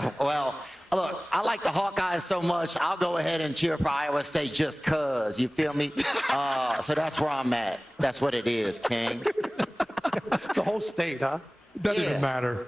Yeah, well, look, I like the Hawkeyes so much, I'll go ahead and cheer for Iowa State just cuz, you feel me? So that's where I'm at. That's what it is, King. The whole state, huh? Doesn't Yeah. even matter.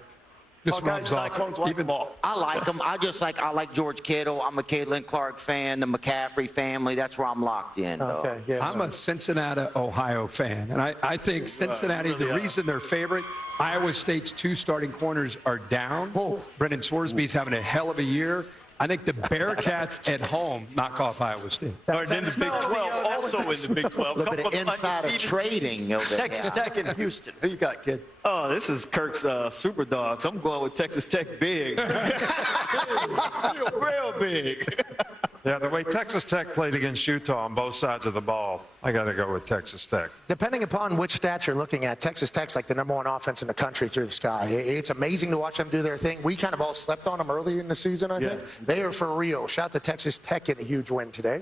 This Hawkeyes, rubs off. Cyclones like Even them all. I like them. I like George Kittle. I'm a Caitlin Clark fan, the McCaffrey family. That's where I'm locked in, though. Okay, yeah. I'm a Cincinnati, Ohio fan, and I think Cincinnati, the reason they're favorite, Iowa State's 2 starting corners are down. Brendan Sorsby's having a hell of a year. I think the Bearcats at home knock off Iowa State. All right, then the Big 12, also in the Big 12. A little bit of insider undefeated trading over there. Texas Tech and Houston. Who you got, kid? Oh, this is Kirk's Super Dogs. I'm going with Texas Tech big. real big. Yeah, the way Texas Tech played against Utah on both sides of the ball, I got to go with Texas Tech. Depending upon which stats you're looking at, Texas Tech's like the #1 offense in the country through the sky. It's amazing to watch them do their thing. We kind of all slept on them early in the season, I think. They are for real. Shout out to Texas Tech getting a huge win today.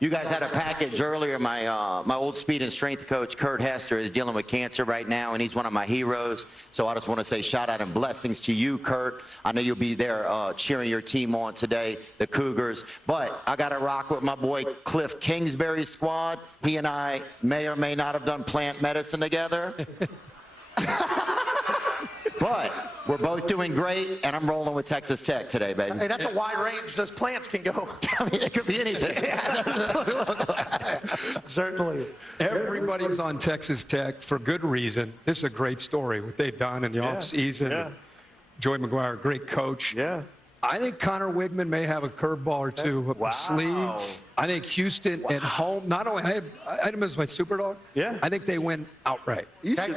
You guys had a package earlier. My old speed and strength coach, Kurt Hester, is dealing with cancer right now, and he's one of my heroes. So I just want to say shout out and blessings to you, Kurt. I know you'll be there cheering your team on today, the Cougars. But I got to rock with my boy Cliff Kingsbury's squad. He and I may or may not have done plant medicine together. But we're both doing great, and I'm rolling with Texas Tech today, baby. Hey, that's a wide range those plants can go. I mean, it could be anything. Certainly. Everybody's on Texas Tech for good reason. This is a great story, what they've done in the offseason. yeah. Joey McGuire, great coach. Yeah. I think Connor Wigman may have a curveball or two up his sleeve. I think Houston at home, not only, I had him as my super dog. Yeah. I think they win outright.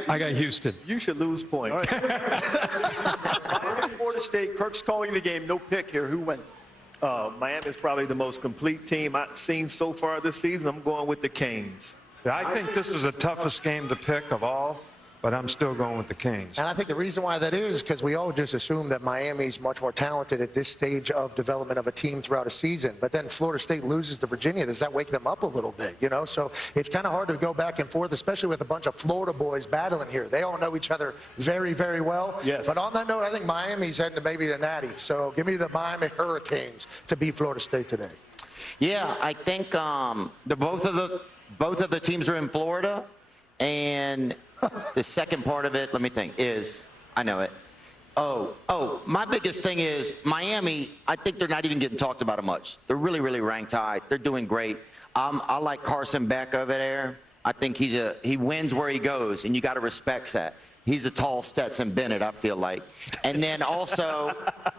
I got Houston. You should lose points. Miami, Florida State. Kirk's calling the game. No pick here. Who wins? Miami is probably the most complete team I've seen so far this season. I'm going with the Canes. I think this is the toughest game to pick of all, but I'm still going with the Kings. And I think the reason why that is because we all just assume that Miami's much more talented at this stage of development of a team throughout a season. But then Florida State loses to Virginia. Does that wake them up a little bit, you know? So it's kind of hard to go back and forth, especially with a bunch of Florida boys battling here. They all know each other very, very well. Yes. But on that note, I think Miami's heading to maybe the Natty. So give me the Miami Hurricanes to beat Florida State today. Yeah, I think both of the teams are in Florida, and the second part of it, let me think, is I know it. My biggest thing is Miami. I think they're not even getting talked about it much. They're really, really ranked high. They're doing great. I like Carson Beck over there. I think he wins where he goes, and you got to respect that. He's a tall Stetson Bennett, I feel like. And then also,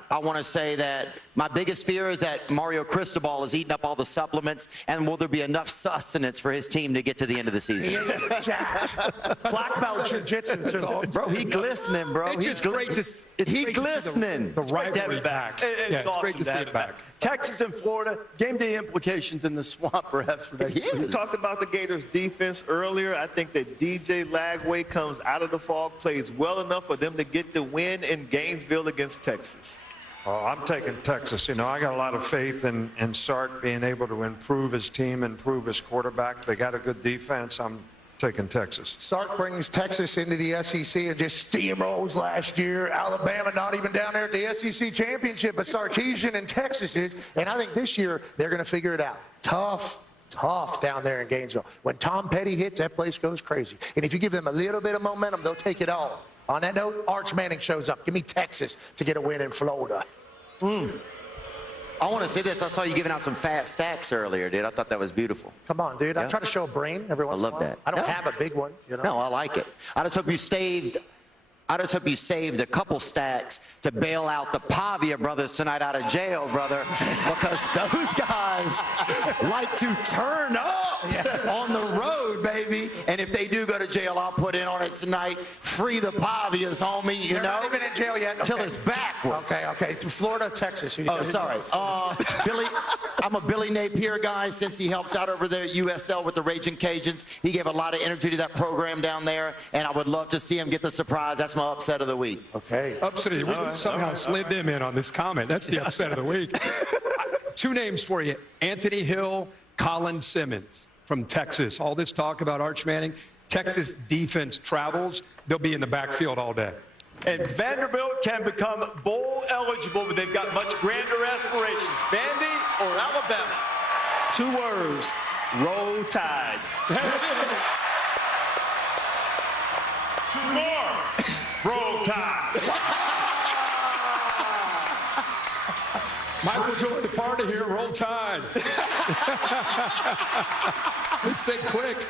I want to say that my biggest fear is that Mario Cristobal is eating up all the supplements, and will there be enough sustenance for his team to get to the end of the season? Black belt jiu-jitsu, too. Bro, he glistening, bro. It's just great to He glistening. The rivalry back. back. It's Yeah, it's awesome great to see have it back. Texas and Florida. Game day implications in the swamp, perhaps, for that. We talked about the Gators' defense earlier. I think that DJ Lagway comes out of the fog, plays well enough for them to get the win in Gainesville against Texas. Oh, I'm taking Texas. You know, I got a lot of faith in Sark being able to improve his team, improve his quarterback. They got a good defense. I'm taking Texas. Sark brings Texas into the SEC and just steamrolls last year. Alabama not even down there at the SEC championship, but Sarkisian and Texas is. And I think this year they're going to figure it out. Tough down there in Gainesville. When Tom Petty hits, that place goes crazy. And if you give them a little bit of momentum, they'll take it all. On that note, Arch Manning shows up. Give me Texas to get a win in Florida. I want to say this. I saw you giving out some fat stacks earlier, dude. I thought that was beautiful. Come on, dude. I Yeah. try to show a brain every once in a while. love that. I don't No. have a big one, you know. No, I like it. I just hope you saved a couple stacks to bail out the Pavia brothers tonight out of jail, brother, because those guys like to turn up on the road, baby. And if they do go to jail, I'll put in on it tonight. Free the Pavias, homie, you They're know? not even in jail yet. Till Okay. it's backwards. Okay. Florida, Texas. Who you Oh, got? sorry. Billy, I'm a Billy Napier guy since he helped out over there at USL with the Raging Cajuns. He gave a lot of energy to that program down there, and I would love to see him get the surprise. That's my upset of the week. Okay. Upset of the week. We somehow slid them in on this comment. That's the upset of the week. Two names for you. Anthony Hill, Colin Simmons from Texas. All this talk about Arch Manning. Texas defense travels. They'll be in the backfield all day. and Vanderbilt can become bowl eligible, but they've got much grander aspirations. Vandy or Alabama? 2 words, roll tide. Two more. Roll Tide. Might as well join the party here. Roll Tide. Let's think quick.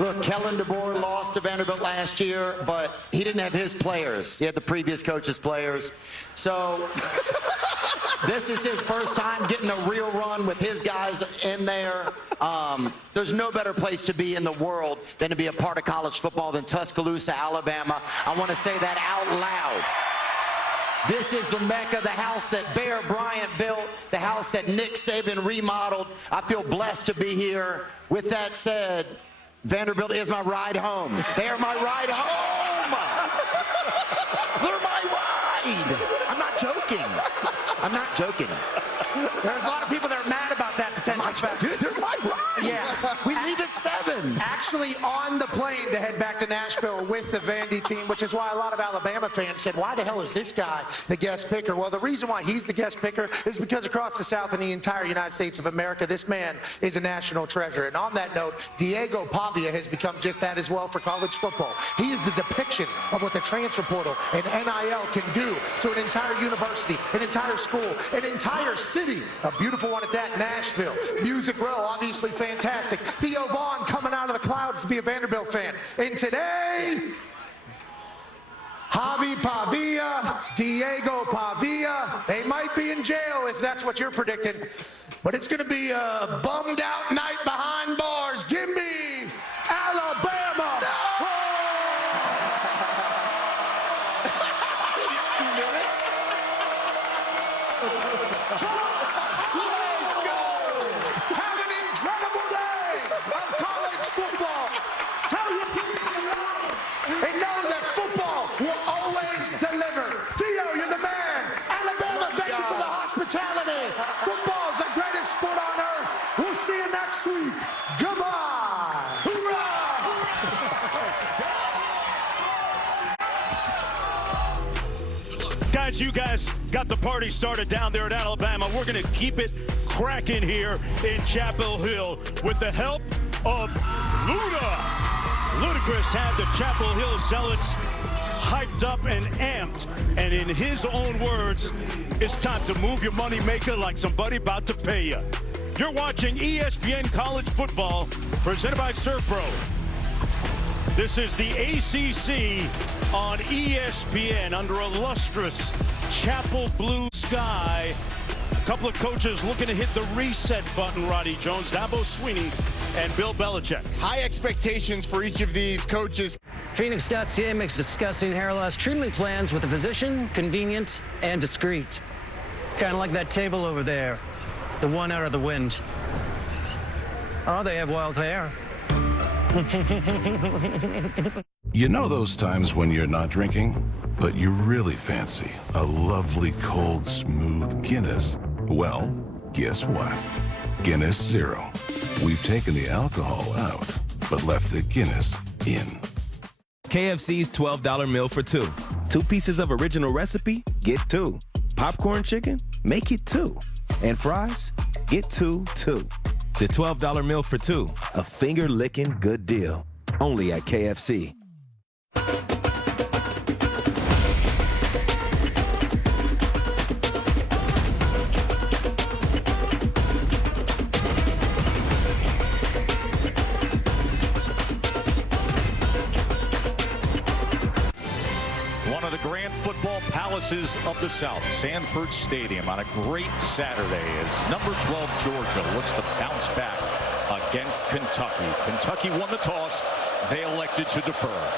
Look, Kellen DeBoer lost to Vanderbilt last year, but he didn't have his players. He had the previous coach's players. So this is his first time getting a real run with his guys in there. There's no better place to be in the world than to be a part of college football than Tuscaloosa, Alabama. I want to say that out loud. This is the Mecca, the house that Bear Bryant built, the house that Nick Saban remodeled. I feel blessed to be here. With that said, Vanderbilt is my ride home. They are my ride home. They're my ride. I'm not joking. I'm not joking. There's a lot of people that are mad about that detention factor. Dude, they're my ride. Yeah. We leave at 7. Actually on the plane to head back to Nashville with the Vandy team, which is why a lot of Alabama fans said, why the hell is this guy the guest picker? Well, the reason why he's the guest picker is because across the South and the entire United States of America, this man is a national treasure. And on that note, Diego Pavia has become just that as well for college football. He is the depiction of what the transfer portal and NIL can do to an entire university, an entire school, an entire city. A beautiful one at that, Nashville. Music Row, obviously fantastic. Theo Vaughn coming out of the clouds to be a Vanderbilt fan. And today, Javi Pavia, Diego Pavia, they might be in jail if that's what you're predicting. But it's going to be a bummed out night behind bars. Give me Alabama. Have an incredible day of college football. Tell your team and know that football will always deliver. Theo, you're the man. Alabama, thank you for the hospitality. Football is the greatest sport on earth. We'll see you next week. Goodbye. Hoorah! Guys, you guys got the party started down there at Alabama. We're going to keep it cracking here in Chapel Hill with the help of Luda. Ludacris had the Chapel Hill Zealots hyped up and amped. And in his own words, it's time to move your money maker like somebody about to pay you. You're watching ESPN College Football presented by Servpro. This is the ACC on ESPN under a lustrous chapel blue sky. A couple of coaches looking to hit the reset button, Roddy Jones, Dabo Swinney, and Bill Belichick. High expectations for each of these coaches. Phoenix.ca makes discussing hair loss treatment plans with a physician convenient and discreet. Kind of like that table over there, the one out of the wind. Oh, they have wild hair. You know those times when you're not drinking, but you really fancy a lovely, cold, smooth Guinness? Well, guess what? Guinness Zero. We've taken the alcohol out, but left the Guinness in. KFC's $12 meal for two. 2 pieces of original recipe? Get 2. Popcorn chicken? Make it 2. And fries? Get 2, too. The $12 meal for 2. A finger-licking good deal. Only at KFC. One of the grand football palaces of the South, Sanford Stadium, on a great Saturday as number 12 Georgia looks to bounce back against Kentucky. Kentucky won the toss. They elected to defer.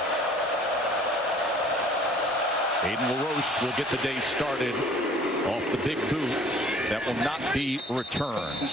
Aiden LaRoche will get the day started off the big boot that will not be returned.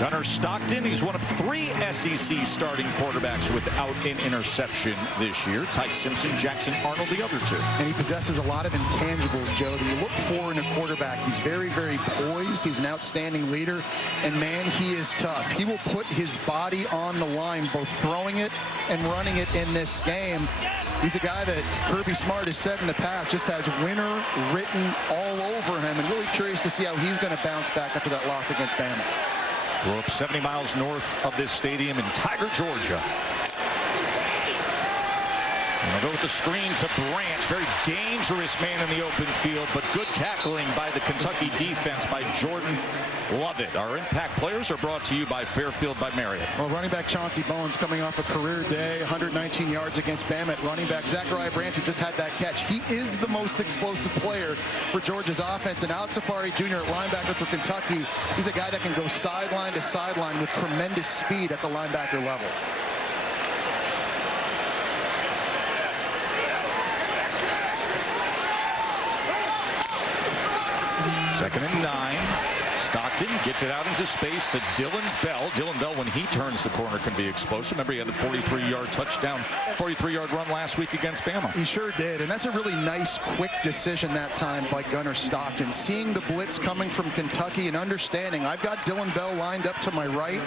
Gunnar Stockton, he's one of 3 SEC starting quarterbacks without an interception this year. Ty Simpson, Jackson Arnold, the other 2. And he possesses a lot of intangibles, Joe, that you look for in a quarterback. He's very, very poised. He's an outstanding leader. And, man, he is tough. He will put his body on the line, both throwing it and running it in this game. He's a guy that Kirby Smart has said in the past just has winner written all over him, and really curious to see how he's going to bounce back after that loss against Bama. Grew up 70 miles north of this stadium in Tiger, Georgia. And they'll go with the screen to Branch. Very dangerous man in the open field, but good tackling by the Kentucky defense by Jordan Lovett. Our impact players are brought to you by Fairfield by Marriott. Well, running back Chauncey Bowens coming off a career day, 119 yards against Bama at running back. Zachariah Branch, who just had that catch. He is the most explosive player for Georgia's offense. And Alex Safari Jr. at linebacker for Kentucky, he's a guy that can go sideline to sideline with tremendous speed at the linebacker level. Second and 9. Stockton gets it out into space to Dylan Bell. Dylan Bell, when he turns the corner, can be explosive. Remember, he had the 43-yard touchdown, 43-yard run last week against Bama. He sure did, and that's a really nice, quick decision that time by Gunnar Stockton. Seeing the blitz coming from Kentucky and understanding, I've got Dylan Bell lined up to my right,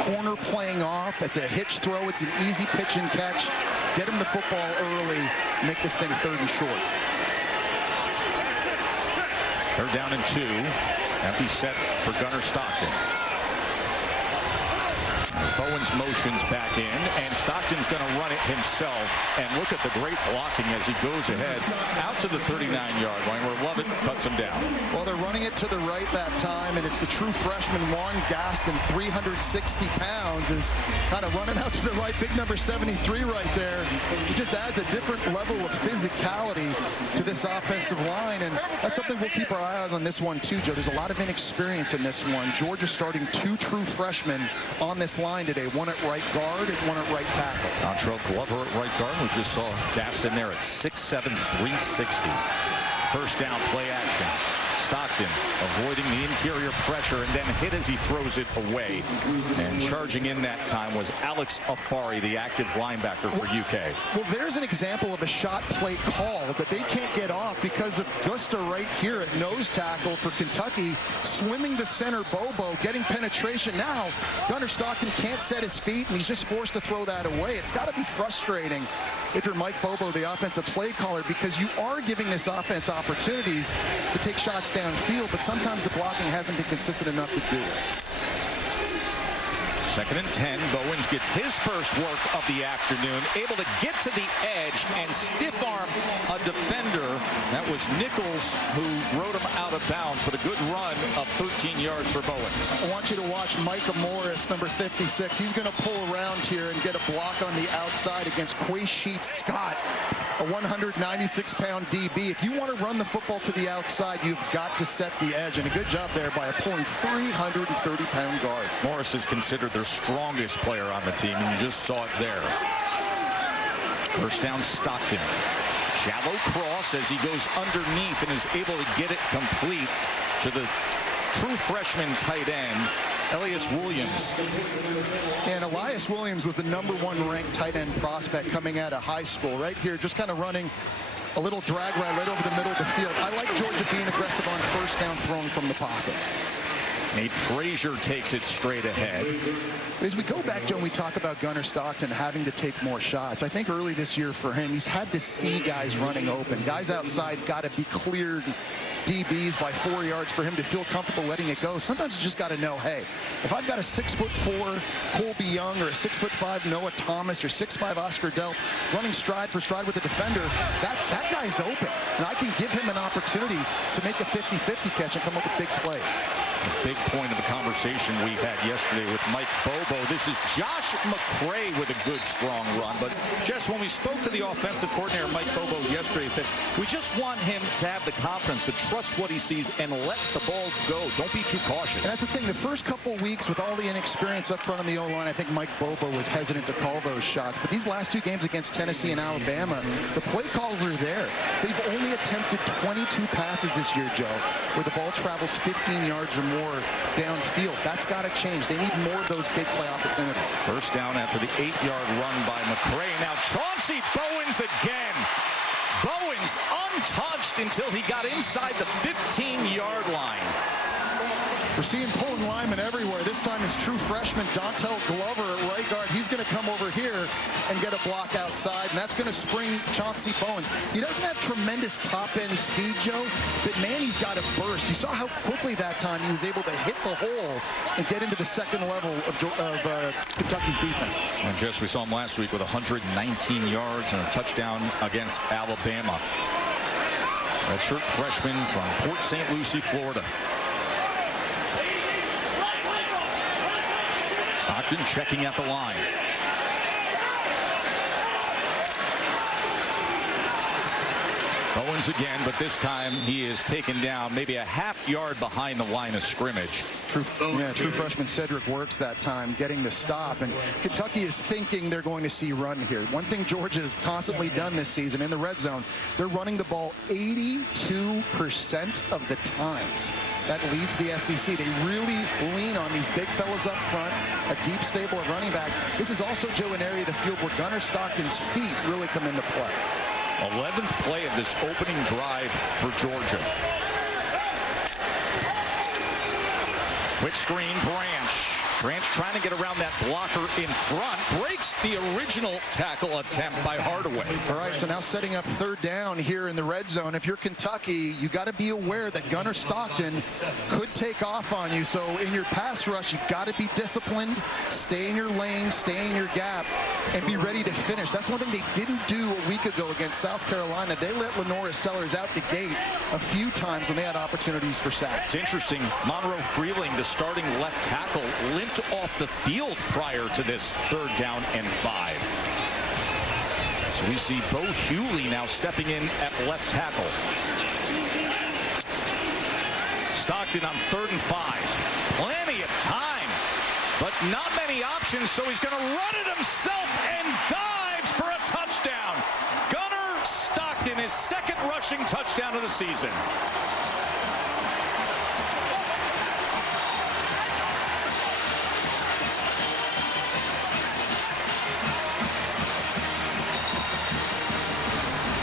corner playing off. It's a hitch throw. It's an easy pitch and catch. Get him the football early, make this thing 3rd and short. 3rd down and 2. Empty set for Gunnar Stockton. Bowens motions back in, and Stockton's going to run it himself. And look at the great blocking as he goes ahead out to the 39-yard line where Lovett cuts him down. Well, they're running it to the right that time, and it's the true freshman Juan Gaston, 360 pounds, is kind of running out to the right. Big number 73 right there. He just adds a different level of physicality to this offensive line, and that's something we'll keep our eyes on this one too, Joe. There's a lot of inexperience in this one. Georgia starting 2 true freshmen on this line today, one at right guard and one at right tackle. Dontrell Glover at right guard. We just saw Gaston there at 6'7", 360. 1st down, play action. Stockton avoiding the interior pressure and then hit as he throws it away. And charging in that time was Alex Afari, the active linebacker for UK. Well, there's an example of a shot play call that they can't get off because of Gusta right here at nose tackle for Kentucky, swimming to center Bobo, getting penetration. Now, Gunnar Stockton can't set his feet, and he's just forced to throw that away. It's got to be frustrating if you're Mike Bobo, the offensive play caller, because you are giving this offense opportunities to take shots downfield, but sometimes the blocking hasn't been consistent enough to do it. 2nd and 10. Bowens gets his first work of the afternoon, able to get to the edge and stiff arm a defender. That was Nichols who rode him out of bounds, but a good run of 13 yards for Bowens. I want you to watch Micah Morris, number 56. He's going to pull around here and get a block on the outside against Quaysheet Scott, a 196-pound DB. If you want to run the football to the outside, you've got to set the edge, and a good job there by a pulling 330-pound guard. Morris is considered their strongest player on the team, and you just saw it there. 1st down, Stockton. Shallow cross as he goes underneath and is able to get it complete to the true freshman tight end, Elias Williams. And Elias Williams was the #1 ranked tight end prospect coming out of high school. Right here, just kind of running a little drag right over the middle of the field. I like Georgia being aggressive on 1st down, throwing from the pocket. Nate Frazier takes it straight ahead. As we go back, Joe, and we talk about Gunnar Stockton having to take more shots, I think early this year for him, he's had to see guys running open. Guys outside got to be cleared DBs by 4 yards for him to feel comfortable letting it go. Sometimes you just got to know, hey, if I've got a 6'4" Colby Young or a 6'5" Noah Thomas or 6'5" Oscar Delp running stride for stride with the defender, that guy's open. And I can give him an opportunity to make a 50-50 catch and come up with big plays. A big point of the conversation we had yesterday with Mike Bobo. This is Josh McCray with a good, strong run. But just when we spoke to the offensive coordinator, Mike Bobo, yesterday, he said, we just want him to have the confidence to trust what he sees and let the ball go. Don't be too cautious. And that's the thing. The first couple weeks with all the inexperience up front on the O-line, I think Mike Bobo was hesitant to call those shots. But these last 2 games against Tennessee and Alabama, the play calls are there. They've only attempted 22 passes this year, Joe, where the ball travels 15 yards or more downfield. That's got to change. They need more of those big play opportunities. First down after the 8-yard run by McCray. Now Chauncey Bowens again. Bowens untouched until he got inside the 15-yard line. We're seeing pulling linemen everywhere. This time it's true freshman Dontel Glover at right guard. He's going to come over here and get a block outside, and that's going to spring Chauncey Bowens. He doesn't have tremendous top-end speed, Joe, but man, he's got a burst. You saw how quickly that time he was able to hit the hole and get into the second level of Kentucky's defense. And just we saw him last week with 119 yards and a touchdown against Alabama. Redshirt freshman from Port St. Lucie, Florida. Stockton checking at the line. Owens again, but this time he is taken down maybe a half yard behind the line of scrimmage. True freshman Cedric Works that time getting the stop, and Kentucky is thinking they're going to see run here. One thing Georgia's constantly done this season in the red zone, they're running the ball 82% of the time. That leads the SEC. They really lean on these big fellas up front, a deep stable of running backs. This is also, Joe, an area of the field where Gunnar Stockton's feet really come into play. 11th play of this opening drive for Georgia. Quick screen, Branch. Branch trying to get around that blocker in front. Breaks the original tackle attempt by Hardaway. All right, so now setting up third down here in the red zone. If you're Kentucky, you got to be aware that Gunnar Stockton could take off on you. So in your pass rush, you got to be disciplined, stay in your lane, stay in your gap, and be ready to finish. That's one thing they didn't do a week ago against South Carolina. They let Lenora Sellers out the gate a few times when they had opportunities for sacks. It's interesting. Monroe Freeling, the starting left tackle, limped off the field prior to this 3rd down and 5. So we see Bo Hughley now stepping in at left tackle. Stockton on 3rd and 5. Plenty of time, but not many options, so he's going to run it himself and dives for a touchdown. Gunnar Stockton, his 2nd rushing touchdown of the season.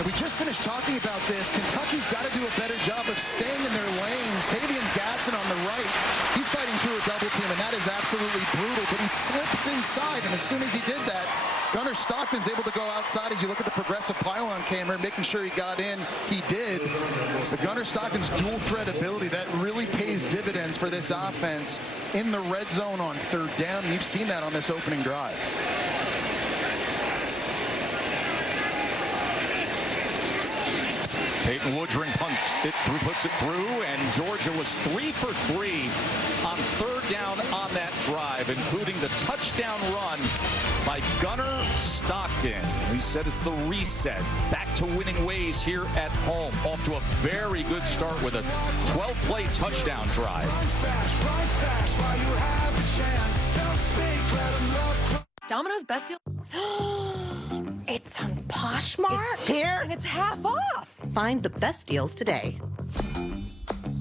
We just finished talking about this. Kentucky's got to do a better job of staying in their lanes. Tavian Gatson on the right, he's fighting through a double team, and that is absolutely brutal, but he slips inside, and as soon as he did that, Gunnar Stockton's able to go outside. As you look at the progressive pylon camera, making sure he got in, he did. The Gunnar Stockton's dual threat ability, that really pays dividends for this offense in the red zone on 3rd down, and you've seen that on this opening drive. Peyton Woodring puts it through, and Georgia was 3 for 3 on 3rd down on that drive, including the touchdown run by Gunnar Stockton. We said it's the reset, back to winning ways here at home. Off to a very good start with a 12-play touchdown drive. Domino's best deal. It's on Poshmark. It's here, and it's half off. Find the best deals today.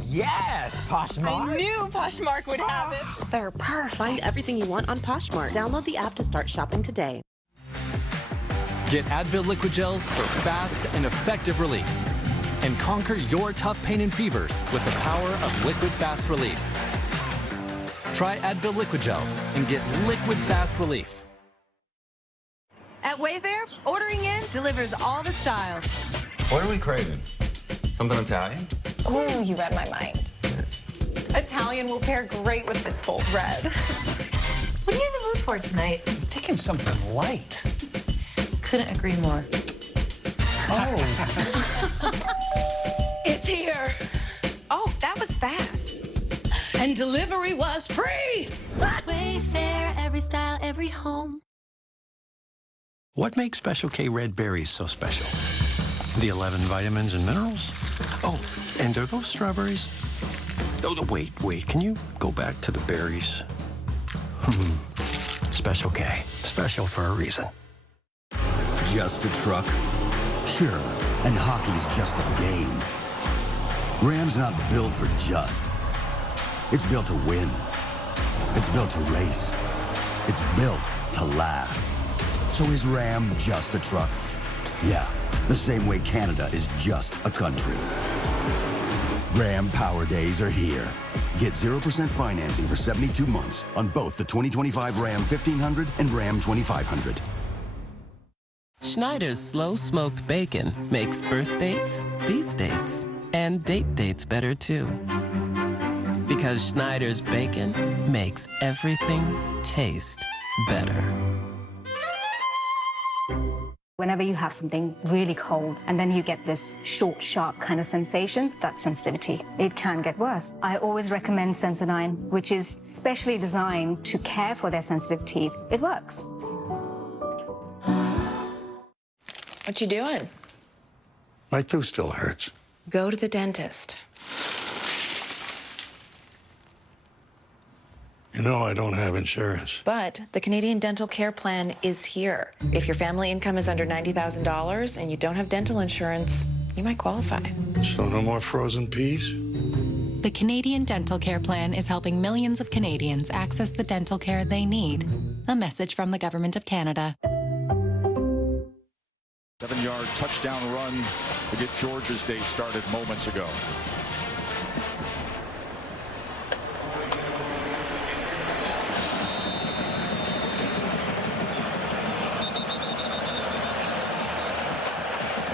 Yes, Poshmark. I knew Poshmark would have it. They're perfect. Find everything you want on Poshmark. Download the app to start shopping today. Get Advil Liquid Gels for fast and effective relief. And conquer your tough pain and fevers with the power of Liquid Fast Relief. Try Advil Liquid Gels and get liquid fast relief. At Wayfair, ordering in delivers all the style. What are we craving? Something Italian? Ooh, you read my mind. Italian will pair great with this bold red. What are you in the mood for tonight? I'm thinking something light. Couldn't agree more. Oh. It's here. Oh, that was fast. And delivery was free. Wayfair, every style, every home. What makes Special K red berries so special? The 11 vitamins and minerals? Oh, and are those strawberries? Oh, wait, can you go back to the berries? Special K, special for a reason. Just a truck? Sure, and hockey's just a game. Ram's not built for just. It's built to win. It's built to race. It's built to last. So is Ram just a truck? Yeah, the same way Canada is just a country. Ram Power Days are here. Get 0% financing for 72 months on both the 2025 Ram 1500 and Ram 2500. Schneider's slow-smoked bacon makes birth dates, these dates, and date dates better too. Because Schneider's bacon makes everything taste better. Whenever you have something really cold and then you get this short, sharp kind of sensation, that's sensitivity. It can get worse. I always recommend Sensodyne, which is specially designed to care for their sensitive teeth. It works. What you doing? My tooth still hurts. Go to the dentist. You know I don't have insurance. But the Canadian Dental Care Plan is here. If your family income is under $90,000 and you don't have dental insurance, you might qualify. So no more frozen peas? The Canadian Dental Care Plan is helping millions of Canadians access the dental care they need. A message from the Government of Canada. 7-yard touchdown run to get Georgia's day started moments ago.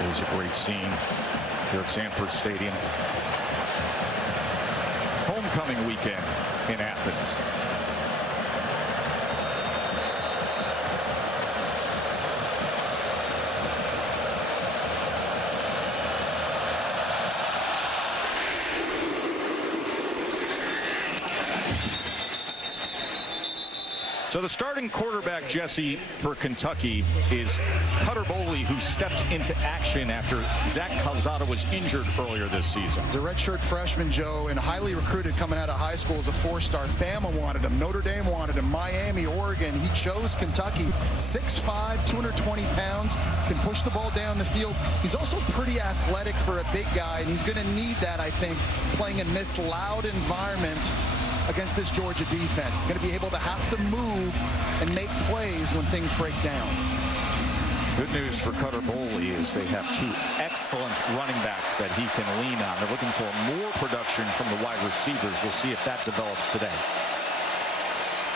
It was a great scene here at Sanford Stadium. Homecoming weekend in Athens. So the starting quarterback, Jesse, for Kentucky is Cutter Boley, who stepped into action after Zach Calzada was injured earlier this season. He's a redshirt freshman, Joe, and highly recruited coming out of high school as a 4-star. Bama wanted him. Notre Dame wanted him. Miami, Oregon. He chose Kentucky. 6'5", 220 pounds, can push the ball down the field. He's also pretty athletic for a big guy, and he's going to need that, I think, playing in this loud environment against this Georgia defense. He's going to be able to have to move and make plays when things break down. Good news for Cutter Boley is they have two excellent running backs that he can lean on. They're looking for more production from the wide receivers. We'll see if that develops today.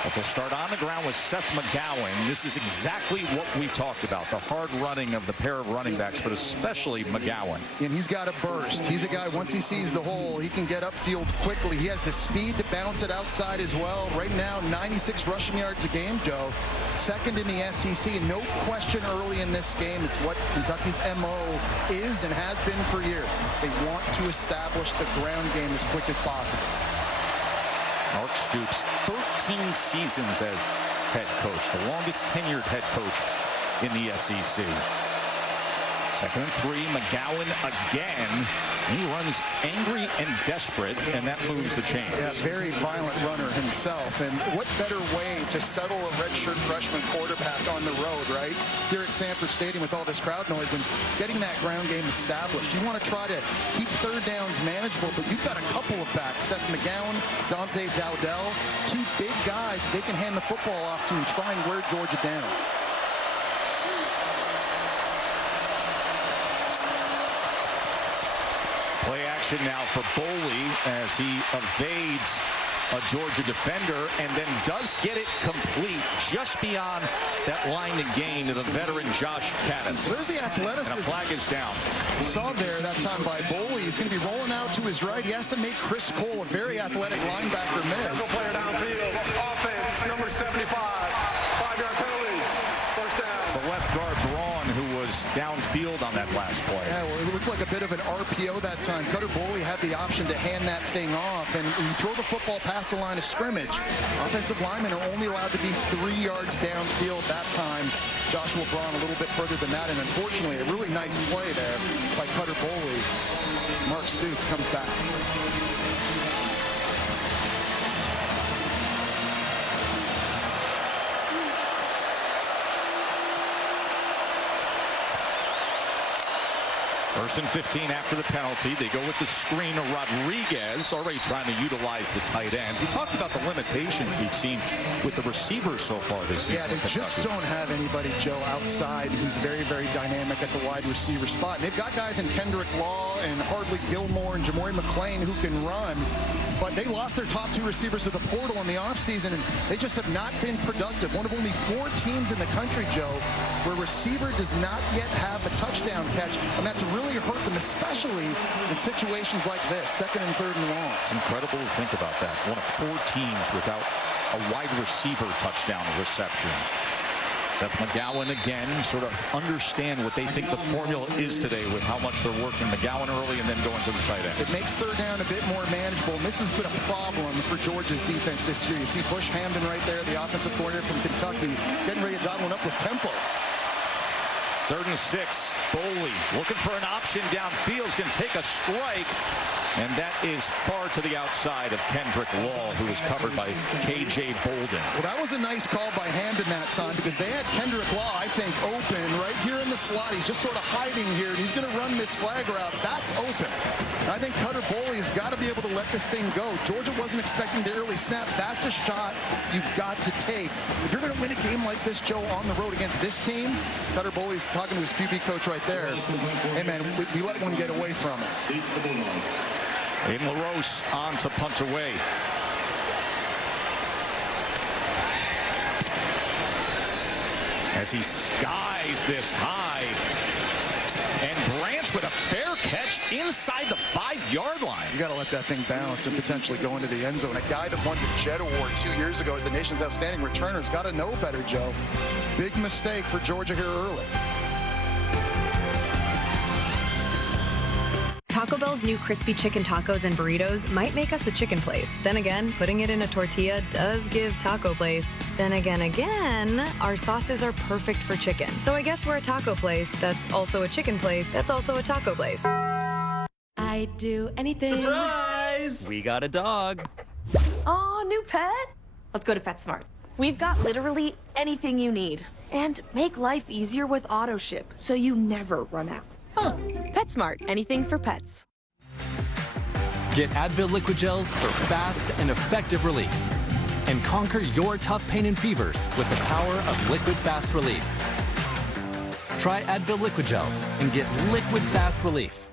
But they'll start on the ground with Seth McGowan. This is exactly what we talked about, the hard running of the pair of running backs, but especially McGowan. And he's got a burst. He's a guy, once he sees the hole, he can get upfield quickly. He has the speed to bounce it outside as well. Right now, 96 rushing yards a game, Joe. Second in the SEC, and no question early in this game. It's what Kentucky's MO is and has been for years. They want to establish the ground game as quick as possible. Mark Stoops, 13 seasons as head coach, the longest tenured head coach in the SEC. 2nd and 3, McGowan again. He runs angry and desperate, and that moves the chains. Yeah, very violent runner himself. And what better way to settle a redshirt freshman quarterback on the road, right? Here at Sanford Stadium with all this crowd noise and getting that ground game established. You want to try to keep third downs manageable, but you've got a couple of backs, Seth McGowan, Dante Dowdell, two big guys they can hand the football off to and try and wear Georgia down. Play action now for Boley as he evades a Georgia defender and then does get it complete just beyond that line to gain to the veteran Josh Caddis. There's the athleticism. And a flag is down. We saw there that time by Boley. He's going to be rolling out to his right. He has to make Chris Cole, a very athletic linebacker, miss. Player downfield. Offense, number 75. 5-yard penalty. First down. It's the left guard, Braun, who was downfield on that last play. Yeah, well, it looked like a bit of an RPO that time. Cutter Boley had the option to hand that thing off, and when you throw the football past the line of scrimmage, offensive linemen are only allowed to be 3 yards downfield that time. Joshua Braun a little bit further than that, and unfortunately, a really nice play there by Cutter Boley. Mark Stoops comes back. First and 15 after the penalty. They go with the screen of Rodriguez, already trying to utilize the tight end. We talked about the limitations we've seen with the receivers so far this season. Yeah, they just don't have anybody, Joe, outside who's very, very dynamic at the wide receiver spot. And they've got guys in Kendrick Law and Hardly Gilmore and Jamori McClain who can run, but they lost their top 2 receivers to the portal in the offseason, and they just have not been productive. One of only 4 teams in the country, Joe, where receiver does not yet have a touchdown catch, and that's really hurt them, especially in situations like this, 2nd and 3rd and long. It's incredible to think about that. One of 4 teams without a wide receiver touchdown reception. Seth McGowan again, sort of understand what they think the formula is today with how much they're working McGowan early and then going to the tight end. It makes 3rd down a bit more manageable, and this has been a problem for Georgia's defense this year. You see Bush Hamden right there, the offensive coordinator from Kentucky, getting ready to dial one up with tempo. 3rd and 6. Boley looking for an option downfield. Is going to take a strike. And that is far to the outside of Kendrick Law, who is covered by K.J. Bolden. Well, that was a nice call by Hamden that time because they had Kendrick Law, I think, open right here in the slot. He's just sort of hiding here, and he's going to run this flag route. That's open. And I think Cutter Boley's got to be able to let this thing go. Georgia wasn't expecting the early snap. That's a shot you've got to take. If you're going to win a game like this, Joe, on the road against this team, Cutter Boley's talking to his QB coach right there. Hey, man, we let one get away from us. Aiden LaRose on to punt away. As he skies this high. And Branch with a fair catch inside the 5-yard line. You got to let that thing bounce and potentially go into the end zone. A guy that won the Jet Award 2 years ago as the nation's outstanding returner has got to know better, Joe. Big mistake for Georgia here early. Taco Bell's new crispy chicken tacos and burritos might make us a chicken place. Then again, putting it in a tortilla does give taco place. Then again, our sauces are perfect for chicken. So I guess we're a taco place that's also a chicken place that's also a taco place. I'd do anything. Surprise! We got a dog. Aw, new pet? Let's go to PetSmart. We've got literally anything you need. And make life easier with AutoShip so you never run out. Huh. PetSmart, anything for pets. Get Advil Liquid Gels for fast and effective relief. And conquer your tough pain and fevers with the power of Liquid Fast Relief. Try Advil Liquid Gels and get liquid fast relief.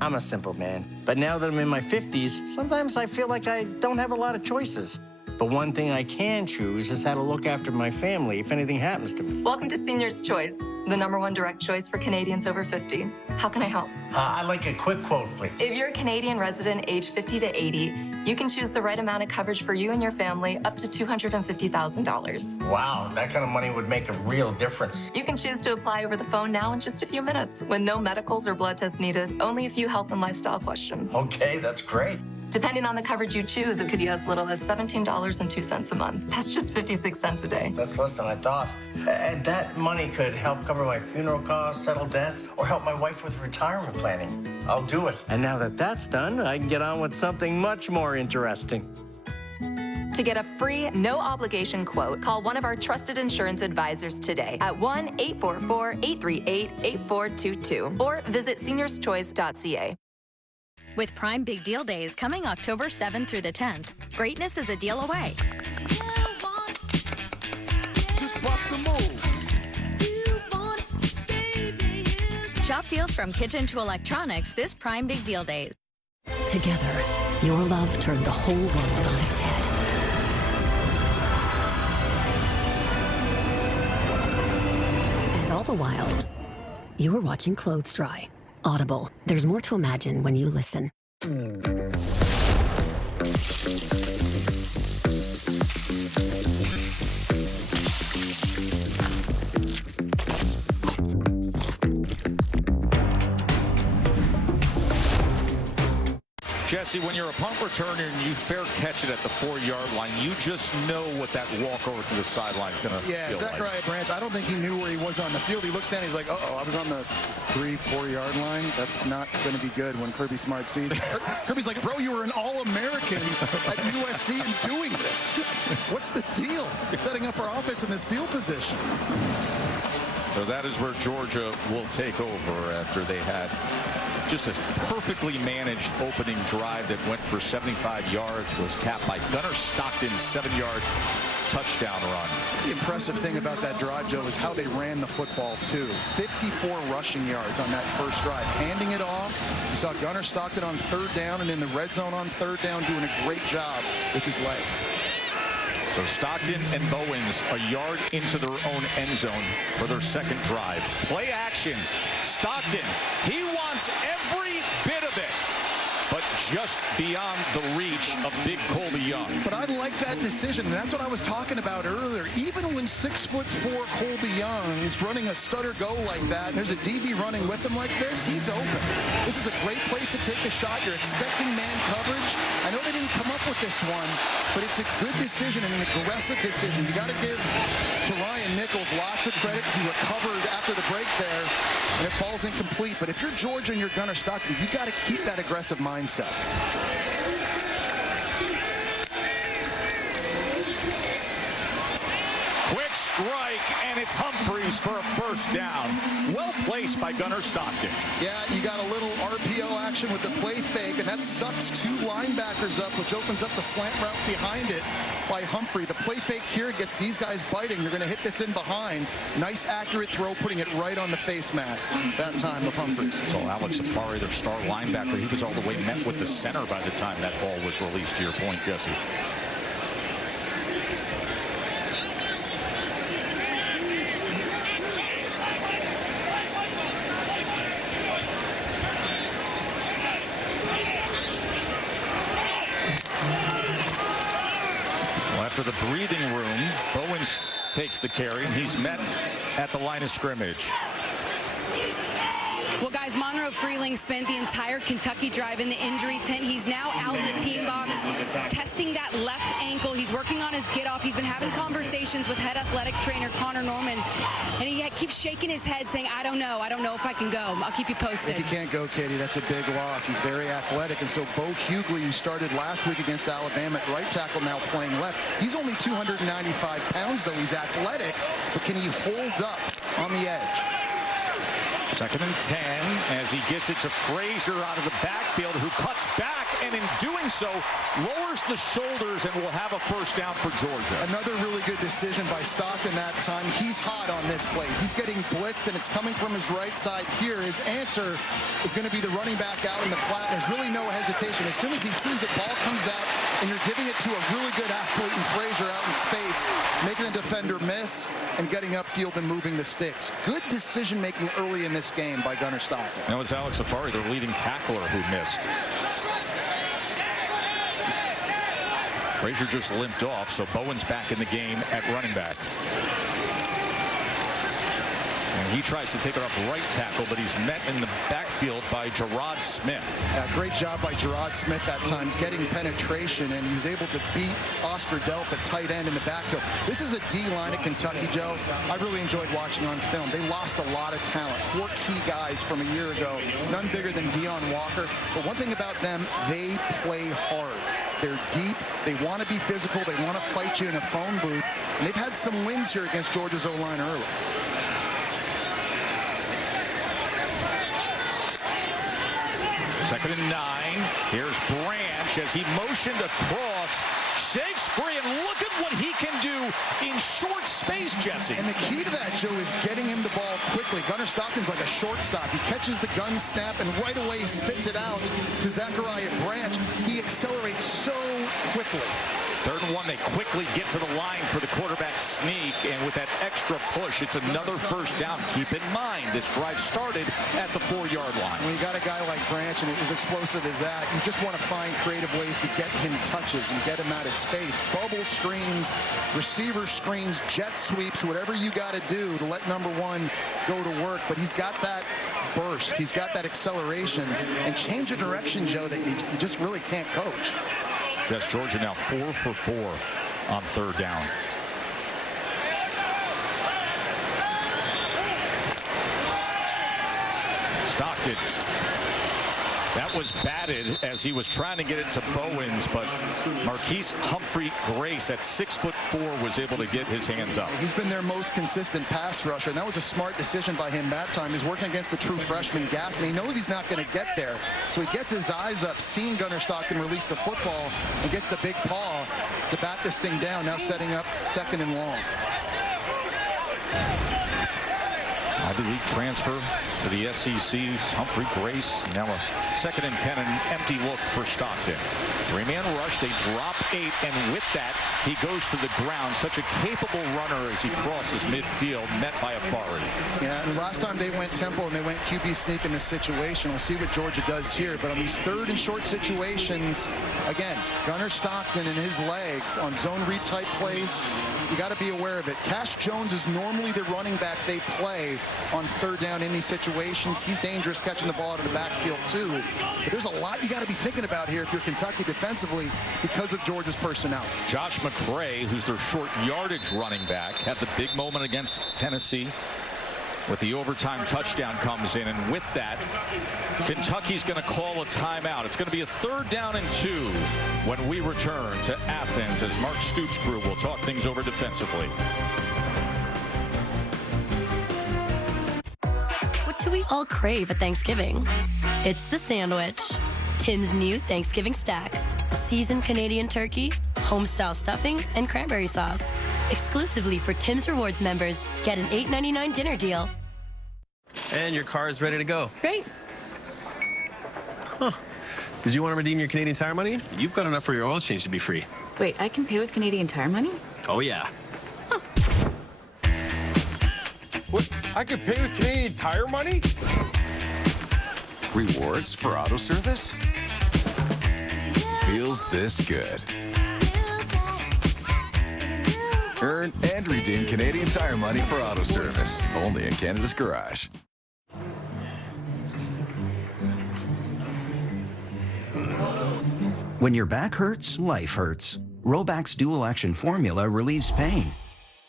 I'm a simple man, but now that I'm in my 50s, sometimes I feel like I don't have a lot of choices. But one thing I can choose is how to look after my family if anything happens to me. Welcome to Senior's Choice, the #1 direct choice for Canadians over 50. How can I help? I'd like a quick quote, please. If you're a Canadian resident aged 50 to 80, you can choose the right amount of coverage for you and your family up to $250,000. Wow, that kind of money would make a real difference. You can choose to apply over the phone now in just a few minutes with no medicals or blood tests needed, only a few health and lifestyle questions. Okay, that's great. Depending on the coverage you choose, it could be as little as $17.02 a month. That's just 56 cents a day. That's less than I thought. And that money could help cover my funeral costs, settle debts, or help my wife with retirement planning. I'll do it. And now that that's done, I can get on with something much more interesting. To get a free, no-obligation quote, call one of our trusted insurance advisors today at 1-844-838-8422 or visit seniorschoice.ca. With Prime Big Deal Days coming October 7th through the 10th, greatness is a deal away. Just bust the move. Shop deals from kitchen to electronics this Prime Big Deal Days. Together, your love turned the whole world on its head. And all the while, you were watching clothes dry. Audible. There's more to imagine when you listen. Jesse, when you're a punt returner and you fair catch it at the 4-yard line, you just know what that walk over to the sideline is going to feel like. Zachariah Branch, I don't think he knew where he was on the field. He looks down, he's like, uh-oh, I was on the 3-4 yard line. That's not going to be good when Kirby Smart sees it. Kirby's like, bro, you were an All-American at USC and doing this. What's the deal? You're setting up our offense in this field position. So that is where Georgia will take over after they had just a perfectly managed opening drive that went for 75 yards, was capped by Gunnar Stockton's 7-yard touchdown run. The impressive thing about that drive, Joe, is how they ran the football, too. 54 rushing yards on that first drive. Handing it off, you saw Gunnar Stockton on 3rd down and in the red zone on 3rd down doing a great job with his legs. So Stockton and Bowens a yard into their own end zone for their second drive. Play action. Stockton, he wants every bit of it, but just beyond the reach of big Colby Young. But I like that decision, and that's what I was talking about earlier. Even when 6'4" Colby Young is running a stutter go like that, and there's a DB running with him like this, he's open. This is a great place to take a shot. You're expecting man coverage. I know they didn't come up with this one, but it's a good decision and an aggressive decision. You got to give to Ryan Nichols lots of credit. He recovered after the break there, and it falls incomplete. But if you're Georgia and you're Gunnar Stockton, you got to keep that aggressive mindset. Quick strike, and it's Humphreys for a first down. Well placed by Gunnar Stockton. Yeah, you got a little RPO action with the play fake, and that sucks 2 linebackers up, which opens up the slant route behind it by Humphrey. The play fake here gets these guys biting. You're going to hit this in behind. Nice, accurate throw, putting it right on the face mask that time of Humphreys. So Alex Safari, their star linebacker, he was all the way met with the center by the time that ball was released, to your point, Jesse. After the breathing room, Bowens takes the carry, and he's met at the line of scrimmage. Well, guys, Monroe Freeling spent the entire Kentucky drive in the injury tent. He's now out in the team box, testing that left ankle. He's working on his get off. He's been having conversations with head athletic trainer Connor Norman, and he keeps shaking his head saying, I don't know if I can go. I'll keep you posted. If you can't go, Katie, that's a big loss. He's very athletic, and so Bo Hughley, who started last week against Alabama at right tackle, now playing left. He's only 295 pounds, though. He's athletic, but can he hold up on the edge? 2nd and 10 as he gets it to Frazier out of the backfield, who cuts back, and in doing so lowers the shoulders and will have a first down for Georgia. Another really good decision by Stockton that time. He's hot on this play. He's getting blitzed, and it's coming from his right side here. His answer is going to be the running back out in the flat. There's really no hesitation. As soon as he sees it, ball comes out, and you're giving it to a really good athlete in Frazier out in space, making a defender miss and getting upfield and moving the sticks. Good decision-making early in this game by Gunnar Stockton. Now it's Alex Safari, their leading tackler, who missed. Frazier just limped off, so Bowen's back in the game at running back. And he tries to take it off right tackle, but he's met in the backfield by Gerard Smith. Yeah, great job by Gerard Smith that time, getting penetration, and he was able to beat Oscar Delp at tight end in the backfield. This is a D-line at Kentucky, Joe. I really enjoyed watching on film. They lost a lot of talent. 4 key guys from a year ago, none bigger than Deion Walker. But one thing about them, they play hard. They're deep. They want to be physical. They want to fight you in a phone booth. And they've had some wins here against Georgia's O-line early. Second and 9. Here's Branch as he motioned across, shakes free, and look at what he can do in short space, Jesse. And the key to that, Joe, is getting him the ball quickly. Gunnar Stockton's like a shortstop. He catches the gun snap, and right away he spits it out to Zachariah Branch. He accelerates so quickly. 3rd and 1, they quickly get to the line for the quarterback sneak, and with that extra push, it's another first down. Keep in mind, this drive started at the 4-yard line. When you got a guy like Branch and as explosive as that, you just want to find creative ways to get him touches and get him out of space. Bubble screens, receiver screens, jet sweeps, whatever you got to do to let number 1 go to work. But he's got that burst. He's got that acceleration and change of direction, Joe, that you just really can't coach. Just Georgia now 4 for 4 on 3rd down. Stockton That was batted as he was trying to get it to Bowens, but Marquise Humphrey Grace at 6'4" was able to get his hands up. He's been their most consistent pass rusher, and that was a smart decision by him that time. He's working against the true freshman Gass, and he knows he's not going to get there. So he gets his eyes up, seeing Gunnar Stockton release the football, and gets the big paw to bat this thing down, now setting up 2nd and long. Ivy League transfer to the SEC. Humphrey Grace, now a 2nd and 10, an empty look for Stockton. 3-man rush, they drop 8, and with that, he goes to the ground. Such a capable runner as he crosses midfield, met by authority. Yeah, and last time they went tempo and they went QB sneak in this situation. We'll see what Georgia does here, but on these 3rd and short situations, again, Gunnar Stockton and his legs on zone read type plays, you got to be aware of it. Cash Jones is normally the running back they play on 3rd down in these situations. He's dangerous catching the ball out of the backfield too. But there's a lot you got to be thinking about here if you're Kentucky defensively because of Georgia's personnel. Josh McCray, who's their short yardage running back, had the big moment against Tennessee with the overtime touchdown comes in, and with that, Kentucky's going to call a timeout. It's going to be a 3rd down and 2 when we return to Athens as Mark Stoops' crew will talk things over defensively. What do we all crave at Thanksgiving? It's the sandwich. Tim's new Thanksgiving stack. Seasoned Canadian turkey, home-style stuffing, and cranberry sauce. Exclusively for Tim's Rewards members, get an $8.99 dinner deal. And your car is ready to go. Great. Huh. Did you want to redeem your Canadian Tire money? You've got enough for your oil change to be free. Wait, I can pay with Canadian Tire money? Oh, yeah. Huh. What? I can pay with Canadian Tire money? Rewards for auto service? Feels this good. Earn and redeem Canadian Tire money for auto service. Only in Canada's Garage. When your back hurts, life hurts. Roback's dual action formula relieves pain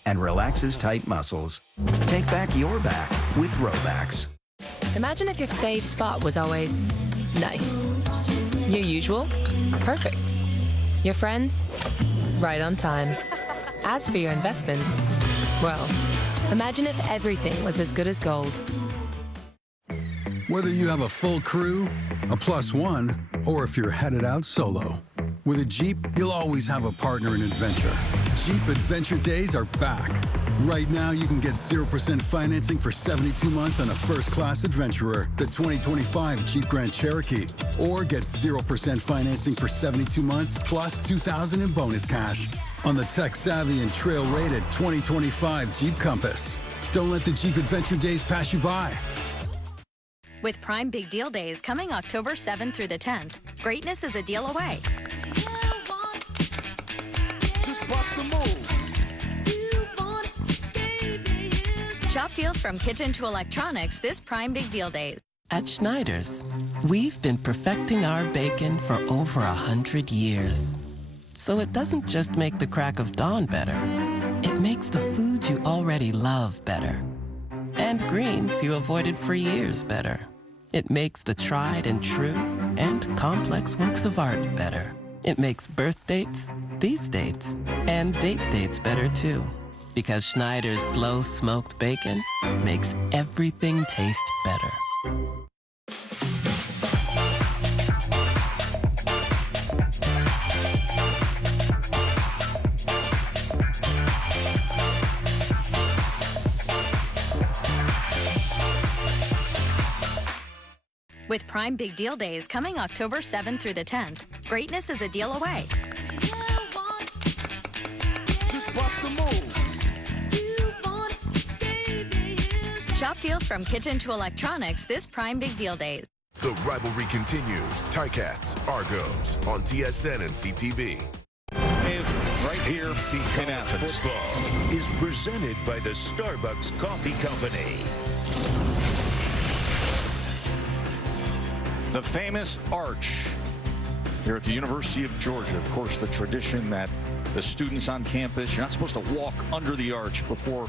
and relaxes tight muscles. Take back your back with Robax. Imagine if your fave spot was always nice. Your usual? Perfect. Your friends? Right on time. As for your investments, well, imagine if everything was as good as gold. Whether you have a full crew, a +1, or if you're headed out solo, with a Jeep, you'll always have a partner in adventure. Jeep Adventure Days are back. Right now, you can get 0% financing for 72 months on a first-class Adventurer, the 2025 Jeep Grand Cherokee, or get 0% financing for 72 months plus $2,000 in bonus cash on the tech-savvy and trail-rated 2025 Jeep Compass. Don't let the Jeep Adventure Days pass you by. With Prime Big Deal Days coming October 7th through the 10th, greatness is a deal away. Just bust the move. Shop deals from kitchen to electronics this Prime Big Deal Days. At Schneider's, we've been perfecting our bacon for over 100 years. So it doesn't just make the crack of dawn better, it makes the food you already love better. And greens you avoided for years better. It makes the tried and true and complex works of art better. It makes birth dates, these dates, and date dates better too. Because Schneider's slow smoked bacon makes everything taste better. With Prime Big Deal Days coming October 7th through the 10th, greatness is a deal away. Just bust the move. Shop deals from kitchen to electronics this Prime Big Deal Days. The rivalry continues. Ticats, Argos on TSN and CTV. Right here in Athens. Football is presented by the Starbucks Coffee Company. The famous arch here at the University of Georgia. Of course, the tradition that the students on campus, you're not supposed to walk under the arch before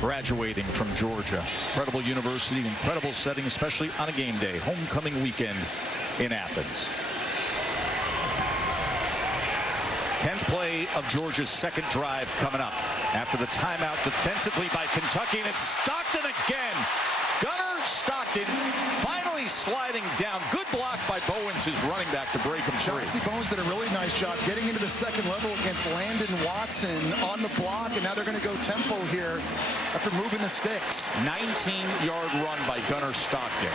graduating from Georgia. Incredible university, incredible setting, especially on a game day, homecoming weekend in Athens. 10th play of Georgia's second drive coming up after the timeout defensively by Kentucky, and it's Stockton again. Gunnar Stockton finally sliding down. Good block by Bowens, his running back, to break him free. Chauncey Bowens did a really nice job getting into the second level against Landon Watson on the block, and now they're going to go tempo here after moving the sticks. 19-yard run by Gunnar Stockton.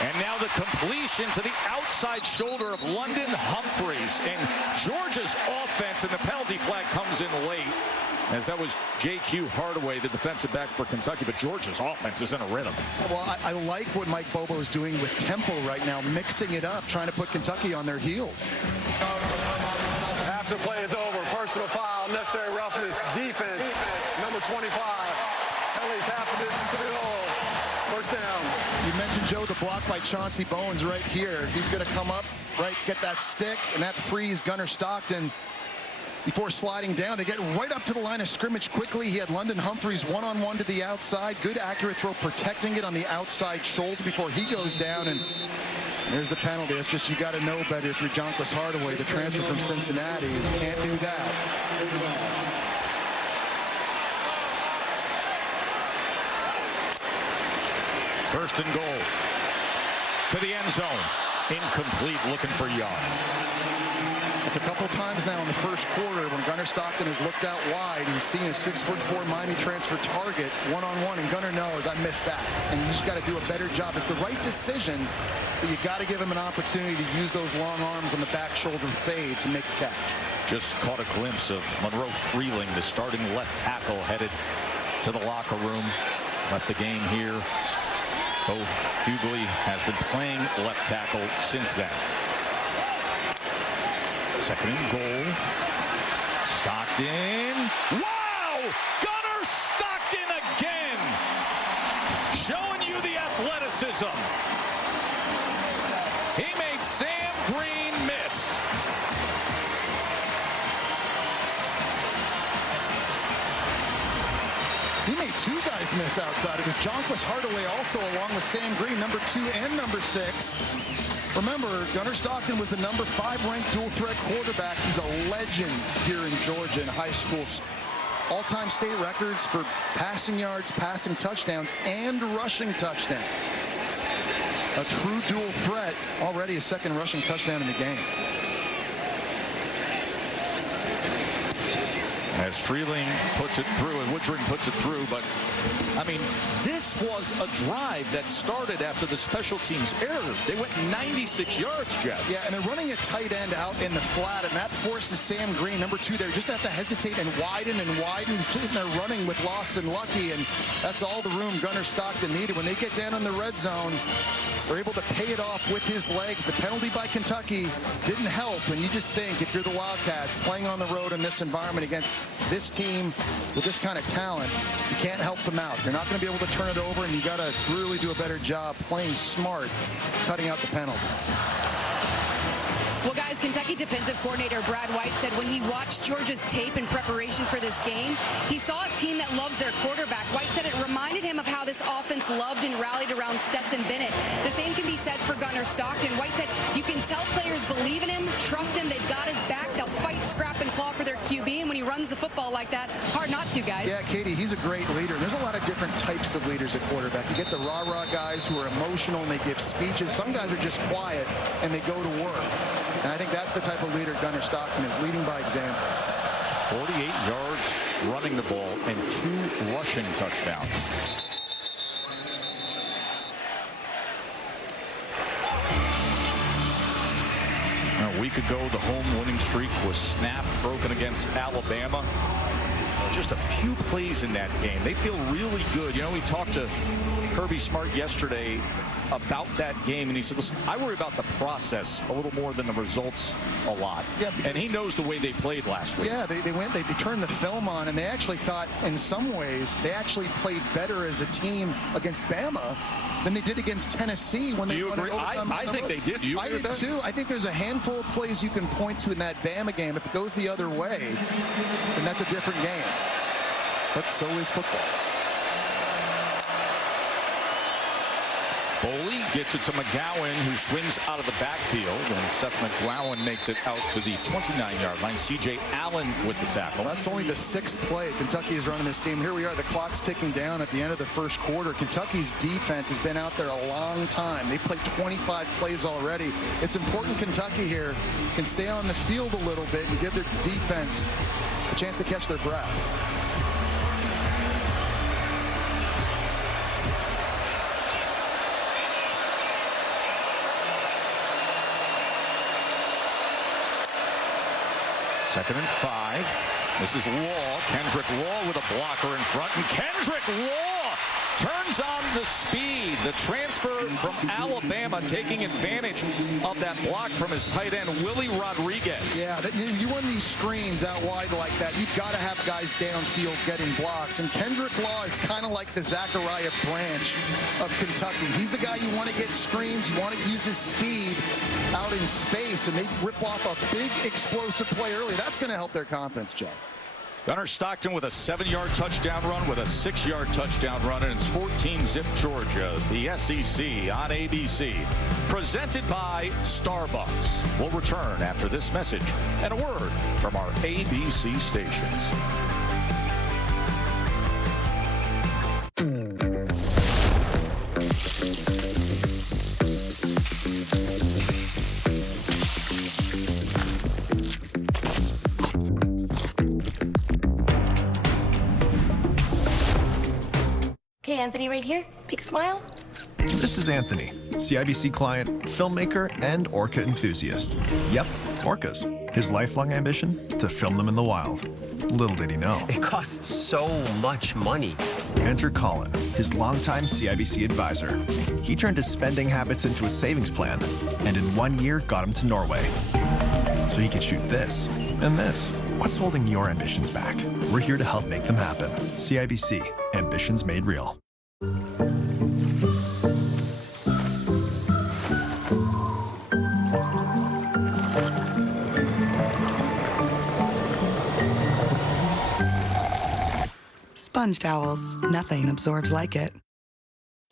And now the completion to the outside shoulder of London Humphreys. And Georgia's offense, and the penalty flag comes in late, as that was J.Q. Hardaway, the defensive back for Kentucky. But Georgia's offense is in a rhythm. Well, I like what Mike Bobo is doing with tempo right now, mixing it up, trying to put Kentucky on their heels. After play is over, personal foul, necessary roughness, defense, number 25. Penalties half the distance to the hole. First down. You mentioned, Joe, the block by Chauncey Bowens right here. He's going to come up, right, get that stick, and that frees Gunnar Stockton before sliding down. They get right up to the line of scrimmage quickly. He had London Humphreys one-on-one to the outside. Good accurate throw, protecting it on the outside shoulder before he goes down. And there's the penalty. It's just, you got to know better if you're Jonquez Hardaway, the transfer from Cincinnati. You can't do that. First and goal to the end zone. Incomplete, looking for Young. It's a couple times now in the first quarter when Gunnar Stockton has looked out wide. He's seen a 6'4" Miami transfer target one-on-one, and Gunnar knows, I missed that. And you just got to do a better job. It's the right decision, but you got to give him an opportunity to use those long arms on the back shoulder fade to make a catch. Just caught a glimpse of Monroe Freeling, the starting left tackle, headed to the locker room. Left the game here. Bo Hughley has been playing left tackle since then. Second and goal. Stockton. Wow! Gunnar Stockton again! Showing you the athleticism. He made Sam Green miss. He made two guys miss outside. It was Jonquez Hardaway also, along with Sam Green, number 2 and number 6. Remember, Gunnar Stockton was the number 5 ranked dual threat quarterback. He's a legend here in Georgia in high school. All-time state records for passing yards, passing touchdowns, and rushing touchdowns. A true dual threat, already a second rushing touchdown in the game. As Freeling puts it through and Woodring puts it through, but I mean, this was a drive that started after the special teams error. They went 96 yards, Jess. Yeah, and they're running a tight end out in the flat, and that forces Sam Green, number 2 there, just have to hesitate and widen and widen. They're running with Lawson Lucky, and that's all the room Gunnar Stockton needed. When they get down in the red zone, they're able to pay it off with his legs. The penalty by Kentucky didn't help, and you just think, if you're the Wildcats playing on the road in this environment against this team with this kind of talent, you can't help them out. You're not going to be able to turn it over, and you got to really do a better job playing smart, cutting out the penalties. Well, guys, Kentucky defensive coordinator Brad White said when he watched Georgia's tape in preparation for this game, he saw a team that loves their quarterback. White said it reminded him of how this offense loved and rallied around Stetson Bennett. The same can be said for Gunnar Stockton. White said you can tell players believe in him, trust him, they've got his back, they'll fight, scrap, and claw for their QB, and when he runs the football like that, hard not to, guys. Yeah, Katie, he's a great leader. There's a lot of different types of leaders at quarterback. You get the rah-rah guys who are emotional and they give speeches. Some guys are just quiet and they go to work. And I think that's the type of leader Gunnar Stockton is, leading by example. 48 yards running the ball and 2 rushing touchdowns. A week ago, the home winning streak was snapped, broken against Alabama. Just a few plays in that game. They feel really good. You know, we talked to Kirby Smart yesterday about that game, and he said, listen, I worry about the process a little more than the results a lot. Yeah, and he knows the way they played last week. Yeah, they turned the film on, and they actually thought, in some ways, they actually played better as a team against Bama than they did against Tennessee when they won in overtime. I think they did. Do you agree with that? I did too. I think there's a handful of plays you can point to in that Bama game. If it goes the other way, then that's a different game. But so is football. Boley gets it to McGowan, who swings out of the backfield, and Seth McGowan makes it out to the 29-yard line. C.J. Allen with the tackle. That's only the 6th play Kentucky is running this game. Here we are, the clock's ticking down at the end of the first quarter. Kentucky's defense has been out there a long time. They've played 25 plays already. It's important Kentucky here can stay on the field a little bit and give their defense a chance to catch their breath. Second and 5. This is Law. Kendrick Law with a blocker in front. And Kendrick Law turns on the speed. The transfer from Alabama taking advantage of that block from his tight end, Willie Rodriguez. Yeah, you run these screens out wide like that, you've got to have guys downfield getting blocks. And Kendrick Law is kind of like the Zachariah Branch of Kentucky. He's the guy you want to get screens. You want to use his speed out in space, and they rip off a big explosive play early. That's going to help their confidence, Joe. Gunnar Stockton with a 7-yard touchdown run with a 6-yard touchdown run, and it's 14-zip Georgia, the SEC on ABC. Presented by Starbucks. We'll return after this message and a word from our ABC stations. Okay, Anthony, right here. Big smile. This is Anthony, CIBC client, filmmaker, and orca enthusiast. Yep, orcas. His lifelong ambition? To film them in the wild. Little did he know. It costs so much money. Enter Colin, his longtime CIBC advisor. He turned his spending habits into a savings plan, and in 1 year got him to Norway. So he could shoot this and this. What's holding your ambitions back? We're here to help make them happen. CIBC, ambitions made real. Sponge towels. Nothing absorbs like it.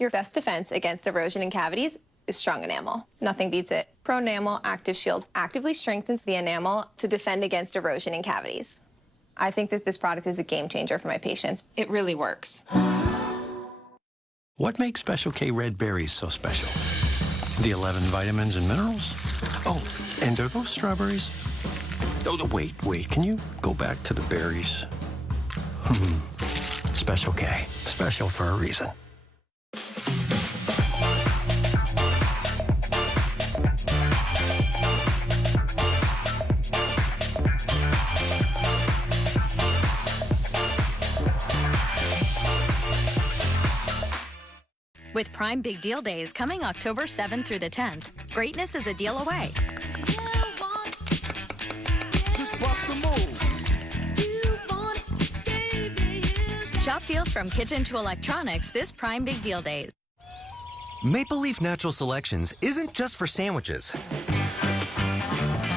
Your best defense against erosion and cavities is strong enamel. Nothing beats it. Pro-Enamel Active Shield actively strengthens the enamel to defend against erosion and cavities. I think that this product is a game changer for my patients. It really works. What makes Special K red berries so special? The 11 vitamins and minerals? Oh, and are those strawberries? Oh, wait, can you go back to the berries? Special K, special for a reason. With Prime Big Deal Days coming October 7th through the 10th, greatness is a deal away. Just bust the move. Shop deals from kitchen to electronics this Prime Big Deal Days. Maple Leaf Natural Selections isn't just for sandwiches.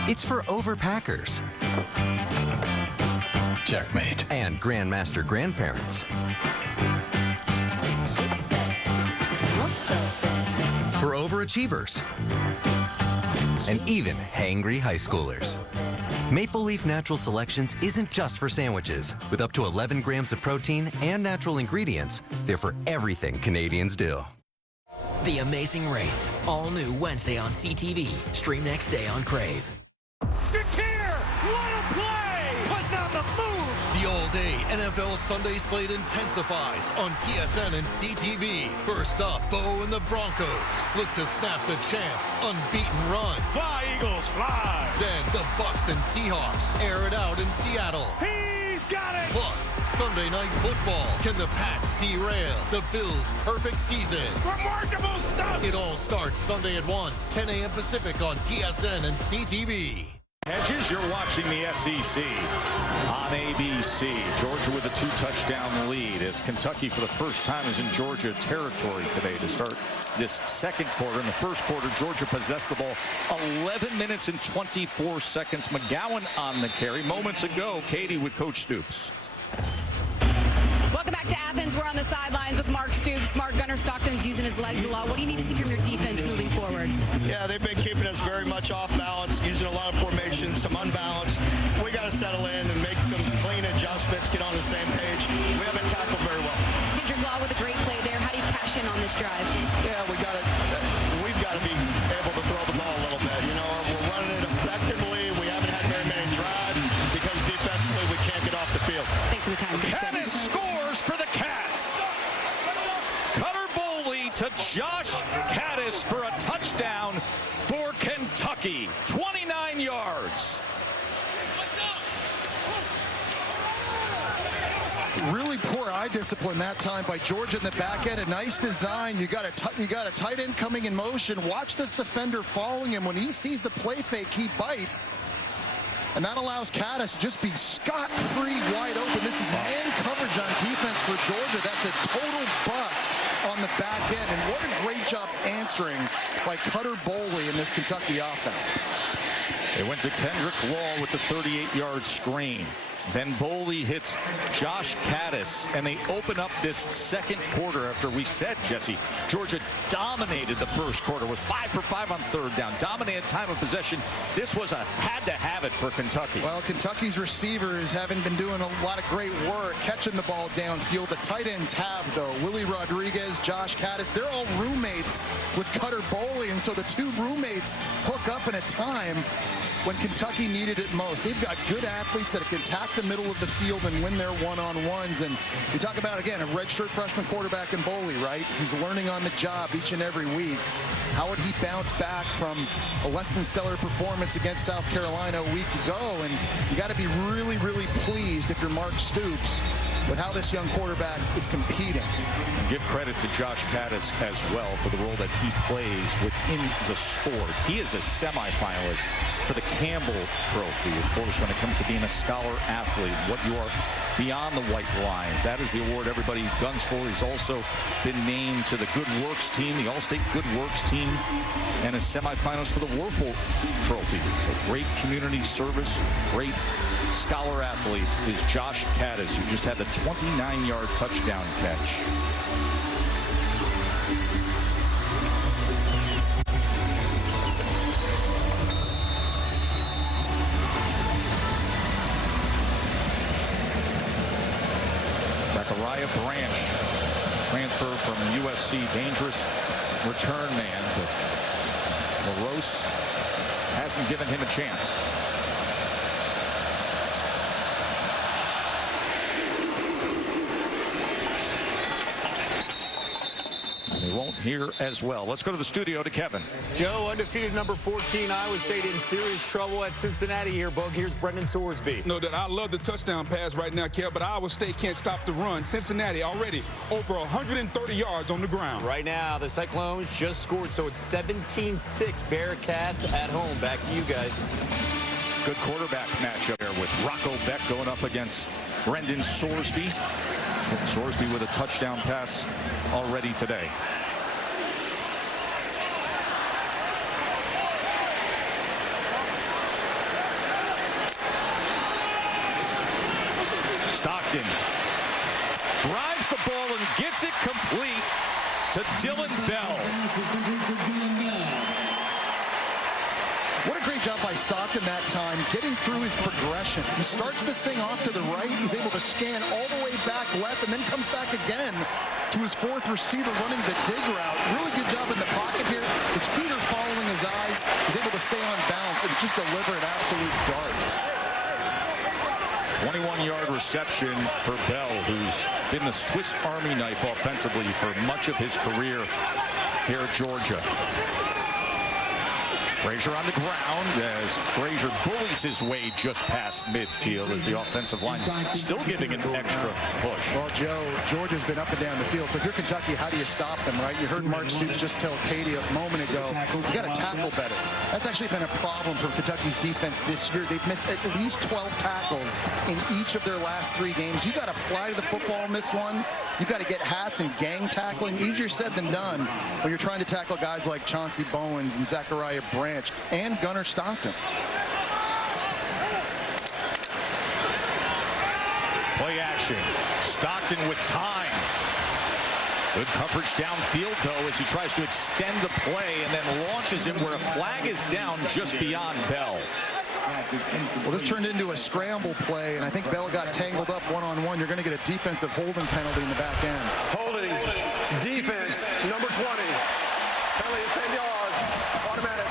It's for overpackers. Checkmate. And Grandmaster grandparents. For overachievers. And even hangry high schoolers. Maple Leaf Natural Selections isn't just for sandwiches. With up to 11 grams of protein and natural ingredients, they're for everything Canadians do. The Amazing Race, all new Wednesday on CTV. Stream next day on Crave. Shakir, what a play! Putting on the moves! The all-day NFL Sunday slate intensifies on TSN and CTV. First up, Bo and the Broncos look to snap the champs' unbeaten run. Fly, Eagles, fly! Then the Bucs and Seahawks air it out in Seattle. He's got it! Plus, Sunday Night Football. Can the Pats derail the Bills' perfect season? Remarkable stuff! It all starts Sunday at 1, 10 a.m. Pacific on TSN and CTV. Hedges, you're watching the SEC on ABC. Georgia with a 2-touchdown lead as Kentucky for the first time is in Georgia territory today to start this second quarter. In the first quarter, Georgia possessed the ball 11 minutes and 24 seconds. McGowan on the carry. Moments ago, Katie with Coach Stoops. Welcome back to Athens. We're on the sidelines with Mark Stoops. Mark, Gunnar Stockton's using his legs a lot. What do you need to see from your defense moving forward? Yeah, they've been keeping us very much off balance, using a lot of formations, some unbalanced. We got to settle in and make them clean adjustments, get on the same page. We haven't tackled very well. Kendrick Law with a great play there. How do you cash in on this drive? Yeah, we've got to be able to throw the ball a little bit. You know, we're running it effectively. We haven't had very many drives because defensively we can't get off the field. Thanks for the time. Caddis scores for the Cats. Cutter Boley to Josh Caddis for a touchdown for Kentucky. 29 yards. Really poor eye discipline that time by Georgia in the back end. A nice design. You got a tight end coming in motion. Watch this defender following him. When he sees the play fake, he bites. And that allows Caddis to just be scot-free wide open. This is man coverage on defense for Georgia. That's a total bust on the back end. And what a great job answering by Cutter Boley in this Kentucky offense. They went to Kendrick Law with the 38-yard screen. Then Boley hits Josh Caddis, and they open up this second quarter after we said, Jesse, Georgia dominated the first quarter, was 5 for 5 on third down, dominated time of possession. This was a had-to-have-it for Kentucky. Well, Kentucky's receivers haven't been doing a lot of great work catching the ball downfield. The tight ends have, though. Willie Rodriguez, Josh Caddis, they're all roommates with Cutter Boley, and so the two roommates hook up in a time when Kentucky needed it most. They've got good athletes that can attack the middle of the field and win their one-on-ones. And you talk about, again, a redshirt freshman quarterback in Boley, right, who's learning on the job each and every week. How would he bounce back from a less than stellar performance against South Carolina a week ago? And you got to be really, really pleased if you're Mark Stoops with how this young quarterback is competing. Give credit to Josh Caddis as well for the role that he plays within the sport. He is a semifinalist for the Campbell Trophy. Of course, when it comes to being a scholar athlete, what you are beyond the white lines, that is the award everybody guns for. He's also been named to the Good Works team, the All-State Good Works team, and a semifinalist for the Wuerffel Trophy. So great community service, great scholar athlete is Josh Caddis, who just had the 29-yard touchdown catch. Zachariah Branch, transfer from USC, dangerous return man, but LaRose hasn't given him a chance. They won't here as well. Let's go to the studio to Kevin. Joe, undefeated number 14, Iowa State in serious trouble at Cincinnati here. Bug, here's Brendan Sorsby. No, I love the touchdown pass right now, Kev, but Iowa State can't stop the run. Cincinnati already over 130 yards on the ground. Right now, the Cyclones just scored, so it's 17-6 Bearcats at home. Back to you guys. Good quarterback matchup there with Rocco Beck going up against Brendan Sorsby. Sorsby with a touchdown pass already today. Stockton drives the ball and gets it complete to Dylan Bell. What a great job by Stockton that time, getting through his progressions. He starts this thing off to the right. He's able to scan all the way back left and then comes back again to his fourth receiver running the dig route. Really good job in the pocket here. His feet are following his eyes. He's able to stay on balance and just deliver an absolute dart. 21-yard reception for Bell, who's been the Swiss Army knife offensively for much of his career here at Georgia. Frazier on the ground as Frazier bullies his way just past midfield as the offensive line still giving an extra push. Well, Joe, Georgia's been up and down the field. So if you're Kentucky, how do you stop them, right? You heard Mark Stoops just tell Katie a moment ago, you got to tackle better. That's actually been a problem for Kentucky's defense this year. They've missed at least 12 tackles in each of their last 3 games. You got to fly to the football in this one. You've got to get hats and gang tackling. Easier said than done when you're trying to tackle guys like Chauncey Bowens and Zachariah Branch and Gunnar Stockton. Play action. Stockton with time. Good coverage downfield, though, as he tries to extend the play and then launches him where a flag is down just beyond Bell. Well, this turned into a scramble play, and I think Bell got tangled up one-on-one. You're going to get a defensive holding penalty in the back end. Holding. Defense, number 20. Penalty is 10 yards. Automatic.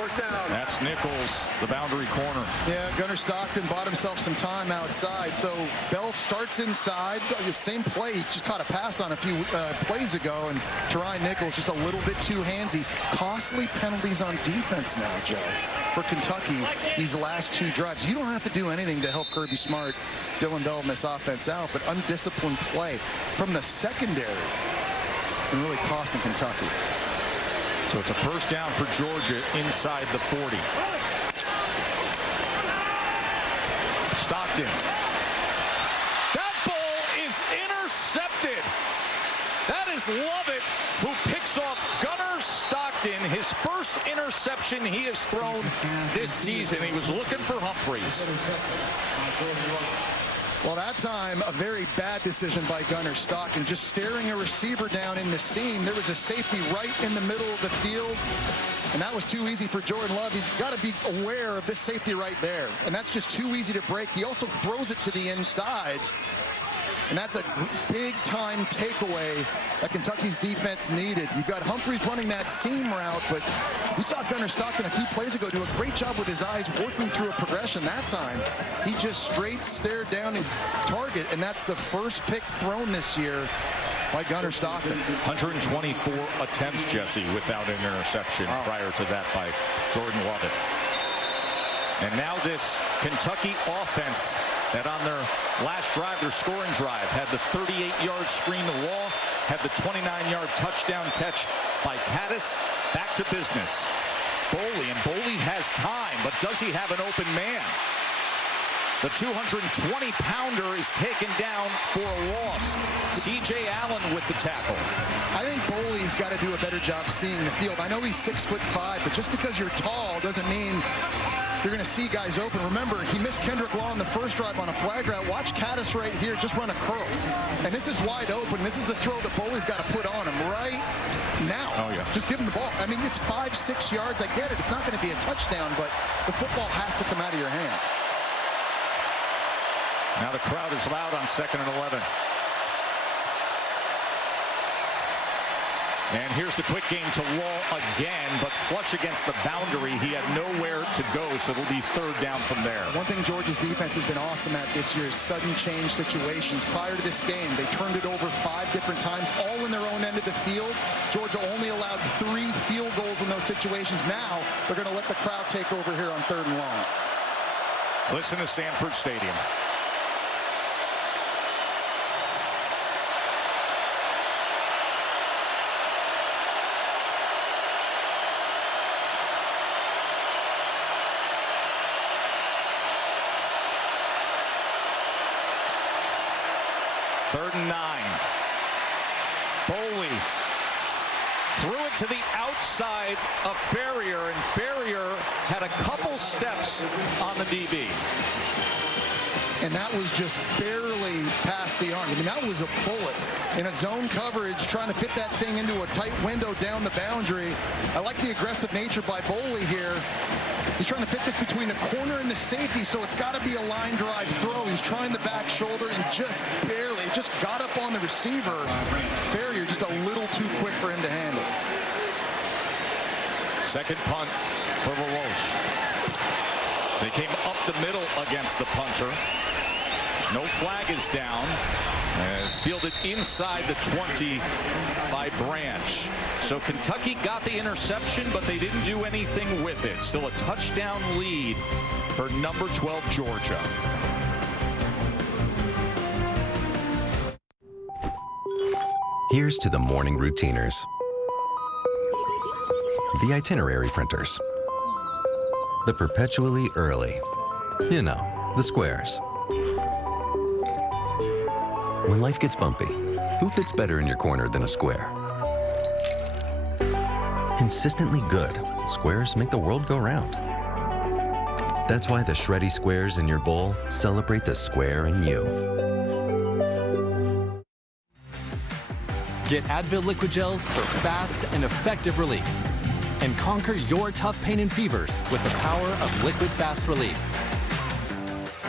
First down. That's Nichols, the boundary corner. Yeah, Gunnar Stockton bought himself some time outside. So Bell starts inside. The same play. He just caught a pass on a few plays ago, and Tyron Nichols just a little bit too handsy. Costly penalties on defense now, Joe, for Kentucky these last 2 drives. You don't have to do anything to help Kirby Smart, Dylan Bell in this offense out, but undisciplined play from the secondary. It's been really costing Kentucky. So it's a first down for Georgia inside the 40. Stockton. That ball is intercepted. That is Lovett, who picks off Gunnar Stockton, his first interception he has thrown this season. He was looking for Humphreys. Well, that time, a very bad decision by Gunnar Stockton, just staring a receiver down in the seam. There was a safety right in the middle of the field, and that was too easy for Jordan Love. He's got to be aware of this safety right there, and that's just too easy to break. He also throws it to the inside, and that's a big-time takeaway that Kentucky's defense needed. You've got Humphreys running that seam route, but we saw Gunnar Stockton a few plays ago do a great job with his eyes working through a progression. That time, he just straight stared down his target, and that's the first pick thrown this year by Gunnar Stockton. 124 attempts, Jesse, without an interception. Prior to that by Jordan Lovett. And now this Kentucky offense that on their last drive, their scoring drive, had the 38-yard screen to Law, had the 29-yard touchdown catch by Caddis. Back to business. Boley, and Boley has time, but does he have an open man? The 220-pounder is taken down for a loss. C.J. Allen with the tackle. I think Boley's got to do a better job seeing the field. I know he's 6'5", but just because you're tall doesn't mean you're going to see guys open. Remember, he missed Kendrick Law on the first drive on a flag route. Watch Caddis right here just run a curl. And this is wide open. This is a throw that Boley's got to put on him right now. Oh, yeah. Just give him the ball. I mean, it's 5-6 yards. I get it. It's not going to be a touchdown, but the football has to come out of your hand. Now the crowd is loud on 2nd and 11. And here's the quick game to Law again, but flush against the boundary. He had nowhere to go, so it'll be 3rd down from there. One thing Georgia's defense has been awesome at this year is sudden change situations. Prior to this game, they turned it over 5 different times, all in their own end of the field. Georgia only allowed 3 field goals in those situations. Now they're going to let the crowd take over here on 3rd and long. Listen to Sanford Stadium. Third and 9. Boley threw it to the outside of Ferrier, and Ferrier had a couple steps on the DB. And that was just barely past the arm. I mean, that was a bullet in a zone coverage, trying to fit that thing into a tight window down the boundary. I like the aggressive nature by Boley here. He's trying to fit this between the corner and the safety, so it's got to be a line drive throw. He's trying the back shoulder and just barely, just got up on the receiver. Ferrier just a little too quick for him to handle. Second punt for LaRoche. They came up the middle against the punter. No flag is down. As fielded inside the 20 by Branch. So Kentucky got the interception, but they didn't do anything with it. Still a touchdown lead for number 12 Georgia. Here's to the morning routiners. The itinerary printers. The perpetually early. You know, the squares. When life gets bumpy, who fits better in your corner than a square? Consistently good, squares make the world go round. That's why the shreddy squares in your bowl celebrate the square in you. Get Advil liquid gels for fast and effective relief. And conquer your tough pain and fevers with the power of Liquid Fast Relief.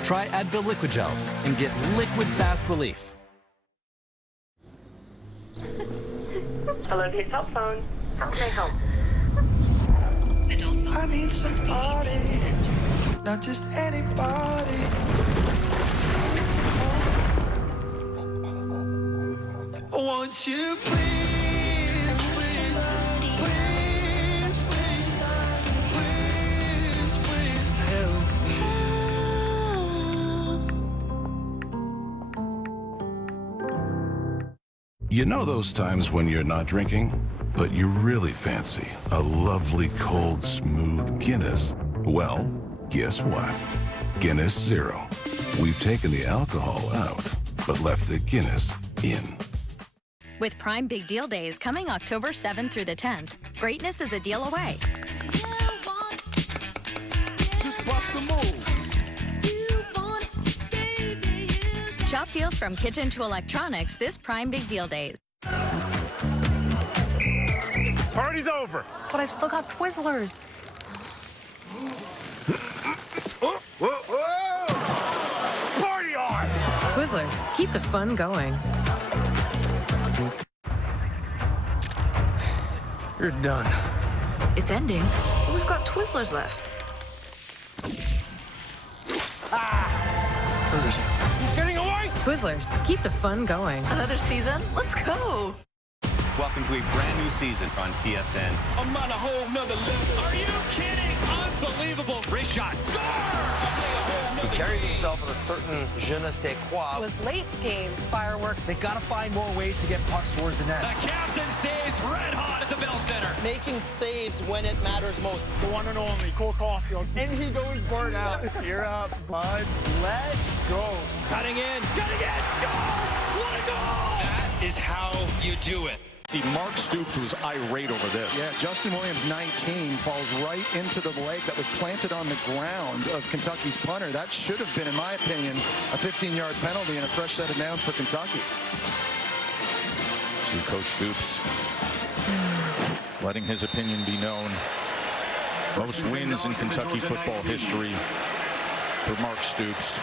Try Advil liquid gels and get liquid fast relief. Hello, your cell phone. How can I help? I need somebody, not just anybody. Won't you please, please, please, please, please, please help me? You know those times when you're not drinking, but you really fancy a lovely, cold, smooth Guinness? Well, guess what? Guinness Zero. We've taken the alcohol out, but left the Guinness in. With Prime Big Deal Days coming October 7th through the 10th, greatness is a deal away. Just bust the move. Shop deals from kitchen to electronics this Prime Big Deal Days. Party's over. But I've still got Twizzlers. Whoa, whoa! Party on! Twizzlers, keep the fun going. You're done. It's ending, but we've got Twizzlers left. Where is he? He's getting away! Twizzlers, keep the fun going. Another season? Let's go! Welcome to a brand new season on TSN. I'm on a whole nother level. Are you kidding? Unbelievable. Wrist shot. He carries himself with a certain je ne sais quoi. It was late game fireworks. They gotta find more ways to get pucks towards the net. The captain stays red hot at the Bell Center. Making saves when it matters most. The one and only Cole Caulfield. And he goes burnt out. You're up, bud. Let's go. Cutting in. Score! What a goal! That is how you do it. See, Mark Stoops was irate over this. Yeah, Justin Williams, 19, falls right into the leg that was planted on the ground of Kentucky's punter. That should have been, in my opinion, a 15-yard penalty and a fresh set of downs for Kentucky. See Coach Stoops letting his opinion be known. Most wins in Kentucky football history for Mark Stoops.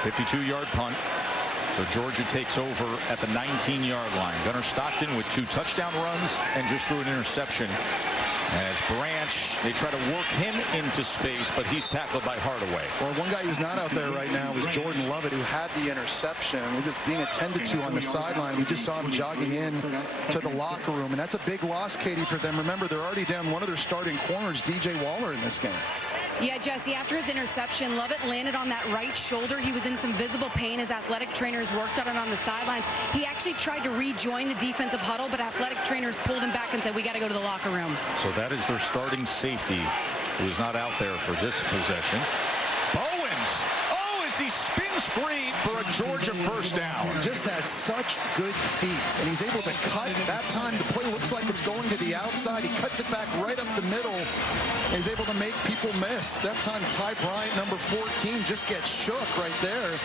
52-yard punt. So Georgia takes over at the 19-yard line. Gunnar Stockton with 2 touchdown runs and just threw an interception. As Branch, they try to work him into space, but he's tackled by Hardaway. Well, one guy who's not out there right now is Jordan Lovett, who had the interception. He was being attended to on the sideline. We just saw him jogging in to the locker room, and that's a big loss, Katie, for them. Remember, they're already down one of their starting corners, DJ Waller, in this game. Yeah, Jesse, after his interception, Lovett landed on that right shoulder. He was in some visible pain. His athletic trainers worked on it on the sidelines. He actually tried to rejoin the defensive huddle, but athletic trainers pulled him back and said, we got to go to the locker room. So that is their starting safety, who is not out there for this possession. Bowens, as he spins free for a Georgia first down. Just has such good feet, and he's able to cut. That time the play looks like it's going to the outside. He cuts it back right up the middle, and he's able to make people miss. That time Ty Bryant, number 14, just gets shook right there.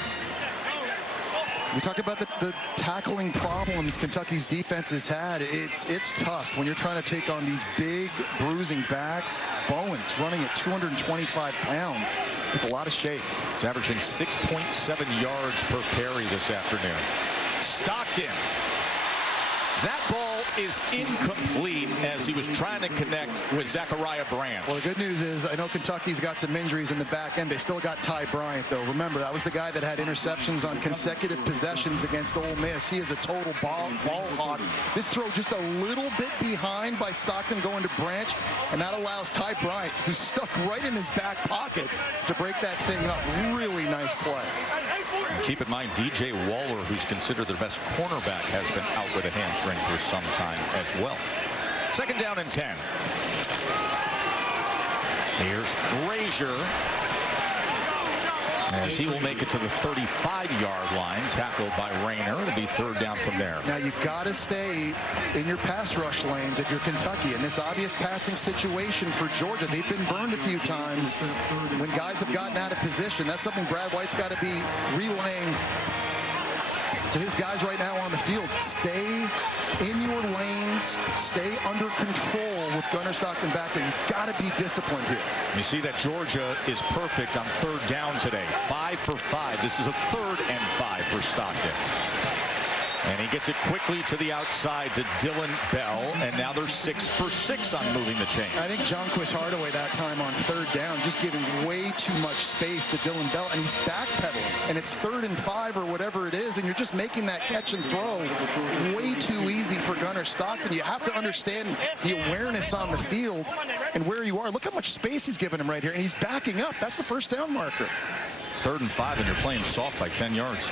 We talk about the tackling problems Kentucky's defense has had. It's tough when you're trying to take on these big bruising backs. Bowens running at 225 pounds with a lot of shape. He's averaging 6.7 yards per carry this afternoon. Stockton. That ball is incomplete as he was trying to connect with Zachariah Branch. Well, the good news is I know Kentucky's got some injuries in the back end. They still got Ty Bryant, though. Remember, that was the guy that had interceptions on consecutive possessions against Ole Miss. He is a total ball hawk. This throw just a little bit behind by Stockton going to Branch, and that allows Ty Bryant, who's stuck right in his back pocket, to break that thing up. Really nice play. Keep in mind, DJ Waller, who's considered their best cornerback, has been out with a hamstring for some time as well. 2nd down and 10. Here's Frazier, as he will make it to the 35-yard line, tackled by Rayner. It'll be 3rd down from there. Now, you've got to stay in your pass rush lanes if you're Kentucky. In this obvious passing situation for Georgia, they've been burned a few times when guys have gotten out of position. That's something Brad White's got to be relaying to his guys right now on the field, stay in your lanes, stay under control with Gunnar Stockton back there. You've got to be disciplined here. You see that Georgia is perfect on 3rd down today. 5 for 5. This is a 3rd and 5 for Stockton. And he gets it quickly to the outside to Dylan Bell, and now they're 6 for 6 on moving the chain. I think Jonquist Hardaway that time on 3rd down, just giving way too much space to Dylan Bell, and he's backpedaling, and it's 3rd and 5 or whatever it is, and you're just making that catch and throw way too easy for Gunnar Stockton. You have to understand the awareness on the field and where you are. Look how much space he's giving him right here, and he's backing up. That's the 1st down marker. 3rd and 5, and you're playing soft by 10 yards.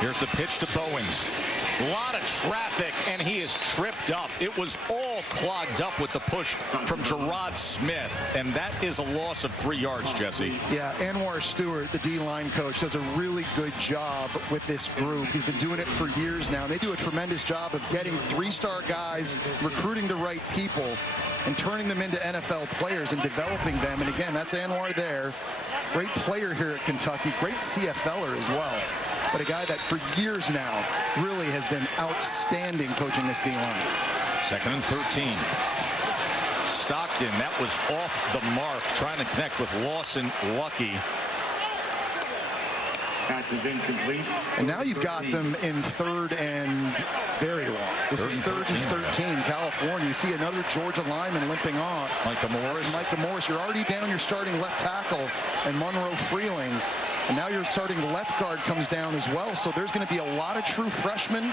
Here's the pitch to Bowens. A lot of traffic, and he is tripped up. It was all clogged up with the push from Gerard Smith, and that is a loss of 3 yards, Jesse. Yeah, Anwar Stewart, the D-line coach, does a really good job with this group. He's been doing it for years now. They do a tremendous job of getting 3-star guys, recruiting the right people, and turning them into NFL players and developing them. And again, that's Anwar there. Great player here at Kentucky. Great CFLer as well. But a guy that for years now really has been outstanding coaching this D-line. 2nd and 13. Stockton, that was off the mark, trying to connect with Lawson Lucky. Pass is incomplete. And now you've got them in 3rd and very long. This is 3rd and 13, California. You see another Georgia lineman limping off. Micah Morris. Micah Morris. You're already down your starting left tackle and Monroe Freeling. And now your starting left guard comes down as well. So there's going to be a lot of true freshmen,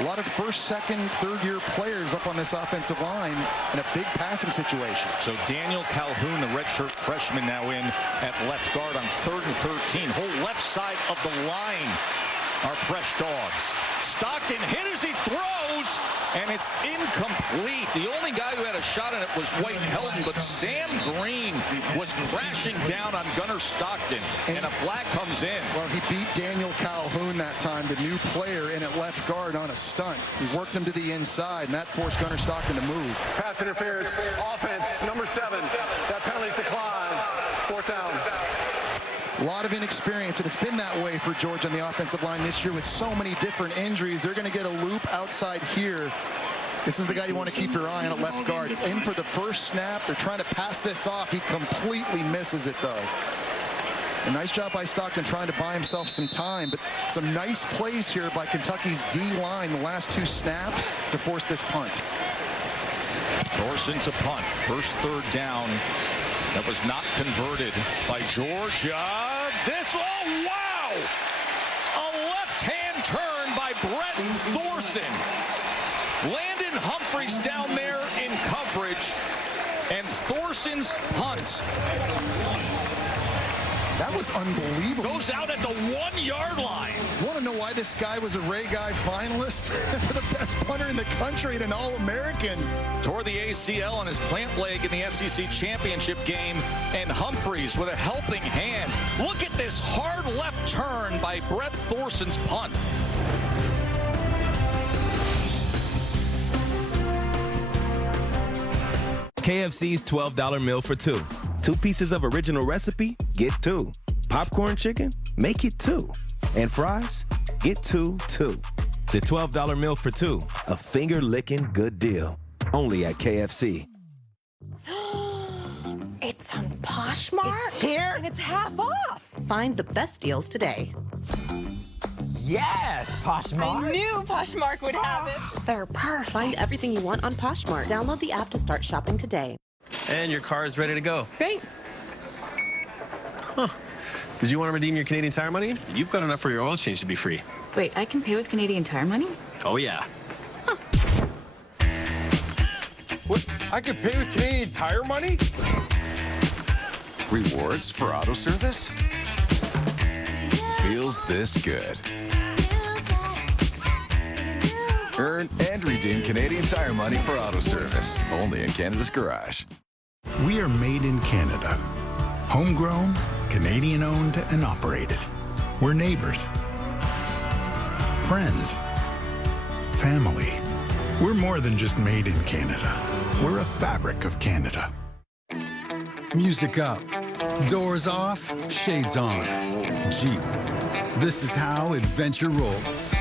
a lot of 1st, 2nd, 3rd-year players up on this offensive line in a big passing situation. So Daniel Calhoun, the redshirt freshman, now in at left guard on 3rd and 13. Whole left side of the line are fresh dogs. Stockton hit as he throws, and it's incomplete. The only guy who had a shot at it was White Helton, but Sam Green was crashing down on Gunnar Stockton, and a flag comes in. Well, he beat Daniel Calhoun that time, the new player in at left guard on a stunt. He worked him to the inside, and that forced Gunnar Stockton to move. Pass interference, offense, number 7. That penalty's declined. 4th down. A lot of inexperience, and it's been that way for Georgia on the offensive line this year with so many different injuries. They're going to get a loop outside here. This is the guy you want to keep your eye on at left guard. In for the 1st snap. They're trying to pass this off. He completely misses it, though. A nice job by Stockton trying to buy himself some time, but some nice plays here by Kentucky's D-line the last 2 snaps to force this punt. Thorson to punt. 1st 3rd down. That was not converted by Georgia. This, oh, wow! A left-hand turn by Brett Thorson. Landon Humphreys down there in coverage, and Thorson's punt. That was unbelievable. Goes out at the 1-yard line. Want to know why this guy was a Ray Guy finalist for the best punter in the country and an All-American? Tore the ACL on his plant leg in the SEC championship game, and Humphreys with a helping hand. Look at this hard left turn by Brett Thorson's punt. KFC's $12 meal for 2. 2 pieces of original recipe, get 2. Popcorn chicken, make it 2. And fries, get 2, too. The $12 meal for 2, a finger-licking good deal. Only at KFC. It's on Poshmark? It's here? And it's half off. Find the best deals today. Yes, Poshmark. I knew Poshmark would have it. They're perfect. Find everything you want on Poshmark. Download the app to start shopping today. And your car is ready to go. Great. Huh. Did you want to redeem your Canadian Tire money? You've got enough for your oil change to be free. Wait, I can pay with Canadian Tire money? Oh, yeah. Huh. What? I can pay with Canadian Tire money? Rewards for auto service? Feels this good. Earn and redeem Canadian Tire money for auto service. Only in Canada's Garage. We are made in Canada. Homegrown, Canadian-owned and operated. We're neighbors. Friends. Family. We're more than just made in Canada. We're a fabric of Canada. Music up. Doors off, shades on. Jeep. This is how adventure rolls.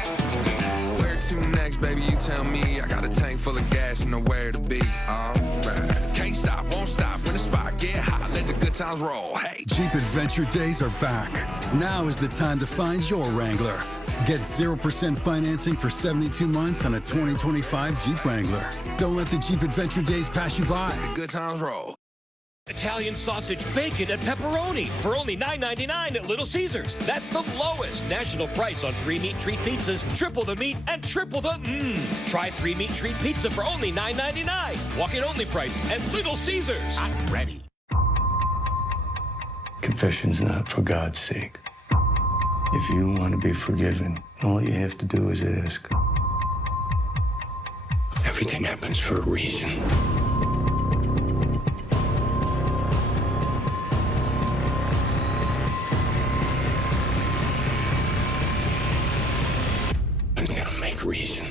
Where to next, baby? You tell me. I got a tank full of gas and nowhere to be. Alright. Can't stop, won't stop. When the spot get hot, let the good times roll. Hey. Jeep Adventure Days are back. Now is the time to find your Wrangler. Get 0% financing for 72 months on a 2025 Jeep Wrangler. Don't let the Jeep Adventure Days pass you by. The good times roll. Italian sausage, bacon, and pepperoni for only $9.99 at Little Caesars. That's the lowest national price on 3 meat treat pizzas, triple the meat and triple the Try 3 meat treat pizza for only $9.99. Walk-in only price at Little Caesars. I'm ready. Confession's not for God's sake. If you want to be forgiven, all you have to do is ask. Everything happens for a reason. I'm gonna make reason.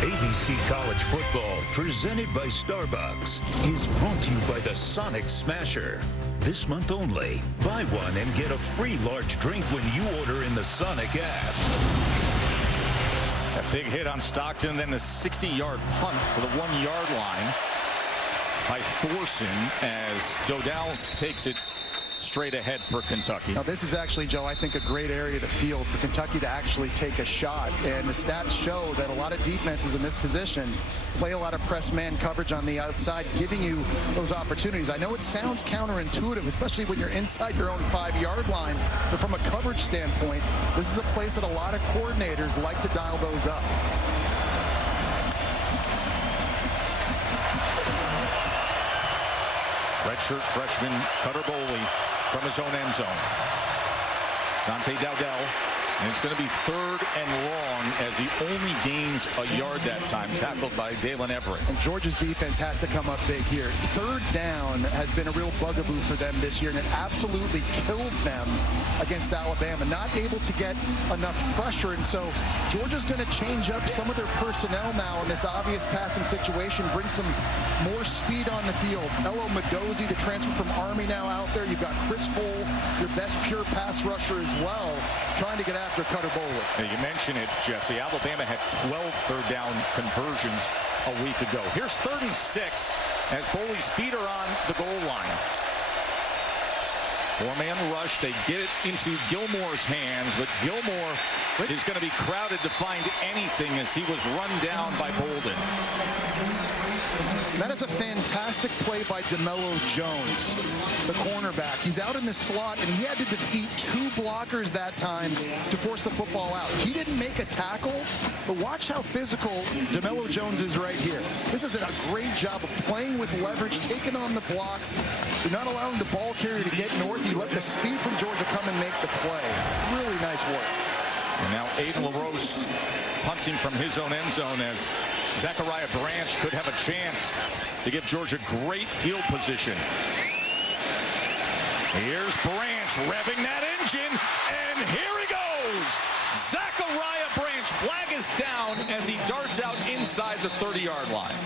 ABC College Football, presented by Starbucks, is brought to you by the Sonic Smasher. This month only, buy one and get a free large drink when you order in the Sonic app. A big hit on Stockton, then the 60-yard punt to the 1-yard line by Thorson as Dodell takes it straight ahead for Kentucky. Now this is actually, Joe, I think a great area of the field for Kentucky to actually take a shot. And the stats show that a lot of defenses in this position play a lot of press man coverage on the outside, giving you those opportunities. I know it sounds counterintuitive, especially when you're inside your own 5-yard line, but from a coverage standpoint, this is a place that a lot of coordinators like to dial those up. Redshirt freshman Cutter Boley from his own end zone. Dante Dowdell, and it's going to be 3rd and long as he only gains a yard that time, tackled by Dalen Everett. And Georgia's defense has to come up big here. 3rd down has been a real bugaboo for them this year, and it absolutely killed them against Alabama. Not able to get enough pressure, and so Georgia's going to change up some of their personnel now in this obvious passing situation, bring some more speed on the field. Elo Madozi, the transfer from Army, now out there. You've got Chris Cole, your best pure pass rusher as well, trying to get after Cutter Boley. Now, you mentioned it, Jesse. Alabama had 12 third down conversions a week ago. Here's 3rd and 6 as Boley's feet are on the goal line. 4-man rush. They get it into Gilmore's hands, but Gilmore is going to be crowded to find anything as he was run down by Bolden. That is a fantastic play by DeMello Jones, the cornerback. He's out in the slot, and he had to defeat 2 blockers that time to force the football out. He didn't make a tackle, but watch how physical DeMello Jones is right here. This is a great job of playing with leverage, taking on the blocks. You're not allowing the ball carrier to get north. You let the speed from Georgia come and make the play. Really nice work. And now Aiden LaRose punting from his own end zone as Zachariah Branch could have a chance to give Georgia great field position. Here's Branch revving that engine, and here he goes. Zachariah Branch, flag is down as he darts out inside the 30-yard line.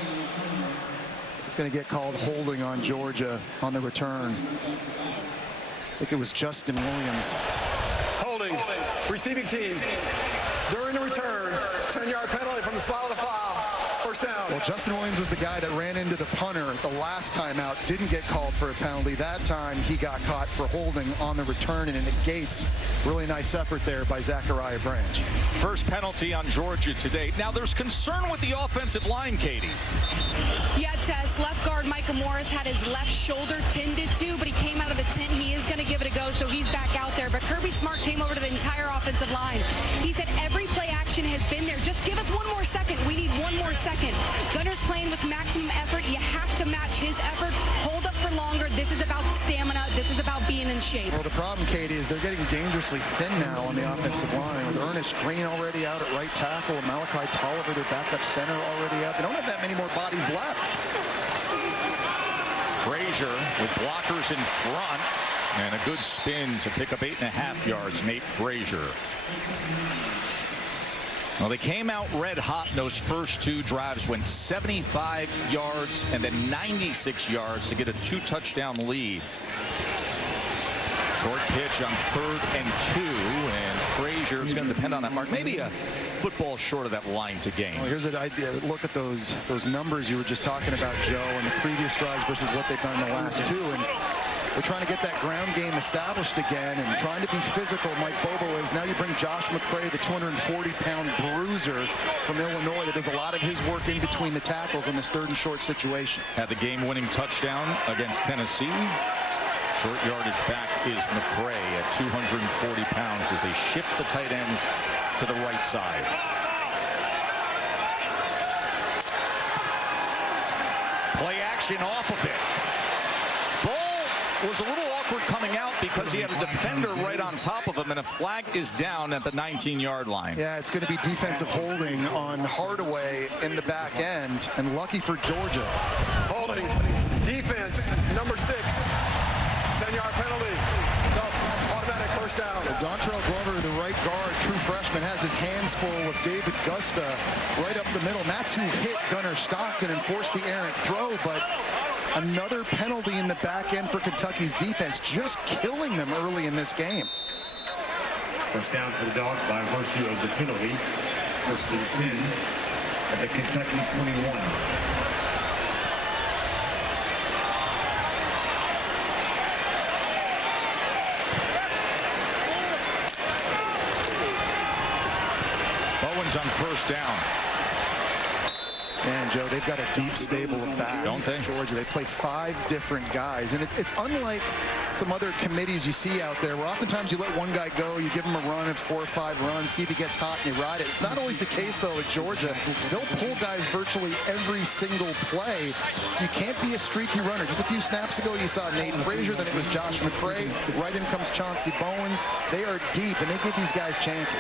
It's going to get called holding on Georgia on the return. I think it was Justin Williams. Holding. Receiving team. During the return, 10-yard penalty from the spot of the foul. First down. Well, Justin Williams was the guy that ran into the punter the last time out, didn't get called for a penalty. That time he got caught for holding on the return, and it negates. Really nice effort there by Zachariah Branch. First penalty on Georgia today. Now there's concern with the offensive line, Katie. Yeah, Tess, left guard Micah Morris had his left shoulder tended to, but he came out of the tent. He is going to give it a go, so he's back out there. But Kirby Smart came over to the entire offensive line. He said every play action has been there. Just give us one more second. We need one more second. Gunner's playing with maximum effort. You have to match his effort. Hold up for longer. This is about stamina. This is about being in shape. Well, the problem, Katie, is they're getting dangerously thin now on the offensive line with Ernest Green already out at right tackle, Malachi Tolliver, their backup center, already out. They don't have that many more bodies left. Frazier with blockers in front and a good spin to pick up 8.5 yards. Nate Frazier. Well, they came out red hot in those first 2 drives, went 75 yards and then 96 yards to get a 2-touchdown lead. Short pitch on 3rd and 2, and Frazier is going to depend on that mark. Maybe a football short of that line to gain. Well, here's an idea. Look at those numbers you were just talking about, Joe, and the previous drives versus what they've done in the last 2. And they're trying to get that ground game established again and trying to be physical. Mike Bobo is. Now you bring Josh McCray, the 240-pound bruiser from Illinois that does a lot of his work in between the tackles in this 3rd and short situation. Had the game-winning touchdown against Tennessee. Short yardage back is McCray at 240 pounds as they shift the tight ends to the right side. Play action off of it. Ball was a little awkward coming out because he had a defender right on top of him, and a flag is down at the 19-yard line. Yeah, it's going to be defensive holding on Hardaway in the back end, and lucky for Georgia. Holding. Defense, number 6. 10-yard penalty. Results, automatic first down. Dontrell Glover, the right guard, true freshman, has his hands full with David Gusta right up the middle. And that's who hit Gunnar Stockton and forced the errant throw. But another penalty in the back end for Kentucky's defense, just killing them early in this game. First down for the Dogs by virtue of the penalty. First and 10 at the Kentucky 21. Bowens on first down. Man, Joe, they've got a deep stable of backs. Don't they? Georgia, they play 5 different guys. And it's unlike some other committees you see out there where oftentimes you let one guy go, you give him a run of 4 or 5 runs, see if he gets hot and you ride it. It's not always the case, though, at Georgia. They'll pull guys virtually every single play, so you can't be a streaky runner. Just a few snaps ago, you saw Nate Frazier, then it was Josh McCray. Right in comes Chauncey Bowens. They are deep, and they give these guys chances.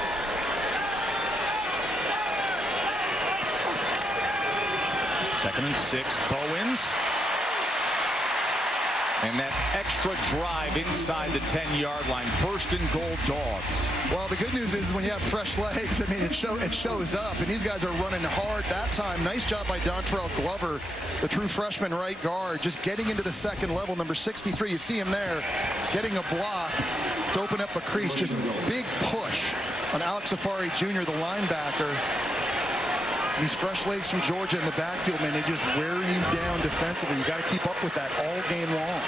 Second and 6, Bowens. And that extra drive inside the 10-yard line. First and goal, Dogs. Well, the good news is when you have fresh legs, I mean, it shows up, and these guys are running hard that time. Nice job by Dontrell Glover, the true freshman right guard, just getting into the second level, number 63. You see him there, getting a block to open up a crease. Just big push on Alex Safari Jr., the linebacker. These fresh legs from Georgia in the backfield, man, they just wear you down defensively. You got to keep up with that all game long.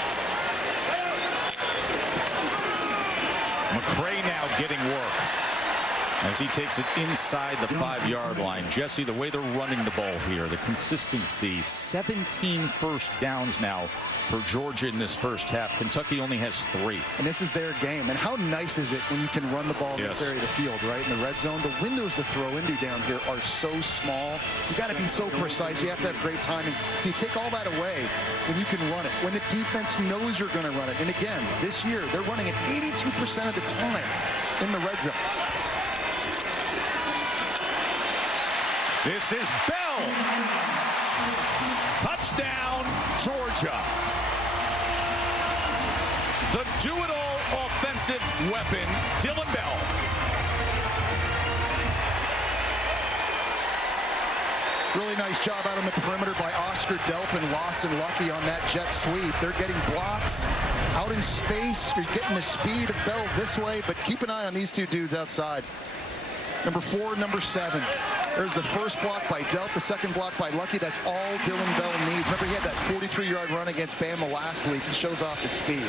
McCray now getting work as he takes it inside the 5-yard line. Jesse, the way they're running the ball here, the consistency, 17 first downs now for Georgia in this first half. Kentucky only has 3. And this is their game. And how nice is it when you can run the ball in this area of the field, right? In the red zone, the windows to throw into down here are so small. You got to be so precise. You have to have great timing. So you take all that away when you can run it, when the defense knows you're going to run it. And again, this year, they're running it 82% of the time in the red zone. This is Bell. Touchdown, Georgia. The do-it-all offensive weapon, Dylan Bell. Really nice job out on the perimeter by Oscar Delp and Lawson Lucky on that jet sweep. They're getting blocks out in space. You're getting the speed of Bell this way, but keep an eye on these 2 dudes outside. Number 4, number 7. There's the first block by Delp, the second block by Lucky. That's all Dylan Bell needs. Remember, he had that 43-yard run against Bama last week. He shows off his speed.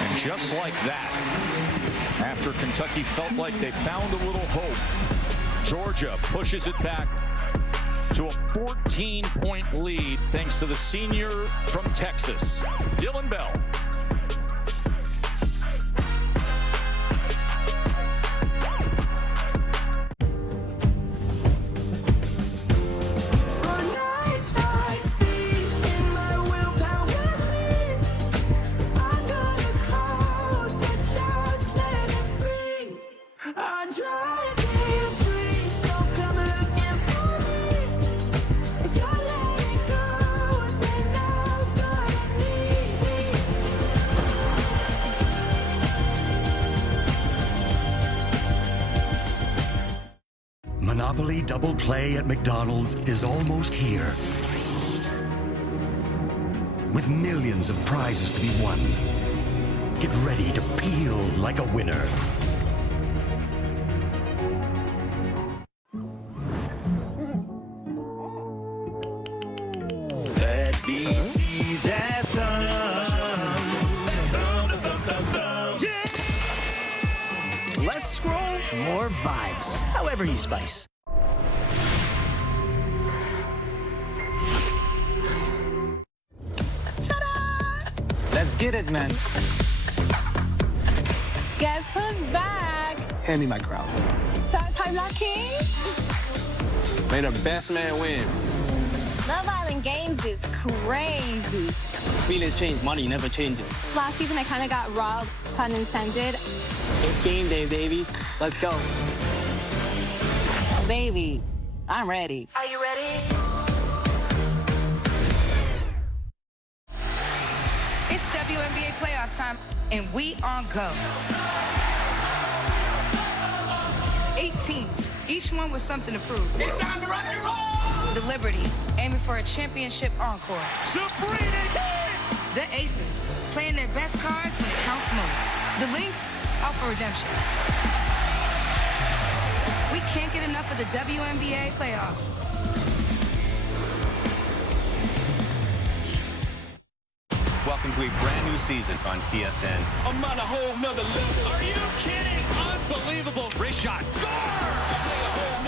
And just like that, after Kentucky felt like they found a little hope, Georgia pushes it back to a 14-point lead thanks to the senior from Texas, Dylan Bell. Monopoly Double Play at McDonald's is almost here. With millions of prizes to be won. Get ready to peel like a winner. Let me see that thumb. Less scroll, more vibes. However you spice. Let's get it, man. Guess who's back? Hand me my crown. That time, Lucky? May the best man win. Love Island Games is crazy. Feelings change, money never changes. Last season, I kind of got robbed, pun intended. It's game day, baby. Let's go. Baby, I'm ready. Are you ready? It's WNBA playoff time, and we on go. 8 teams, each one with something to prove. It's time to rock and roll! The Liberty, aiming for a championship encore. The Aces, playing their best cards when it counts most. The Lynx, out for redemption. We can't get enough of the WNBA playoffs. Welcome to a brand new season on TSN. I'm on a whole nother level. Are you kidding? Unbelievable. Wrist shot. Score!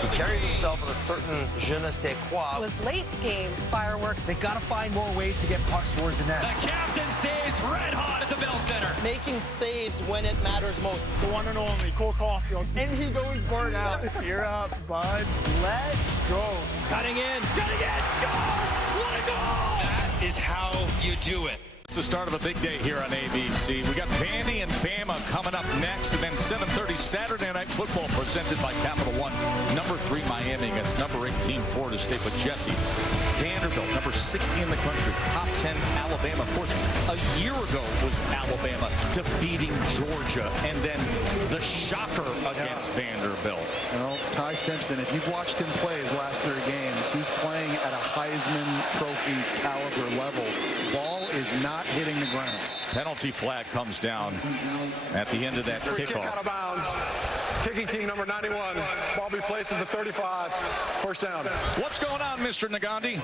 He carries himself with a certain je ne sais quoi. It was late game fireworks. They gotta find more ways to get pucks towards the net. The captain stays red hot at the Bell Center. Making saves when it matters most. The one and only Cole Caulfield. And he goes burnt out. You're up, bud. Let's go. Cutting in. Score! What a goal! That is how you do it. It's the start of a big day here on ABC. We got Vandy and Bama coming up next, and then 7:30 Saturday Night Football presented by Capital One. Number 3 Miami against number 18 Florida State with Jesse. Vanderbilt, number 16 in the country, top 10 Alabama. Of course, a year ago was Alabama defeating Georgia, and then the shocker against Vanderbilt. You know, Ty Simpson, if you've watched him play his last 3 games, he's playing at a Heisman Trophy caliber level. Ball is not hitting the ground. Penalty flag comes down at the end of that Kick kickoff. out of bounds. Kicking team number 91. Ball be placed at the 35. First down. What's going on, Mr. Nagandi?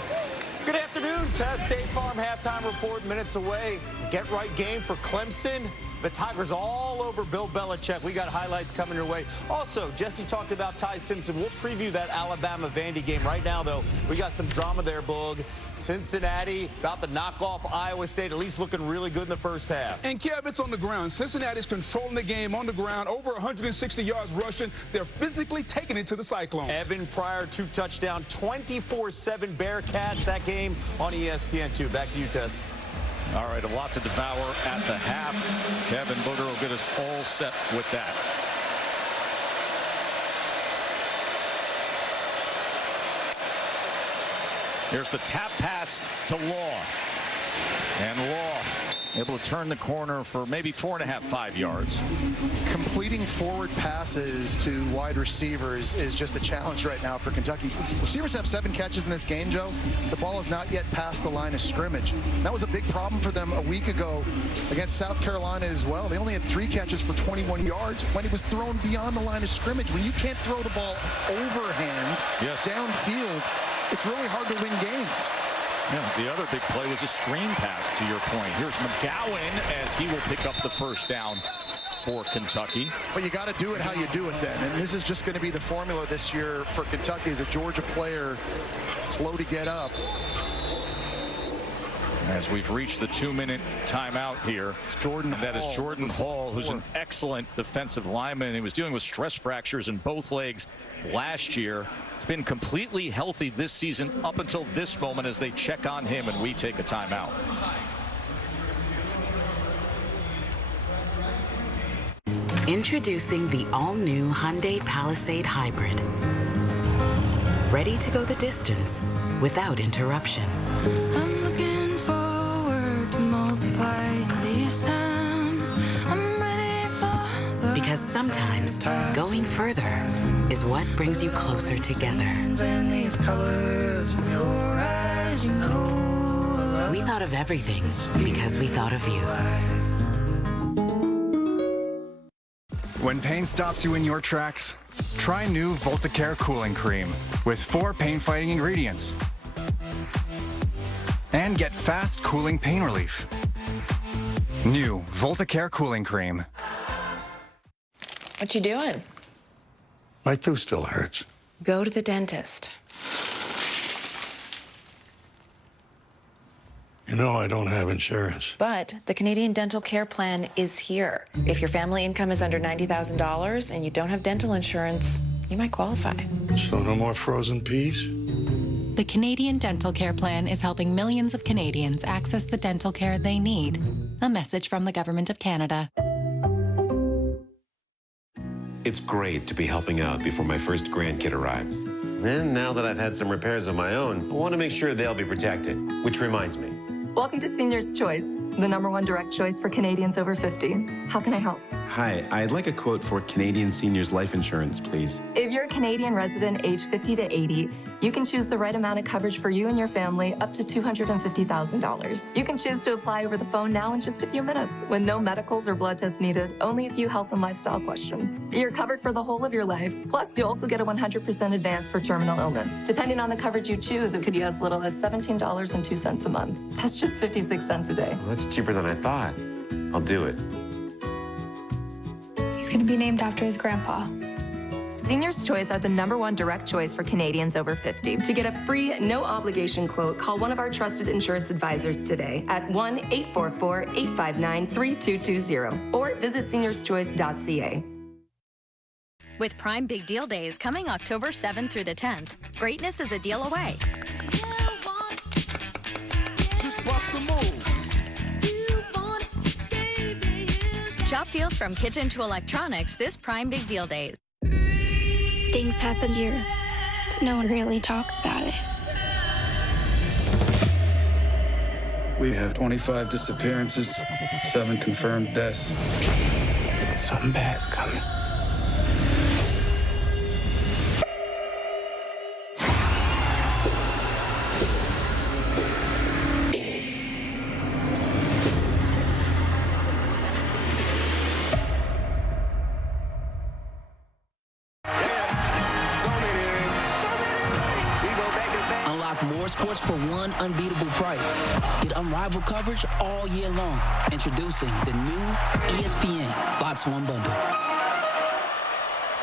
Good afternoon. Test State Farm halftime report minutes away. Get right game for Clemson. The Tigers all over Bill Belichick. We got highlights coming your way. Also, Jesse talked about Ty Simpson. We'll preview that Alabama-Vandy game right now, though. We got some drama there, Boog. Cincinnati about to knock off Iowa State, at least looking really good in the first half. And Kev, it's on the ground. Cincinnati's controlling the game on the ground, over 160 yards rushing. They're physically taking it to the Cyclones. Evan Pryor, 2 touchdown, 24-7 Bearcats. That game on ESPN2. Back to you, Tess. All right, a lot to devour at the half. Kevin Booger will get us all set with that. Here's the tap pass to Law. And Law able to turn the corner for maybe 4.5, 5 yards. Completing forward passes to wide receivers is just a challenge right now for Kentucky. Receivers have 7 catches in this game, Joe. The ball is not yet past the line of scrimmage. That was a big problem for them a week ago against South Carolina as well. They only had 3 catches for 21 yards when it was thrown beyond the line of scrimmage. When you can't throw the ball overhand downfield, it's really hard to win games. Yeah, the other big play was a screen pass, to your point. Here's McGowan as he will pick up the first down for Kentucky. But you got to do it how you do it then. And this is just going to be the formula this year for Kentucky as a Georgia player, slow to get up. As we've reached the 2-minute timeout here. That is Jordan Hall, who's an excellent defensive lineman. He was dealing with stress fractures in both legs last year. He's been completely healthy this season up until this moment as they check on him and we take a timeout. Introducing the all-new Hyundai Palisade Hybrid. Ready to go the distance without interruption. I'm looking forward to multiplying these times. I'm ready for the Because sometimes going further is what brings you closer together. We thought of everything because we thought of you. When pain stops you in your tracks, try new Voltacare Cooling Cream with 4 pain-fighting ingredients. And get fast cooling pain relief. New Voltacare Cooling Cream. What you doing? My tooth still hurts. Go to the dentist. You know I don't have insurance. But the Canadian Dental Care Plan is here. If your family income is under $90,000 and you don't have dental insurance, you might qualify. So no more frozen peas? The Canadian Dental Care Plan is helping millions of Canadians access the dental care they need. A message from the Government of Canada. It's great to be helping out before my first grandkid arrives. And now that I've had some repairs of my own, I want to make sure they'll be protected. Which reminds me. Welcome to Senior's Choice, the #1 direct choice for Canadians over 50. How can I help? Hi, I'd like a quote for Canadian Seniors Life Insurance, please. If you're a Canadian resident age 50 to 80, you can choose the right amount of coverage for you and your family up to $250,000. You can choose to apply over the phone now in just a few minutes with no medicals or blood tests needed, only a few health and lifestyle questions. You're covered for the whole of your life, plus you also get a 100% advance for terminal illness. Depending on the coverage you choose, it could be as little as $17.02 a month. That's just 56 cents a day. Well, that's cheaper than I thought. I'll do it. He's going to be named after his grandpa. Seniors' Choice are the #1 direct choice for Canadians over 50. To get a free, no-obligation quote, call one of our trusted insurance advisors today at 1-844-859-3220 or visit seniorschoice.ca. With Prime Big Deal Days coming October 7th through the 10th, greatness is a deal away. Just bust the move. Shop deals from kitchen to electronics this Prime Big Deal Days. Things happen here, but no one really talks about it. We have 25 disappearances, 7 confirmed deaths. Something bad's coming. More sports for one unbeatable price. Get unrivaled coverage all year long. Introducing the new ESPN Fox One bundle.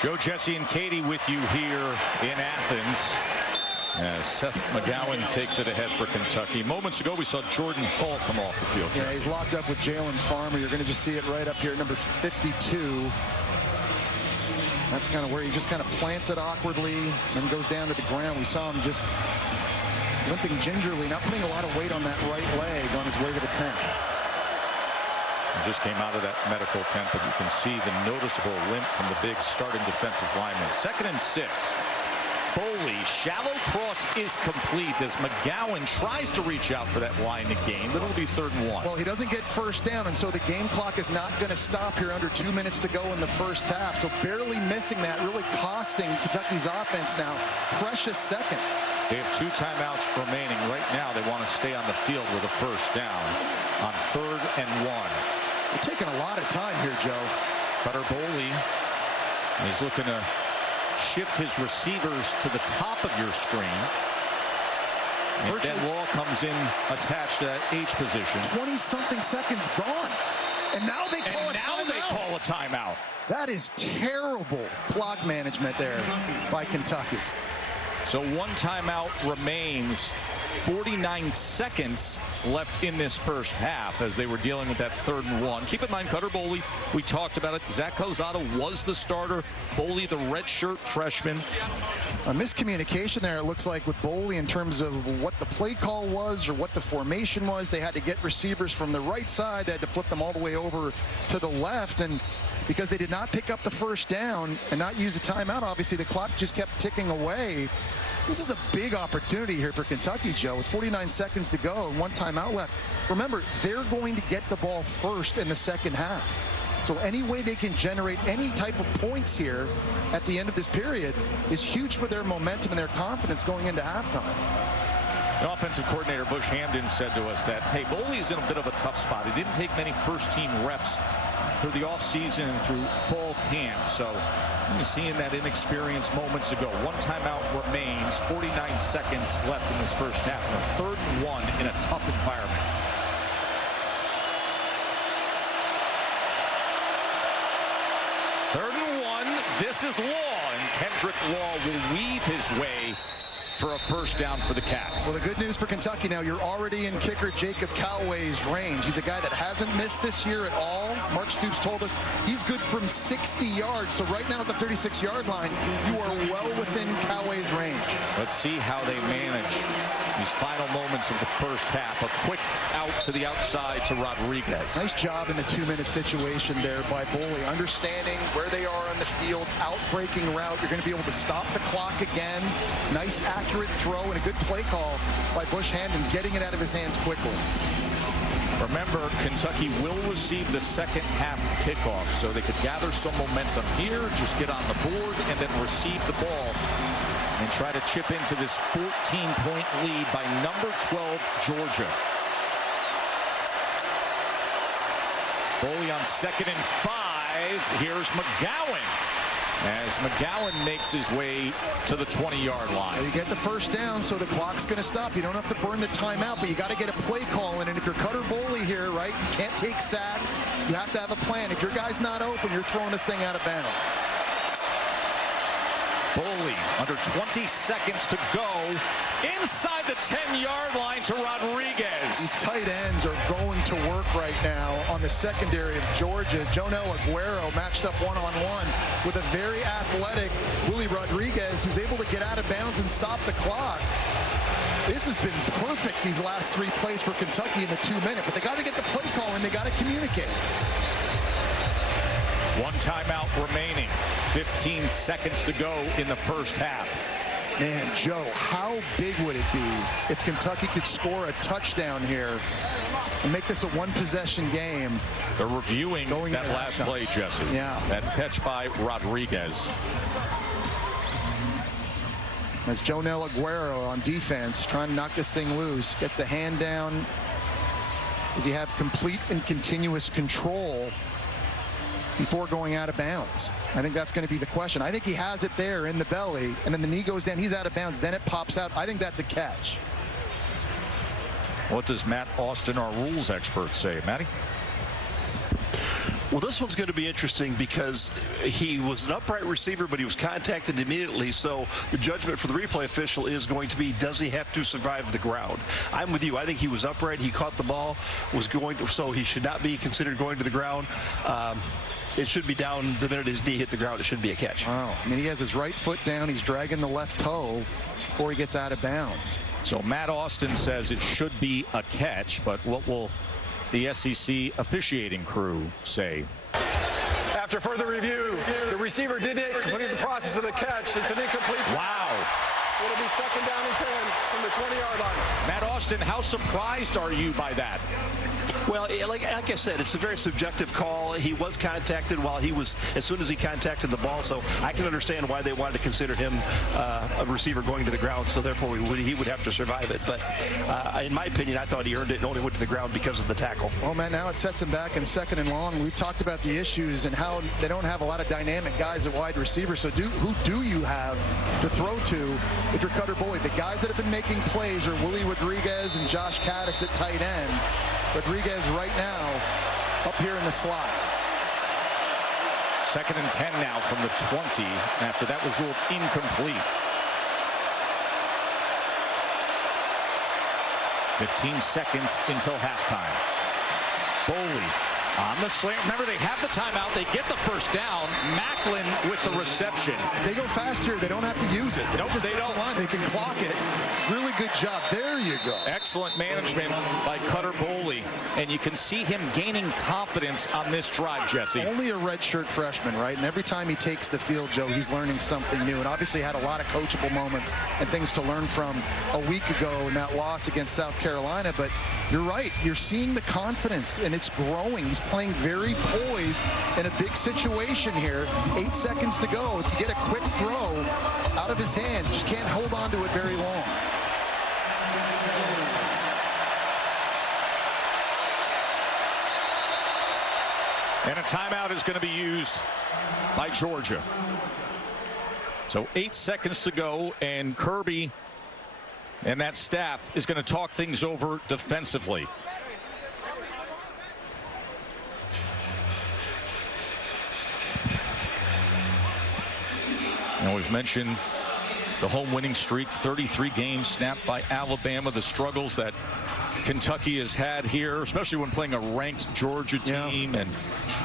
Joe, Jesse, and Katie with you here in Athens as Seth McGowan takes it ahead for Kentucky. Moments ago, we saw Jordan Hall come off the field. Yeah, he's locked up with Jalen Farmer. You're going to just see it right up here, number 52. That's kind of where he just kind of plants it awkwardly and goes down to the ground. We saw him just limping gingerly, not putting a lot of weight on that right leg on his way to the tent. Just came out of that medical tent, but you can see the noticeable limp from the big starting defensive lineman. 2nd and 6. Boley, shallow cross is complete as McGowan tries to reach out for that line to gain, but it'll be 3rd and 1. Well, he doesn't get first down, and so the game clock is not going to stop here under 2 minutes to go in the first half. So barely missing that, really costing Kentucky's offense now precious seconds. They have 2 timeouts remaining. Right now, they want to stay on the field with a first down on 3rd and 1. They're taking a lot of time here, Joe. Cutter Boley is looking to shift his receivers to the top of your screen. And Ben Law comes in attached to that H position. 20-something seconds gone. And now they call a timeout. That is terrible clock management there by Kentucky. So 1 timeout remains. 49 seconds left in this first half as they were dealing with that 3rd and 1. Keep in mind, Cutter Boley, we talked about it. Zach Calzada was the starter. Boley, the redshirt freshman. A miscommunication there, it looks like, with Boley in terms of what the play call was or what the formation was. They had to get receivers from the right side. They had to flip them all the way over to the left. And because they did not pick up the first down and not use a timeout, obviously the clock just kept ticking away. This is a big opportunity here for Kentucky, Joe, with 49 seconds to go and 1 timeout left. Remember, they're going to get the ball first in the second half. So any way they can generate any type of points here at the end of this period is huge for their momentum and their confidence going into halftime. The offensive coordinator, Bush Hamdan, said to us that, hey, Boley is in a bit of a tough spot. He didn't take many first-team reps through the offseason and through fall camp. So you're seeing that inexperience moments ago. One timeout remains, 49 seconds left in this first half, and a 3rd and 1 in a tough environment. Third and 1, this is Law, and Kendrick Law will weave his way for a first down for the Cats. Well, the good news for Kentucky now, you're already in kicker Jacob Callaway's range. He's a guy that hasn't missed this year at all. Mark Stoops told us he's good from 60 yards. So right now at the 36-yard line, you are well within Callaway's range. Let's see how they manage these final moments of the first half. A quick out to the outside to Rodriguez. Nice job in the 2-minute situation there by Boley, understanding where they are on the field, out-breaking route. You're going to be able to stop the clock again. Nice accurate throw and a good play call by Bush Hamdan, getting it out of his hands quickly. Remember, Kentucky will receive the second half kickoff, so they could gather some momentum here, just get on the board, and then receive the ball and try to chip into this 14-point lead by number 12, Georgia. Boley on 2nd and 5. Here's McGowan, as McGowan makes his way to the 20-yard line. You get the first down, so the clock's going to stop. You don't have to burn the timeout, but you got to get a play call in. And if you're Cutter Boley here, right, you can't take sacks. You have to have a plan. If your guy's not open, you're throwing this thing out of bounds. Boley, under 20 seconds to go, inside the 10-yard line to Rodriguez. These tight ends are going to work right now on the secondary of Georgia. Jonel Aguero matched up one-on-one with a very athletic Willie Rodriguez, who's able to get out of bounds and stop the clock. This has been perfect these last 3 plays for Kentucky in the 2-minute, but they got to get the play call and they got to communicate. 1 timeout remaining. 15 seconds to go in the first half. Man, Joe, how big would it be if Kentucky could score a touchdown here and make this a 1-possession game? They're reviewing that last play, Jesse. Yeah. That catch by Rodriguez. As Jonel Aguero on defense, trying to knock this thing loose, gets the hand down. Does he have complete and continuous control before going out of bounds? I think that's going to be the question. I think he has it there in the belly, and then the knee goes down, he's out of bounds, then it pops out. I think that's a catch. What does Matt Austin, our rules expert, say? Matty? Well, this one's going to be interesting because he was an upright receiver, but he was contacted immediately. So the judgment for the replay official is going to be, does he have to survive the ground? I'm with you. I think he was upright. He caught the ball, was going to, so he should not be considered going to the ground. It should be down the minute his knee hit the ground. It should be a catch. Wow. I mean, he has his right foot down. He's dragging the left toe before he gets out of bounds. So Matt Austin says it should be a catch, but what will the SEC officiating crew say? After further review, the receiver did complete the process of the catch. It's an incomplete. Wow. It'll be 2nd down and 10 from the 20-yard line. Matt Austin, how surprised are you by that? Well, like I said, it's a very subjective call. He was contacted while he was, as soon as he contacted the ball, so I can understand why they wanted to consider him a receiver going to the ground, so therefore he would have to survive it. But in my opinion, I thought he earned it and only went to the ground because of the tackle. Well, man, now it sets him back in 2nd and long. We've talked about the issues and how they don't have a lot of dynamic guys at wide receiver, so who do you have to throw to if you're Cutter Boley? The guys that have been making plays are Willie Rodriguez and Josh Caddis at tight end. Rodriguez right now up here in the slot. 2nd and 10 now from the 20 after that was ruled incomplete. 15 seconds until halftime. Boley on the slant. Remember, they have the timeout. They get the first down. Macklin with the reception. They go fast here. They don't have to use it. Nope, they don't. They can clock it. Really good job. There you go. Excellent management by Cutter Boley. And you can see him gaining confidence on this drive, Jesse. Only a redshirt freshman, right? And every time he takes the field, Joe, he's learning something new. And obviously had a lot of coachable moments and things to learn from a week ago in that loss against South Carolina. But you're right. You're seeing the confidence, and it's growing. He's playing very poised in a big situation here. 8 seconds to go. If you get a quick throw out of his hand, just can't hold on to it very long. And a timeout is going to be used by Georgia. So 8 seconds to go, and Kirby and that staff is going to talk things over defensively. And we've mentioned the home winning streak, 33 games snapped by Alabama, the struggles that Kentucky has had here, especially when playing a ranked Georgia team. And,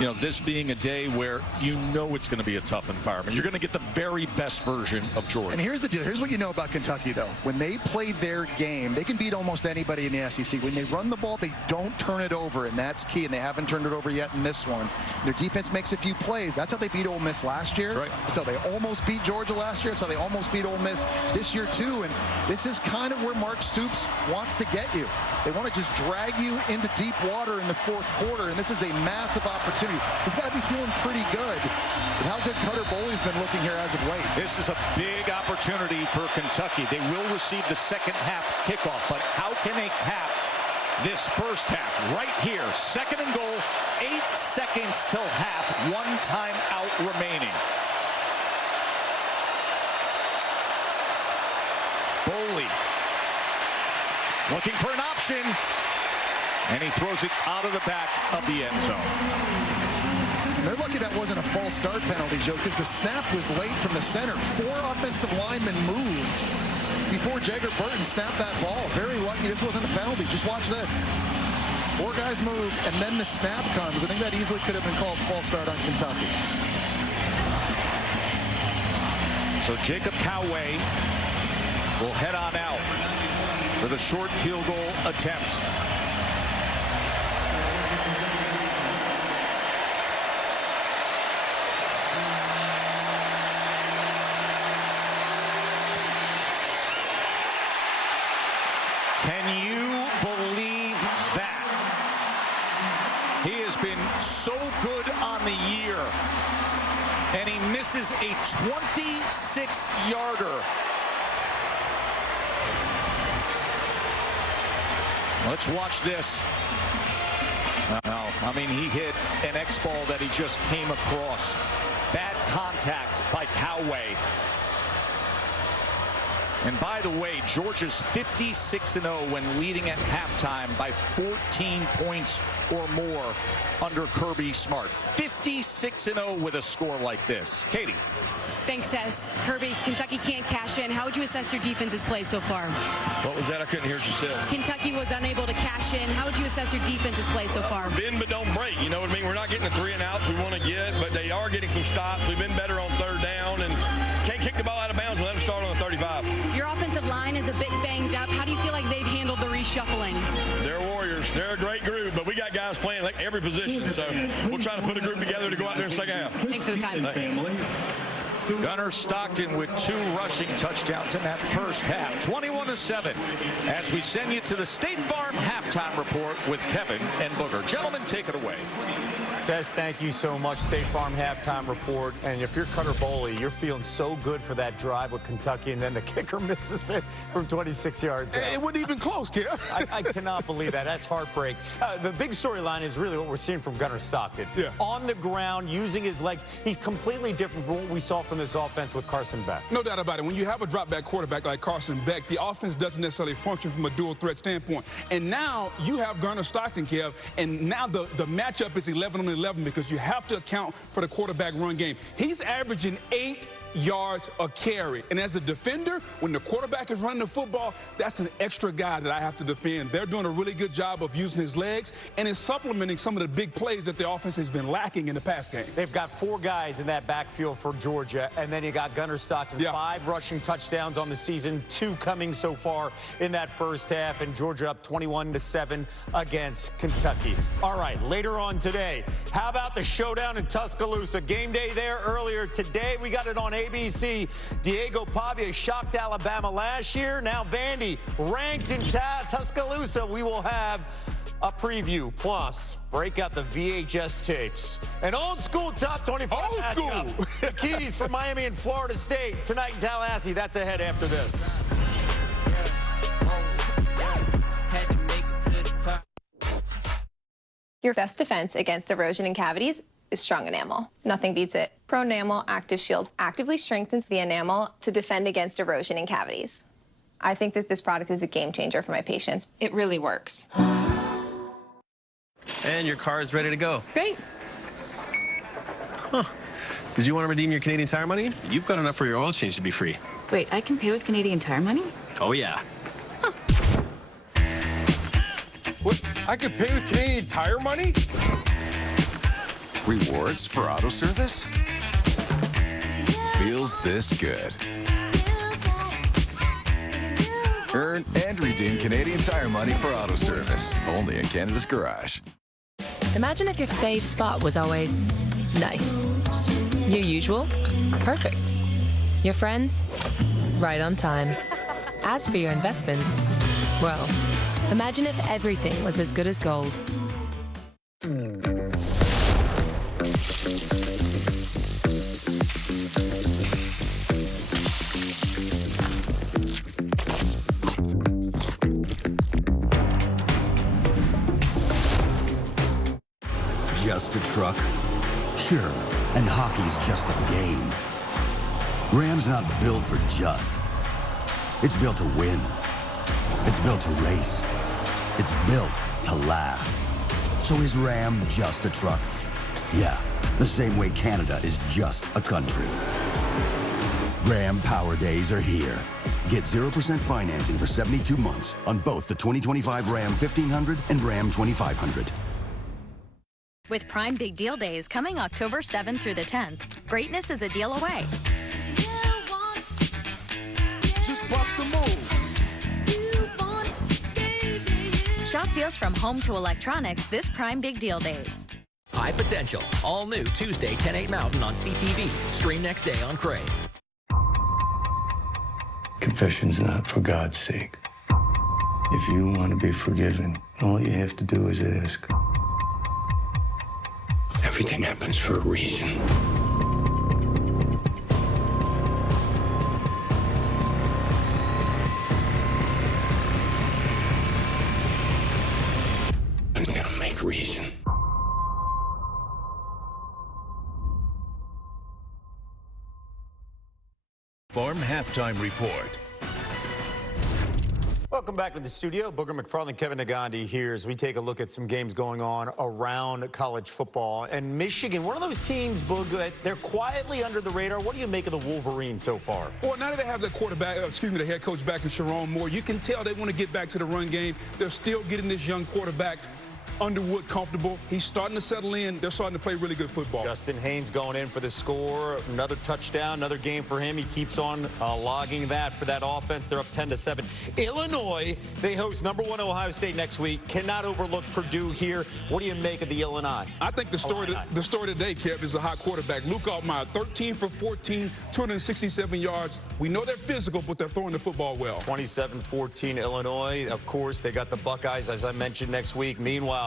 you know, this being a day where you know it's going to be a tough environment. You're going to get the very best version of Georgia. And here's the deal. Here's what you know about Kentucky, though. When they play their game, they can beat almost anybody in the SEC. When they run the ball, they don't turn it over, and that's key, and they haven't turned it over yet in this one. Their defense makes a few plays. That's how they beat Ole Miss last year. Right. That's how they almost beat Georgia last year. That's how they almost beat Ole Miss this year, too. And this is kind of where Mark Stoops wants to get you. They want to just drag you into deep water in the fourth quarter, and this is a massive opportunity. He's got to be feeling pretty good with how good Cutter Boley's been looking here as of late. This is a big opportunity for Kentucky. They will receive the second half kickoff, but how can they cap this first half? Right here, 2nd and goal, 8 seconds till half, 1 timeout remaining. Boley looking for an option, and he throws it out of the back of the end zone. They're lucky that wasn't a false start penalty, Joe, because the snap was late from the center. 4 offensive linemen moved before Jagger Burton snapped that ball. Very lucky this wasn't a penalty. Just watch this. 4 guys move, and then the snap comes. I think that easily could have been called false start on Kentucky. So Jacob Coway will head on out for the short field goal attempt. Can you believe that? He has been so good on the year, and he misses a 26-yarder. Let's watch this. I mean, he hit an X-ball that he just came across. Bad contact by Coway. And by the way, Georgia's 56-0 when leading at halftime by 14 points or more under Kirby Smart. 56-0 with a score like this. Katie. Thanks, Tess. Kirby, Kentucky can't cash in. How would you assess your defense's play so far? What was that? I couldn't hear what you said. Kentucky was unable to cash in. How would you assess your defense's play so far? Bend but don't break. You know what I mean? We're not getting the 3 and outs we want to get, but they are getting some stops. We've been better on 3rd down and can't kick the ball out of bounds and let them start on the 35. Your offensive line is a bit banged up. How do you feel like they've handled the reshuffling? They're warriors. They're a great group, but we got guys playing like every position, so we'll try to put a group together to go out there in the second half. Thanks for the time. Gunnar Stockton with 2 rushing touchdowns in that first half, 21-7. As we send you to the State Farm halftime report with Kevin and Booger. Gentlemen, take it away. Tess, thank you so much. State Farm halftime report. And if you're Cutter Boley, you're feeling so good for that drive with Kentucky, and then the kicker misses it from 26 yards out. It wasn't even close, kid. I cannot believe that. That's heartbreak. The big storyline is really what we're seeing from Gunnar Stockton. Yeah. On the ground, using his legs. He's completely different from what we saw from this offense with Carson Beck. No doubt about it. When you have a drop-back quarterback like Carson Beck, the offense doesn't necessarily function from a dual-threat standpoint. And now you have Gunnar Stockton, Kev, and now the matchup is 11-on-11 because you have to account for the quarterback run game. He's averaging 8 yards a carry. And as a defender, when the quarterback is running the football, that's an extra guy that I have to defend. They're doing a really good job of using his legs, and it's supplementing some of the big plays that the offense has been lacking in the pass game. They've got 4 guys in that backfield for Georgia, and then you got Gunnar Stockton, 5 rushing touchdowns on the season, 2 coming so far in that first half, and Georgia up 21-7 against Kentucky. All right, later on today, how about the showdown in Tuscaloosa? Game day there earlier today. We got it on ABC. Diego Pavia shocked Alabama last year. Now Vandy ranked in Tuscaloosa. We will have a preview, plus break out the VHS tapes. An old school top 25 matchup. The keys for Miami and Florida State tonight in Tallahassee. That's ahead after this. Your best defense against erosion and cavities is strong enamel. Nothing beats it. Pro Enamel Active Shield actively strengthens the enamel to defend against erosion and cavities. I think that this product is a game changer for my patients. It really works. And your car is ready to go. Great. Huh. Did you want to redeem your Canadian Tire money? You've got enough for your oil change to be free. Wait, I can pay with Canadian Tire money? Oh, yeah. What? I can pay with Canadian Tire money? Rewards for auto service? Feels this good. Earn and redeem Canadian Tire money for auto service. Only in Canada's Garage. Imagine if your fave spot was always nice. Your usual? Perfect. Your friends? Right on time. As for your investments, well, imagine if everything was as good as gold. Just a truck? Sure, and hockey's just a game. Ram's not built for just. It's built to win. It's built to race. It's built to last. So is Ram just a truck? Yeah, the same way Canada is just a country. Ram Power Days are here. Get 0% financing for 72 months on both the 2025 Ram 1500 and Ram 2500. With Prime Big Deal Days coming October 7th through the 10th, greatness is a deal away. Just bust the move. Shop deals from home to electronics this Prime Big Deal Days. High Potential, all new Tuesday, 10/8 Mountain on CTV. Stream next day on Crave. Confession's not for God's sake. If you want to be forgiven, all you have to do is ask. Everything happens for a reason. I'm gonna make reason. Farm Halftime Report. Welcome back to the studio. Booger McFarland, Kevin Negandhi here as we take a look at some games going on around college football. And Michigan, one of those teams, Boog, they're quietly under the radar. What do you make of the Wolverines so far? Well, now that they have their the head coach back in Sharon Moore, you can tell they want to get back to the run game. They're still getting this young quarterback, Underwood, comfortable. He's starting to settle in. They're starting to play really good football. Justin Haynes going in for the score. Another touchdown, another game for him. He keeps on logging that for that offense. They're up 10-7. Illinois, they host #1 Ohio State next week. Cannot overlook Purdue here. What do you make of the Illini? I think the story today, Kev, is a hot quarterback. Luke Altmaier, 13 for 14, 267 yards. We know they're physical, but they're throwing the football well. 27-14 Illinois. Of course, they got the Buckeyes, as I mentioned, next week. Meanwhile,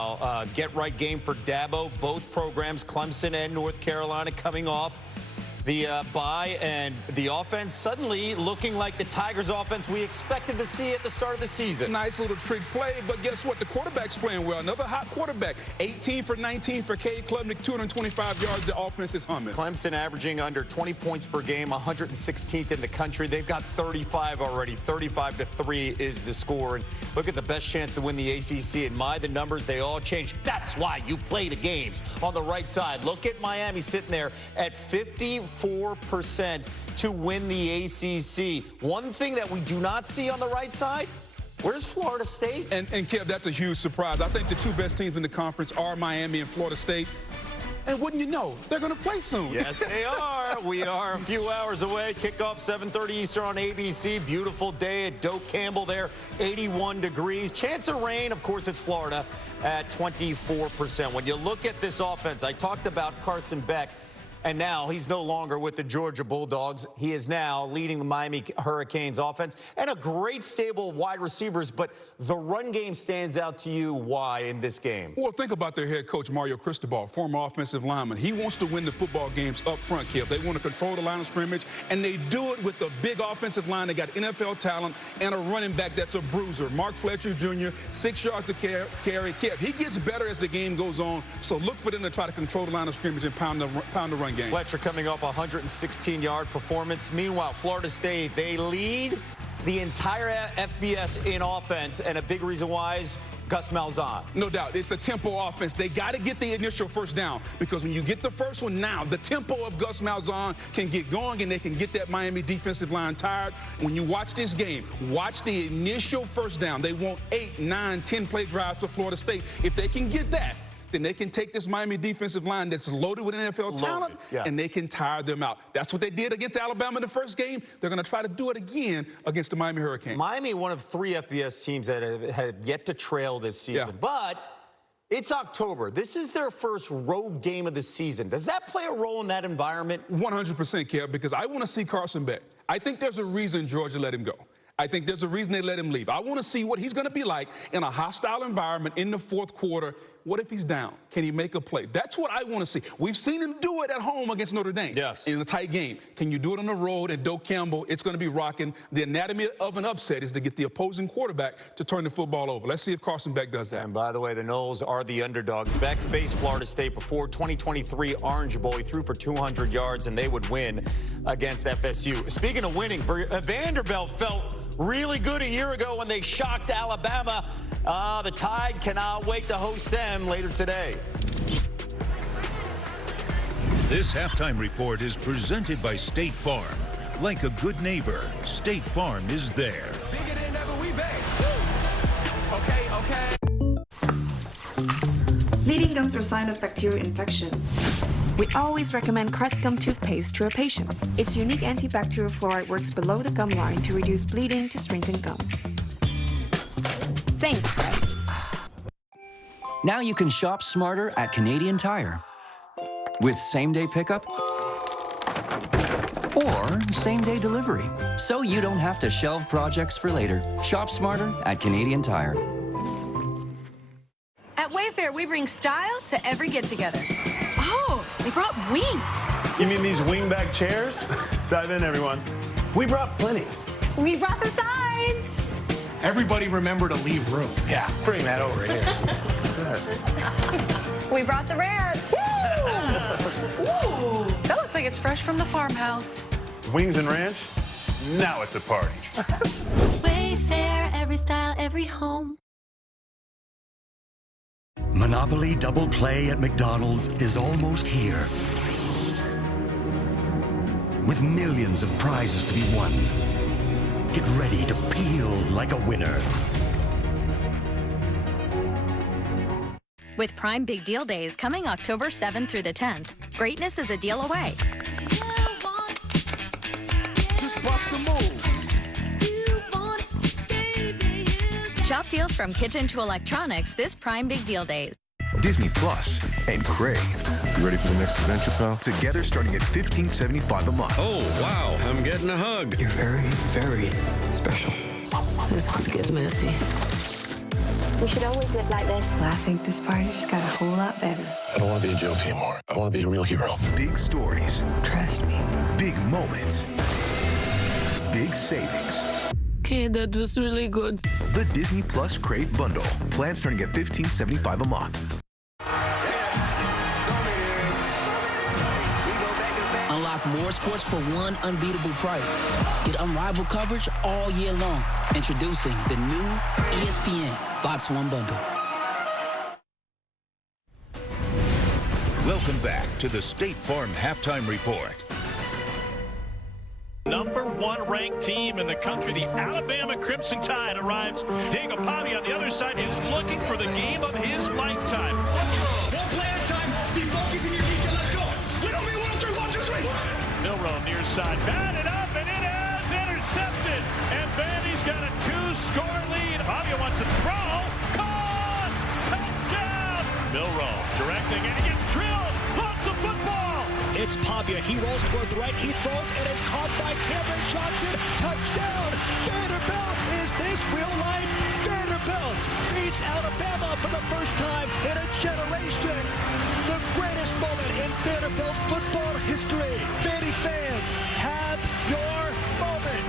get-right game for Dabo. Both programs, Clemson and North Carolina, coming off the bye, and the offense suddenly looking like the Tigers offense we expected to see at the start of the season. Nice little trick play, but guess what? The quarterback's playing well. Another hot quarterback. 18 for 19 for Cade Klubnik, 225 yards. The offense is humming. Clemson averaging under 20 points per game, 116th in the country. They've got 35 already. 35-3 is the score. And look at the best chance to win the ACC. And the numbers, they all change. That's why you play the games. On the right side, look at Miami sitting there at 54% to win the ACC. One thing that we do not see on the right side, where's Florida State? And Kev, that's a huge surprise. I think the two best teams in the conference are Miami and Florida State. And wouldn't you know, they're going to play soon. Yes, they are. We are a few hours away. Kickoff 7:30 Eastern on ABC. Beautiful day at Doak Campbell there, 81 degrees. Chance of rain, of course, it's Florida at 24%. When you look at this offense, I talked about Carson Beck. And now he's no longer with the Georgia Bulldogs. He is now leading the Miami Hurricanes offense and a great stable of wide receivers. But the run game stands out to you. Why in this game? Well, think about their head coach, Mario Cristobal, former offensive lineman. He wants to win the football games up front, Kev. They want to control the line of scrimmage, and they do it with a big offensive line. They got NFL talent and a running back that's a bruiser. Mark Fletcher Jr., 6 yards to carry. Kev, he gets better as the game goes on, so look for them to try to control the line of scrimmage and pound the run game. Fletcher coming off a 116-yard performance. Meanwhile, Florida State, they lead the entire FBS in offense, and a big reason why is Gus Malzahn. No doubt. It's a tempo offense. They got to get the initial first down, because when you get the first one now, the tempo of Gus Malzahn can get going, and they can get that Miami defensive line tired. When you watch this game, watch the initial first down. They want 8, 9, 10-play drives for Florida State. If they can get that, then they can take this Miami defensive line that's loaded with NFL talent, and they can tire them out. That's what they did against Alabama in the first game. They're going to try to do it again against the Miami Hurricanes. Miami, one of 3 FBS teams that have yet to trail this season. Yeah. But it's October. This is their first road game of the season. Does that play a role in that environment? 100%, Kev, because I want to see Carson Beck. I think there's a reason Georgia let him go. I think there's a reason they let him leave. I want to see what he's going to be like in a hostile environment in the fourth quarter. What if he's down? Can he make a play? That's what I want to see. We've seen him do it at home against Notre Dame. Yes. In a tight game. Can you do it on the road at Doak Campbell? It's going to be rocking. The anatomy of an upset is to get the opposing quarterback to turn the football over. Let's see if Carson Beck does that. And by the way, the Noles are the underdogs. Beck faced Florida State before 2023 Orange Bowl. He threw for 200 yards, and they would win against FSU. Speaking of winning, Vanderbilt felt really good a year ago when they shocked Alabama. The Tide cannot wait to host them later today. This halftime report is presented by State Farm. Like a good neighbor, State Farm is there. Bigger than ever, we back. Okay. Bleeding gums are a sign of bacterial infection. We always recommend Crest Gum toothpaste to our patients. Its unique antibacterial fluoride works below the gum line to reduce bleeding to strengthen gums. Thanks, Crest. Now you can shop smarter at Canadian Tire. With same-day pickup or same-day delivery. So you don't have to shelve projects for later. Shop smarter at Canadian Tire. At Wayfair, we bring style to every get-together. Oh, they brought wings. You mean these wingback chairs? Dive in, everyone. We brought plenty. We brought the sides. Everybody remember to leave room. Yeah, bring that over here. We brought the ranch. Ooh, that looks like it's fresh from the farmhouse. Wings and ranch? Now it's a party. Wayfair, every style, every home. Monopoly Double Play at McDonald's is almost here. With millions of prizes to be won. Get ready to peel like a winner. With Prime Big Deal Days coming October 7th through the 10th, greatness is a deal away. Just bust a move. Shop deals from kitchen to electronics this Prime Big Deal Days. Disney Plus and Crave. You ready for the next adventure, pal? Together starting at $15.75 a month. Oh, wow. I'm getting a hug. You're very, very special. This could get messy. We should always live like this. I think this party just got a whole lot better. I don't want to be a joke anymore. I want to be a real hero. Big stories. Trust me. Big moments. Big savings. Okay, that was really good. The Disney Plus Crave Bundle. Plan starting at $15.75 a month. Unlock more sports for one unbeatable price. Get unrivaled coverage all year long. Introducing the new ESPN Fox One Bundle. Welcome back to the State Farm Halftime Report. #1 ranked team in the country, the Alabama Crimson Tide, arrives. Diego Pavi on the other side is looking for the game of his lifetime. One play at a time. Be focused in your future. Let's go. We don't mean 1, 2, 3, 1, 2, 3. Milroe near side, batted up, and it is intercepted. And Vandy's got a 2-score lead. Pavi wants to throw. Caught! Touchdown! Milroe directing, and he gets drilled. Lost the football. It's Pavia. He rolls toward the right. He throws, and it's caught by Cameron Johnson. Touchdown! Vanderbilt! Is this real life? Vanderbilt beats Alabama for the first time in a generation. The greatest moment in Vanderbilt football history. Vandy fans, have your moment.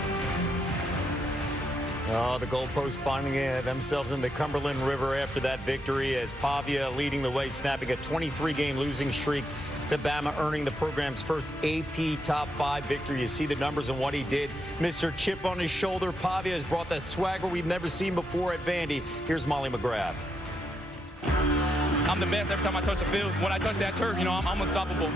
Oh, the goalposts finding themselves in the Cumberland River after that victory as Pavia leading the way, snapping a 23-game losing streak to Bama, earning the program's first AP Top 5 victory. You see the numbers and what he did. Mr. Chip on his shoulder. Pavia has brought that swagger we've never seen before at Vandy. Here's Molly McGrath. I'm the best every time I touch the field. When I touch that turf, I'm unstoppable.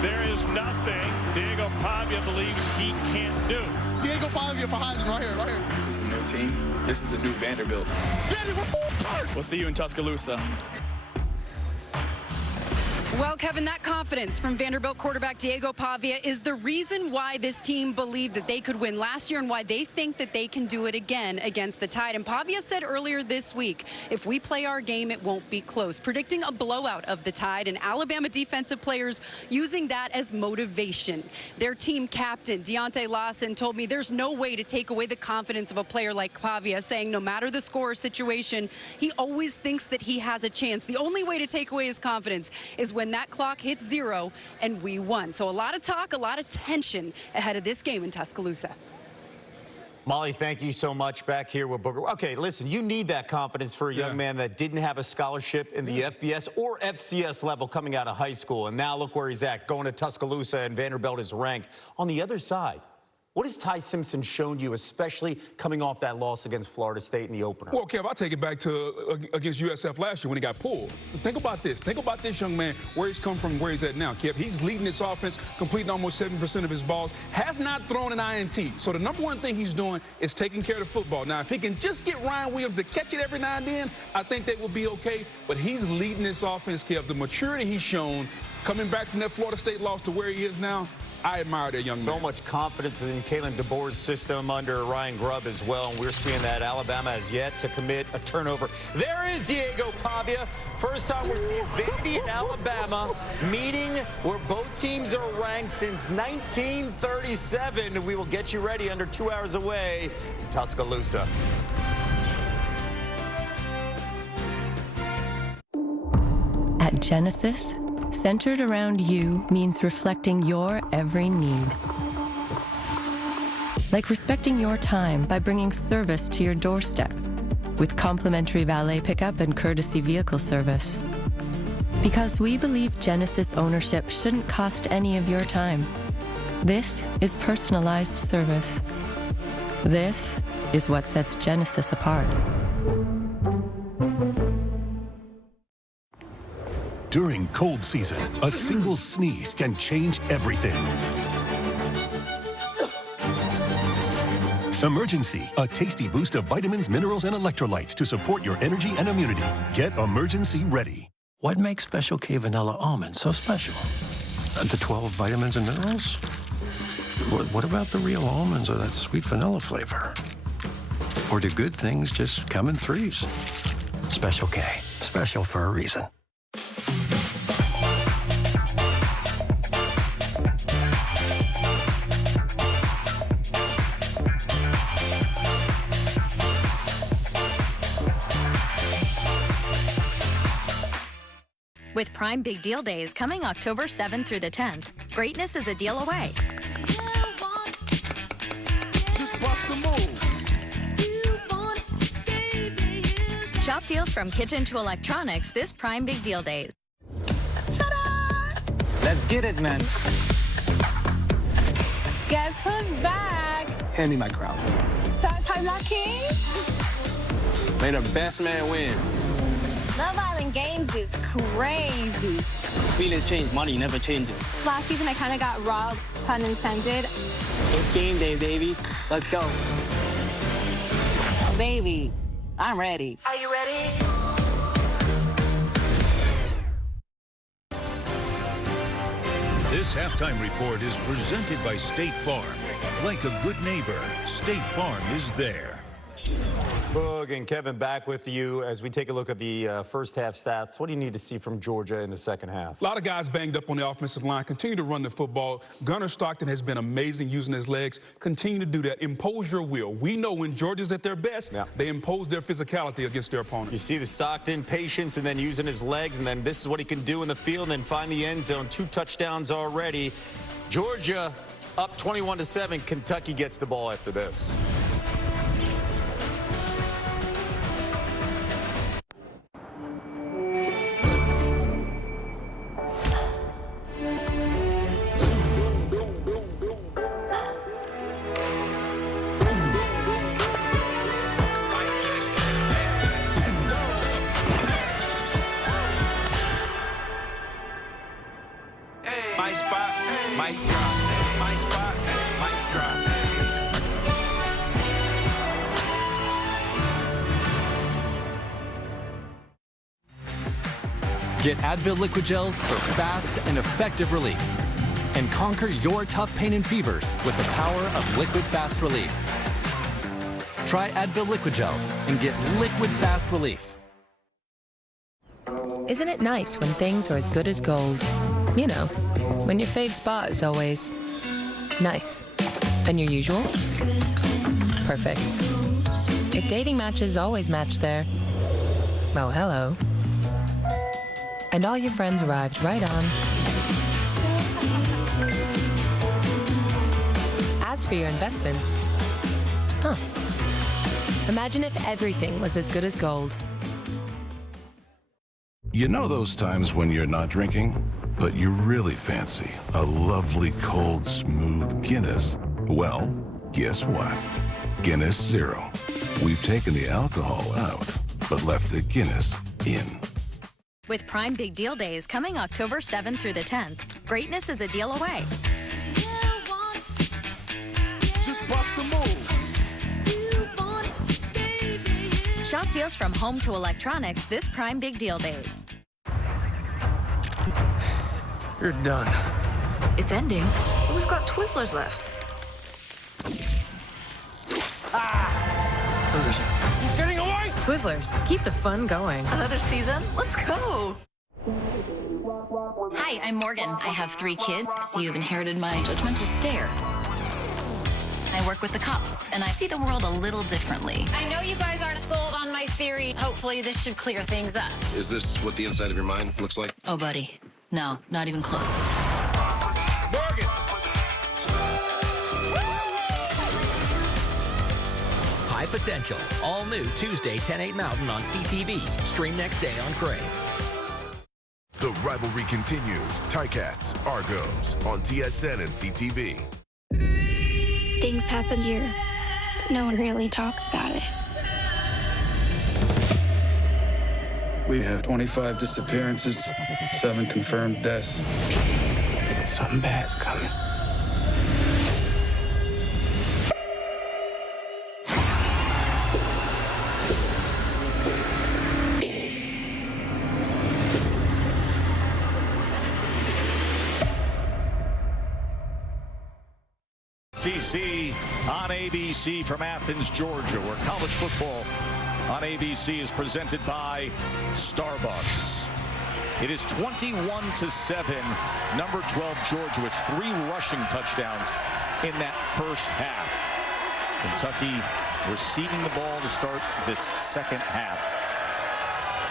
There is nothing Diego Pavia believes he can't do. Diego Pavia for Heisman right here. This is a new team. This is a new Vanderbilt. We'll see you in Tuscaloosa. Well, Kevin, that confidence from Vanderbilt quarterback Diego Pavia is the reason why this team believed that they could win last year and why they think that they can do it again against the Tide. And Pavia said earlier this week, if we play our game, it won't be close, predicting a blowout of the Tide, and Alabama defensive players using that as motivation. Their team captain, Deontay Lawson, told me there's no way to take away the confidence of a player like Pavia, saying no matter the score or situation, he always thinks that he has a chance. The only way to take away his confidence is when that clock hits 0 and we won. So a lot of talk, a lot of tension ahead of this game in Tuscaloosa. Molly, thank you so much. Back here with Booker. Okay, listen, you need that confidence for a young man that didn't have a scholarship in the FBS or FCS level coming out of high school. And now look where he's at, going to Tuscaloosa, and Vanderbilt is ranked. On the other side, what has Ty Simpson shown you, especially coming off that loss against Florida State in the opener? Well, Kev, I'll take it back to against USF last year when he got pulled. Think about this. Think about this young man, where he's come from, where he's at now, Kev. He's leading this offense, completing almost 70% of his balls, has not thrown an INT. So the number one thing he's doing is taking care of the football. Now, if he can just get Ryan Williams to catch it every now and then, I think that will be okay. But he's leading this offense, Kev. The maturity he's shown, coming back from that Florida State loss to where he is now, I admire that young man. So much confidence in Kalen DeBoer's system under Ryan Grubb as well, and we're seeing that Alabama has yet to commit a turnover. There is Diego Pavia. First time we're seeing Vandy and Alabama meeting where both teams are ranked since 1937. We will get you ready under 2 hours away in Tuscaloosa. At Genesis, centered around you means reflecting your every need. Like respecting your time by bringing service to your doorstep with complimentary valet pickup and courtesy vehicle service. Because we believe Genesis ownership shouldn't cost any of your time. This is personalized service. This is what sets Genesis apart. During cold season, a single sneeze can change everything. Emergency, a tasty boost of vitamins, minerals, and electrolytes to support your energy and immunity. Get Emergency Ready. What makes Special K Vanilla Almond so special? The 12 vitamins and minerals? What about the real almonds or that sweet vanilla flavor? Or do good things just come in threes? Special K, special for a reason. With Prime Big Deal Days coming October 7th through the 10th, greatness is a deal away. Just bust the move. Shop deals from kitchen to electronics this Prime Big Deal Days. Let's get it, man. Guess who's back? Hand me my crown. Third time lucky? May the best man win. Love Island Games is crazy. Feelings change, money never changes. Last season, I kind of got robbed, pun intended. It's game day, baby. Let's go. Baby, I'm ready. Are you ready? This halftime report is presented by State Farm. Like a good neighbor, State Farm is there. Boog and Kevin back with you as we take a look at the first half stats. What do you need to see from Georgia in the second half? A lot of guys banged up on the offensive line. Continue to run the football. Gunnar Stockton has been amazing using his legs. Continue to do that. Impose your will. We know when Georgia's at their best, they impose their physicality against their opponent. You see the Stockton patience and then using his legs, and then this is what he can do in the field, and then find the end zone. 2 touchdowns already. Georgia up 21-7. Kentucky gets the ball after this. My spot, mic drop. My spot, mic drop. Get Advil Liquid Gels for fast and effective relief. And conquer your tough pain and fevers with the power of Liquid Fast Relief. Try Advil Liquid Gels and get liquid fast relief. Isn't it nice when things are as good as gold? You know, when your fave spot is always nice. And your usual? Perfect. If dating matches always match there, well, hello. And all your friends arrived right on. As for your investments, imagine if everything was as good as gold. You know those times when you're not drinking, but you really fancy a lovely, cold, smooth Guinness? Well, guess what? Guinness Zero. We've taken the alcohol out, but left the Guinness in. With Prime Big Deal Days coming October 7th through the 10th, greatness is a deal away. Just bust the move. Shop deals from home to electronics this Prime Big Deal Days. You're done. It's ending, but we've got Twizzlers left. He's getting away. Twizzlers, keep the fun going. Another season? Let's go. Hi, I'm Morgan. I have 3 kids, so you've inherited my judgmental stare. I work with the cops, and I see the world a little differently. I know you guys aren't sold on my theory. Hopefully this should clear things up. Is this what the inside of your mind looks like? Oh, buddy. No, not even close. Morgan. High Potential, all new Tuesday, 10/8 Mountain on CTV. Stream next day on Crave. The rivalry continues. Ticats, Argos on TSN and CTV. Things happen here, but no one really talks about it. We have 25 disappearances, 7 confirmed deaths. Something bad's coming. SEC on ABC from Athens, Georgia, where college football on ABC is presented by Starbucks. It is 21-7. Number 12 Georgia with 3 rushing touchdowns in that first half. Kentucky receiving the ball to start this second half.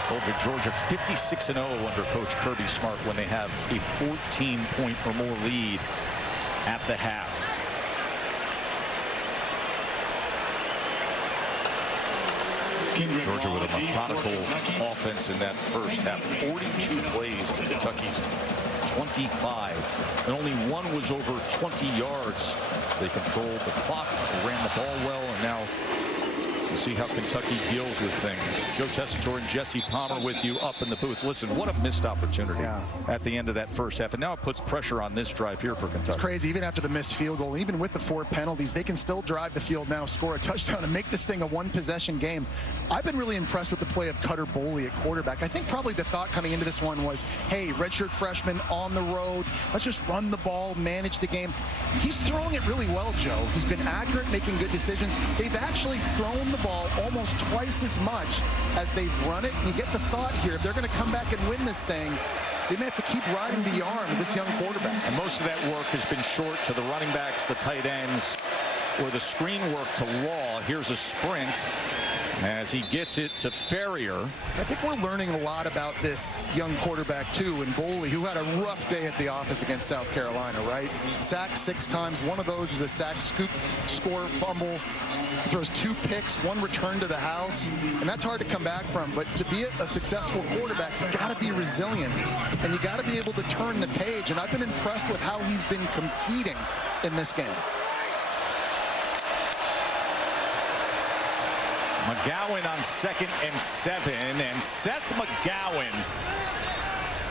Told you Georgia 56-0 under Coach Kirby Smart when they have a 14-point or more lead at the half. Georgia with a methodical offense in that first half. 42 plays to Kentucky's 25. And only one was over 20 yards. They controlled the clock, ran the ball well, and now we'll see how Kentucky deals with things. Joe Tessitore and Jesse Palmer with you up in the booth. Listen, what a missed opportunity at the end of that first half. And now it puts pressure on this drive here for Kentucky. It's crazy. Even after the missed field goal, even with the 4 penalties, they can still drive the field now, score a touchdown, and make this thing a 1-possession game. I've been really impressed with the play of Cutter Boley at quarterback. I think probably the thought coming into this one was, hey, redshirt freshman on the road. Let's just run the ball, manage the game. He's throwing it really well, Joe. He's been accurate, making good decisions. They've actually thrown the football almost twice as much as they've run it. And you get the thought here, if they're going to come back and win this thing, they may have to keep riding the arm of this young quarterback. And most of that work has been short to the running backs, the tight ends, or the screen work to Law. Here's a sprint as he gets it to Ferrier. I think we're learning a lot about this young quarterback, too, in Boley, who had a rough day at the office against South Carolina, right? Sacked 6 times. One of those is a sack, scoop, score, fumble. Throws 2 picks, 1 return to the house, and that's hard to come back from. But to be a successful quarterback, you got to be resilient, and you got to be able to turn the page. And I've been impressed with how he's been competing in this game. McGowan on 2nd and 7, and Seth McGowan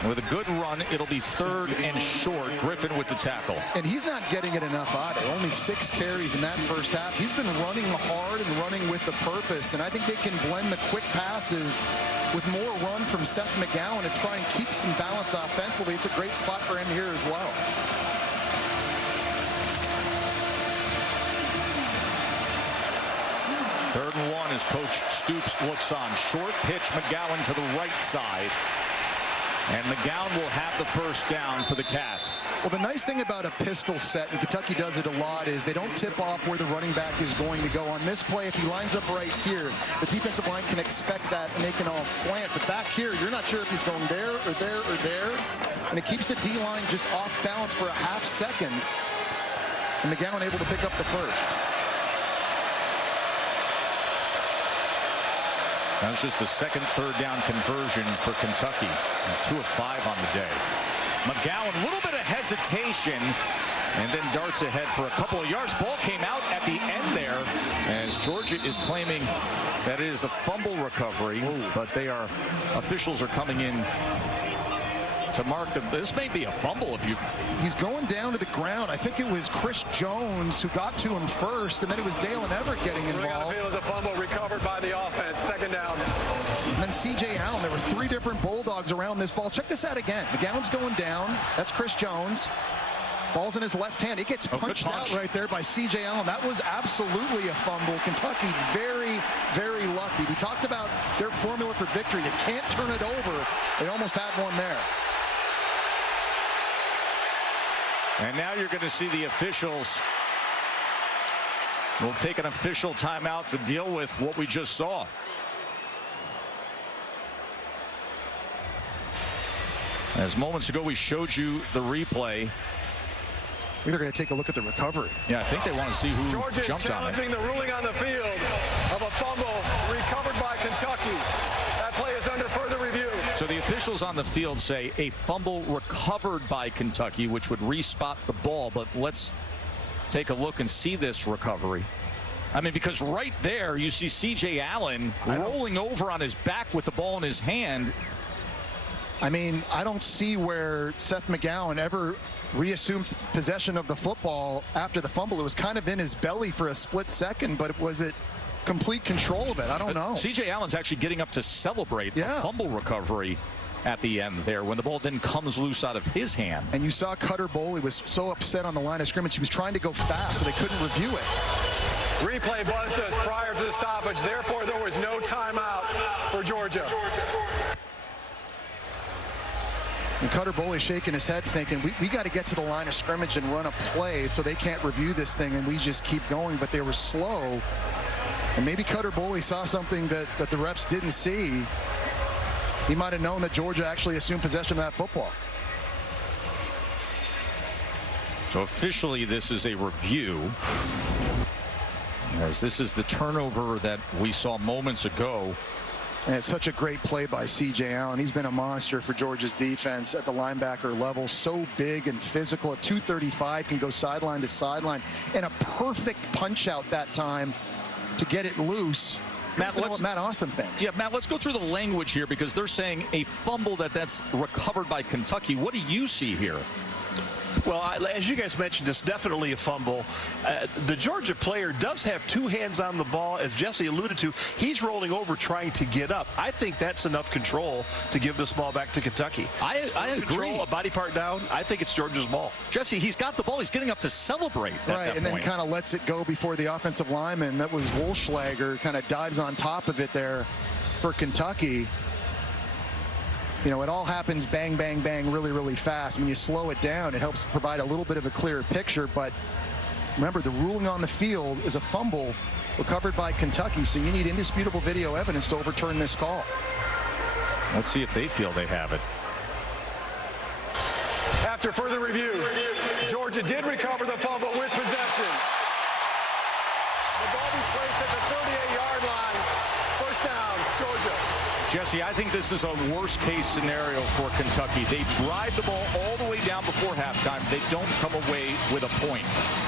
with a good run. It'll be 3rd and short. Griffin with the tackle. And he's not getting it enough either. Only 6 carries in that first half. He's been running hard and running with a purpose, and I think they can blend the quick passes with more run from Seth McGowan and try and keep some balance offensively. It's a great spot for him here as well. Third and 1 as Coach Stoops looks on. Short pitch, McGowan to the right side. And McGowan will have the first down for the Cats. Well, the nice thing about a pistol set, and Kentucky does it a lot, is they don't tip off where the running back is going to go. On this play, if he lines up right here, the defensive line can expect that and they can all slant. But back here, you're not sure if he's going there or there or there. And it keeps the D-line just off balance for a half second. And McGowan able to pick up the first. That was just the second 3rd down conversion for Kentucky. 2 of 5 on the day. McGowan, a little bit of hesitation, and then darts ahead for a couple of yards. Ball came out at the end there as Georgia is claiming that it is a fumble recovery, but officials are coming in to mark them. This may be a fumble if you... He's going down to the ground. I think it was Chris Jones who got to him first, and then it was Dalen Everett getting involved. I feel it was a fumble recovered by the offense. 2nd down. And then C.J. Allen. There were 3 different Bulldogs around this ball. Check this out again. McGowan's going down. That's Chris Jones. Ball's in his left hand. It gets punched out right there by C.J. Allen. That was absolutely a fumble. Kentucky very, very lucky. We talked about their formula for victory. You can't turn it over. They almost had one there. And now you're going to see the officials will take an official timeout to deal with what we just saw. As moments ago we showed you the replay. They're going to take a look at the recovery. Yeah, I think they want to see who Georgia is jumped on it. challenging the ruling on the field of a fumble recovered by Kentucky. That play is under further review. So the officials on the field say a fumble recovered by Kentucky, which would respot the ball. But let's take a look and see this recovery. I mean, because right there you see C.J. Allen rolling over on his back with the ball in his hand. I mean, I don't see where Seth McGowan ever reassumed possession of the football after the fumble. It was kind of in his belly for a split second, but was it complete control of it? I don't know. C.J. Allen's actually getting up to celebrate a fumble recovery at the end there when the ball then comes loose out of his hand. And you saw Cutter Boley was so upset on the line of scrimmage. He was trying to go fast, so they couldn't review it. Replay buzzed us prior to the stoppage. Therefore, there was no timeout for Georgia. And Cutter Boley shaking his head thinking, we got to get to the line of scrimmage and run a play so they can't review this thing, and we just keep going. But they were slow. And maybe Cutter Boley saw something that the refs didn't see. He might have known that Georgia actually assumed possession of that football. So officially this is a review, as this is the turnover that we saw moments ago. And it's such a great play by C.J. Allen. He's been a monster for Georgia's defense at the linebacker level. So big and physical. At 235, can go sideline to sideline. And a perfect punch out that time to get it loose. Matt, what Matt Austin thinks. Yeah, Matt, let's go through the language here, because they're saying a fumble that's recovered by Kentucky. What do you see here? Well, as you guys mentioned, it's definitely a fumble. The Georgia player does have two hands on the ball, as Jesse alluded to. He's rolling over trying to get up. I think that's enough control to give this ball back to Kentucky. I agree. Control, a body part down, I think it's Georgia's ball. Jesse, he's got the ball. He's getting up to celebrate at that and then point. kind of lets it go before the offensive lineman. That was Wolschlager, kind of dives on top of it there for Kentucky. You know, it all happens bang, bang, bang really, really fast. When you slow it down, it helps provide a little bit of a clearer picture. But remember, the ruling on the field is a fumble recovered by Kentucky, so you need indisputable video evidence to overturn this call. Let's see if they feel they have it. After further review, Georgia did recover the fumble with possession. The ball be placed at the 38-yard line. First down, Georgia. Jesse, I think this is a worst-case scenario for Kentucky. They drive the ball all the way down before halftime. They don't come away with a point.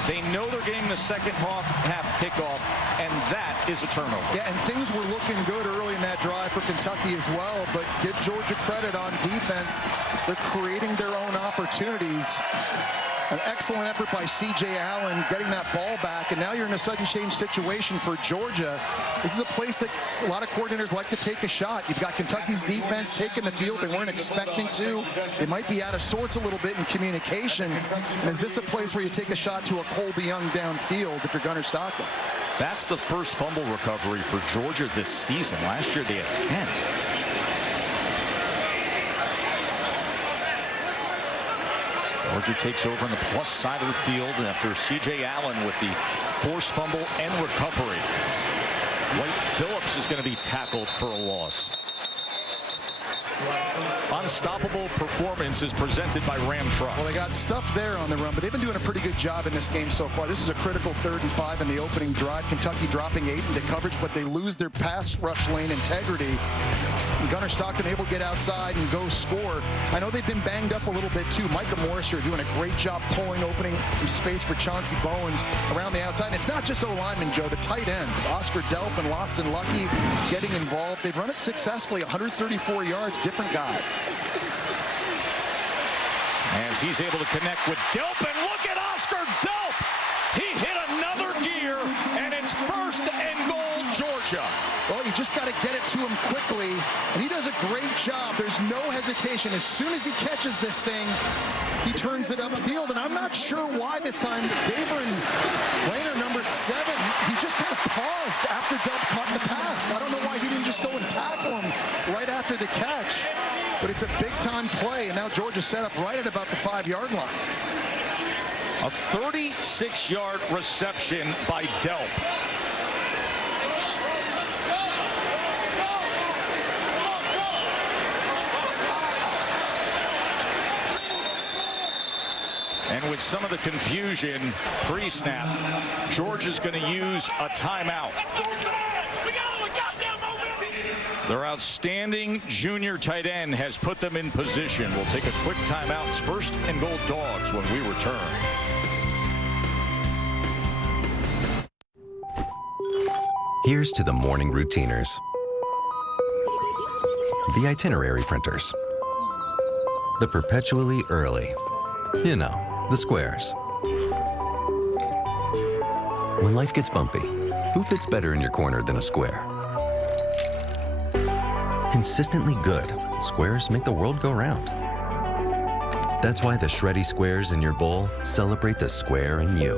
They know they're getting the second half kickoff, and that is a turnover. Yeah, and things were looking good early in that drive for Kentucky as well, but give Georgia credit on defense. They're creating their own opportunities. An excellent effort by C.J. Allen getting that ball back, and now you're in a sudden change situation for Georgia. This is a place that a lot of coordinators like to take a shot. You've got Kentucky's defense taking the field. They weren't expecting to. They might be out of sorts a little bit in communication. And is this a place where you take a shot to a Colby Young downfield if you're Gunnar Stockton? That's the first fumble recovery for Georgia this season. Last year they had 10. Georgia takes over on the plus side of the field after C.J. Allen with the forced fumble and recovery. Dwight Phillips is going to be tackled for a loss. Unstoppable performance is presented by Ram Truck. Well, they got stuff there on the run, but they've been doing a pretty good job in this game so far. This is a critical 3rd and 5 in the opening drive. Kentucky dropping 8 into coverage, but they lose their pass rush lane integrity. Gunnar Stockton able to get outside and go score. I know they've been banged up a little bit too. Micah Morris here doing a great job opening some space for Chauncey Bowens around the outside. And it's not just O-linemen, Joe. The tight ends, Oscar Delp and Lawson Lucky getting involved. They've run it successfully, 134 yards, different guys. As he's able to connect with Delp, and look at Oscar Delp! He hit another gear, and it's 1st and goal, Georgia. Well, you just got to get it to him quickly, and he does a great job. There's no hesitation. As soon as he catches this thing, he turns it upfield, and I'm not sure why this time. Daverin Rayner, number 7, he just kind of paused after Delp caught the pass. I don't know why he didn't just go and tackle him right after the catch. But it's a big-time play, and now Georgia set up right at about the 5-yard line. A 36-yard reception by Delp. And with some of the confusion pre-snap, Georgia's going to use a timeout. Their outstanding junior tight end has put them in position. We'll take a quick timeout. It's 1st and goal, Dogs, when we return. Here's to the morning routiners. The itinerary printers. The perpetually early. You know, the squares. When life gets bumpy, who fits better in your corner than a square? Consistently good, squares make the world go round. That's why the Shreddy squares in your bowl celebrate the square in you.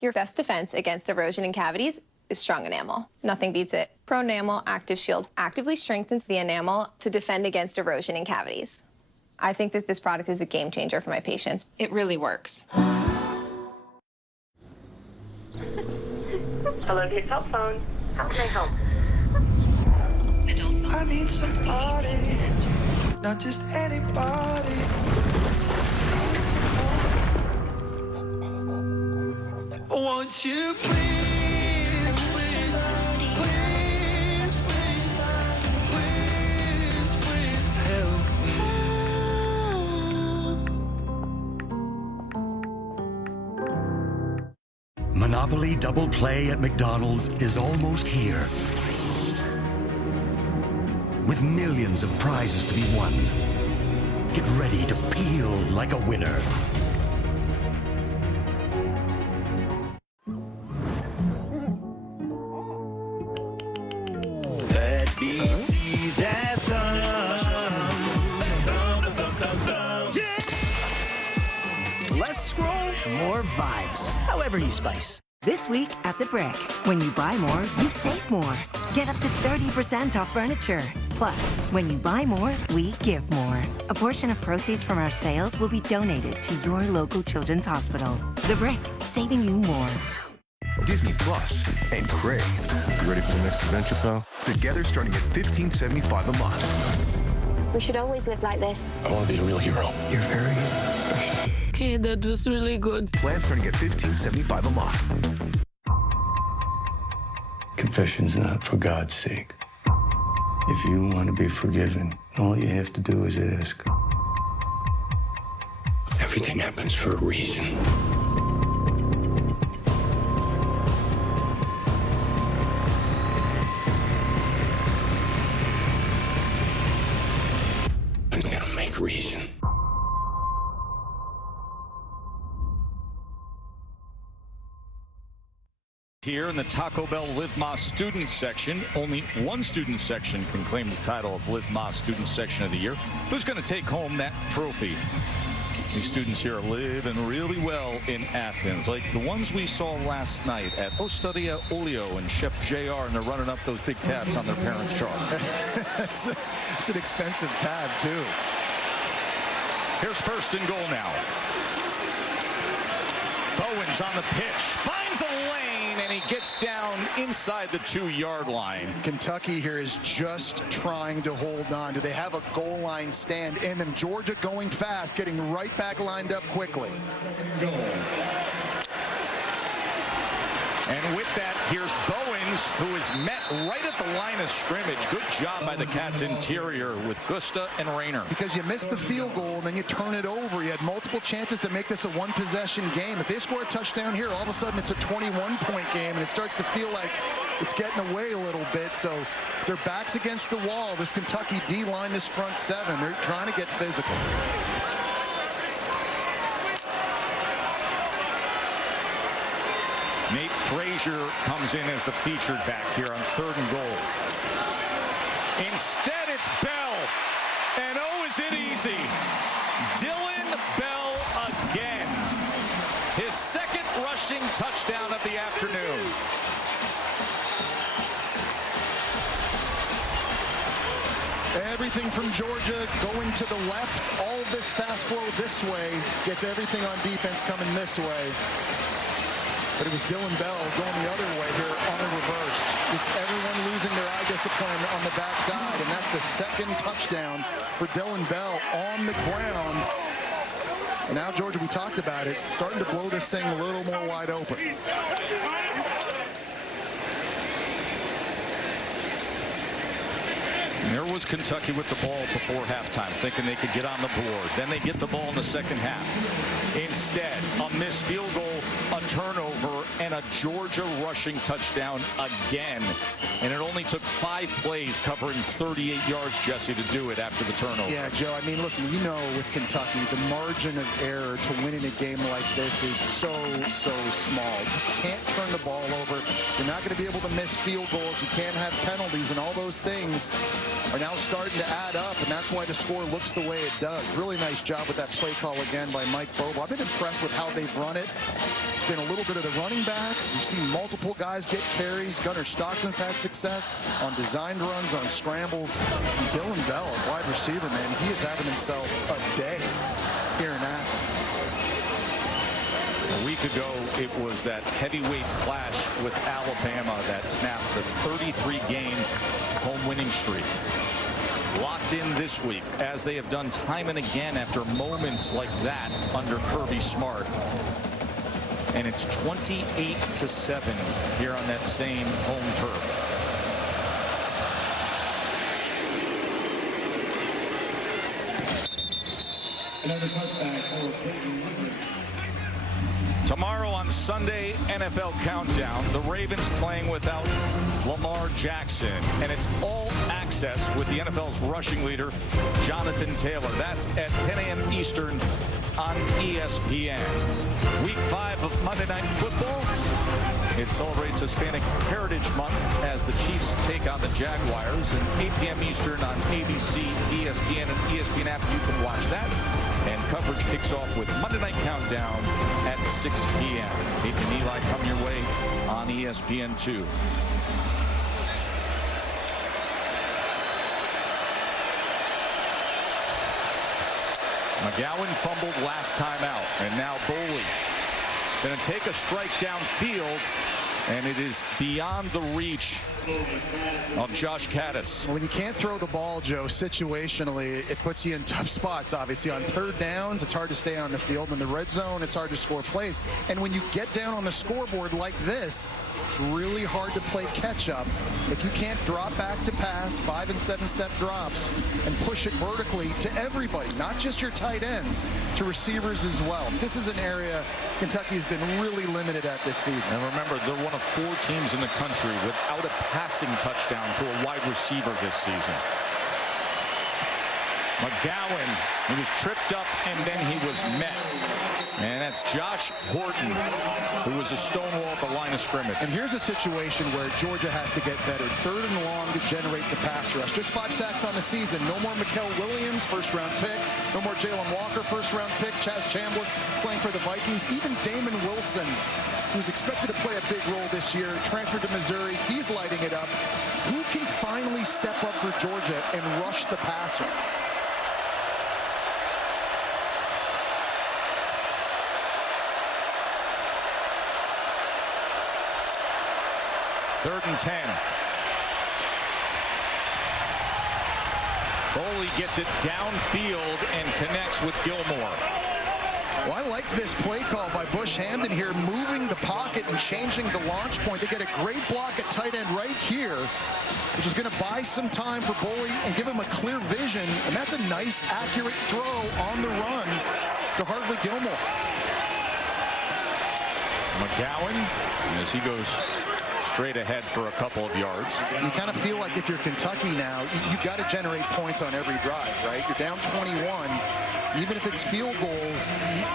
Your best defense against erosion and cavities is strong enamel. Nothing beats it. Pro Enamel Active Shield actively strengthens the enamel to defend against erosion and cavities. I think that this product is a game changer for my patients. It really works. Hello to your cell phone. How can I help? Adults, I need somebody, not just anybody. Won't you please, please, please, please, please, please help me? Monopoly Double Play at McDonald's is almost here. With millions of prizes to be won. Get ready to peel like a winner. Let me see that Less scroll, more vibes. However you spice. This week at The Brick, when you buy more, you save more. Get up to 30% off furniture. Plus, when you buy more, we give more. A portion of proceeds from our sales will be donated to your local children's hospital. The Brick, saving you more. Disney Plus and Crave. You ready for the next adventure, pal? Together starting at $15.75 a month. We should always live like this. I want to be a real hero. You're very special. Okay, that was really good. Plan starting at $15.75 a month. Confession's not for God's sake. If you want to be forgiven, all you have to do is ask. Everything happens for a reason. I'm gonna make reason. Here in the Taco Bell Live Más Student Section, only one student section can claim the title of Live Más Student Section of the Year. Who's going to take home that trophy? These students here are living really well in Athens, like the ones we saw last night at Osteria Olio and Chef JR, and they're running up those big tabs on their parents' chart. It's an expensive tab, too. Here's first and goal now. Bowens on the pitch, finds a lane, and he gets down inside the 2-yard line. Kentucky here is just trying to hold on. Do they have a goal line stand in them? Georgia going fast, getting right back lined up quickly. And with that, here's Bowens, who is met right at the line of scrimmage. Good job by the Cats interior with Gusta and Rayner. Because you missed the field goal and then you turn it over. You had multiple chances to make this a one-possession game. If they score a touchdown here, all of a sudden it's a 21-point game, and it starts to feel like it's getting away a little bit. So their backs against the wall. This Kentucky D-line, this front seven, they're trying to get physical. Nate Frazier comes in as the featured back here on 3rd and goal. Instead, it's Bell. And oh, is it easy? Dylan Bell again. His second rushing touchdown of the afternoon. Everything from Georgia going to the left. All of this fast flow this way gets everything on defense coming this way. But it was Dylan Bell going the other way here on the reverse. Just everyone losing their eye discipline on the backside, and that's the second touchdown for Dylan Bell on the ground. And now Georgia, we talked about it, starting to blow this thing a little more wide open. And there was Kentucky with the ball before halftime, thinking they could get on the board. Then they get the ball in the second half. Instead, a missed field goal, a turnover, and a Georgia rushing touchdown again. And it only took 5 plays covering 38 yards, Jesse, to do it after the turnover. Yeah, Joe, I mean, listen, you know with Kentucky, the margin of error to winning a game like this is so small. You can't turn the ball over. You're not going to be able to miss field goals. You can't have penalties, and all those things are now starting to add up, and that's why the score looks the way it does. Really nice job with that play call again by Mike Bobo. I've been impressed with how they've run it. It's been a little bit of the running backs. You've seen multiple guys get carries. Gunnar Stockton's had success on designed runs, on scrambles. And Dylan Bell, wide receiver, man, he is having himself a day here in Athens. A week ago, it was that heavyweight clash with Alabama that snapped the 33-game home winning streak. Locked in this week, as they have done time and again after moments like that under Kirby Smart. And it's 28-7 here on that same home turf. Another touchback for Peyton Woodward. Tomorrow on Sunday, NFL Countdown, the Ravens playing without Lamar Jackson. And it's all access with the NFL's rushing leader, Jonathan Taylor. That's at 10 a.m. Eastern on ESPN. Week 5 of Monday Night Football. It celebrates Hispanic Heritage Month as the Chiefs take on the Jaguars. And 8 p.m. Eastern on ABC, ESPN, and ESPN app. You can watch that. And coverage kicks off with Monday Night Countdown at 6 p.m. Peyton and Eli come your way on ESPN2. McGowan fumbled last time out, and now Boley going to take a strike downfield, and it is beyond the reach of Josh Caddis. When you can't throw the ball, Joe, situationally, it puts you in tough spots. Obviously, on third downs, it's hard to stay on the field. In the red zone, it's hard to score plays. And when you get down on the scoreboard like this, it's really hard to play catch-up. If you can't drop back to pass, 5- and 7-step drops, and push it vertically to everybody, not just your tight ends, to receivers as well. This is an area Kentucky's been really limited at this season. And remember, they're one of 4 teams in the country without a passing touchdown to a wide receiver this season. McGowan, he was tripped up and then he was met. And that's Josh Horton, who was a stonewall at the line of scrimmage. And here's a situation where Georgia has to get better. 3rd and long to generate the pass rush. Just 5 sacks on the season. No more Mikael Williams, first-round pick. No more Jalen Walker, first-round pick. Chaz Chambliss playing for the Vikings. Even Damon Wilson, who's expected to play a big role this year, transferred to Missouri. He's lighting it up. Who can finally step up for Georgia and rush the passer? Third and 10. Boley gets it downfield and connects with Gilmore. Well, I like this play call by Bush Hamdan here, moving the pocket and changing the launch point. They get a great block at tight end right here, which is going to buy some time for Boley and give him a clear vision. And that's a nice, accurate throw on the run to Hartley Gilmore. McGowan, as he goes straight ahead for a couple of yards. You kind of feel like if you're Kentucky now, you've got to generate points on every drive, right? You're down 21. Even if it's field goals,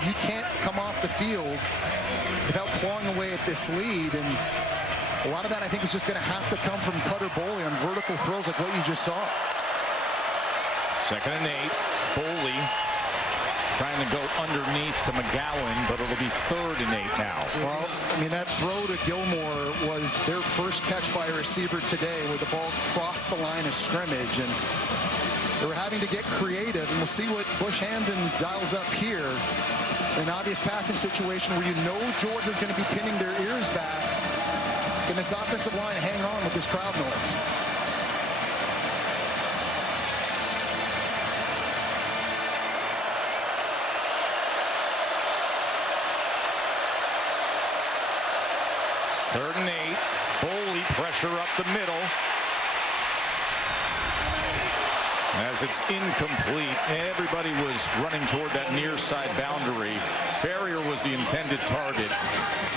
you can't come off the field without clawing away at this lead. And a lot of that, I think, is just going to have to come from Cutter Boley on vertical throws like what you just saw. 2nd and 8. Boley trying to go underneath to McGowan, but it'll be 3rd and 8 now. Well, I mean, that throw to Gilmore was their first catch by a receiver today where the ball crossed the line of scrimmage. And they were having to get creative, and we'll see what Bush Hamdan dials up here. An obvious passing situation where you know Georgia's going to be pinning their ears back. Can this offensive line hang on with this crowd noise? Third and 8. Boley pressure up the middle. As it's incomplete, everybody was running toward that near side boundary. Ferrier was the intended target,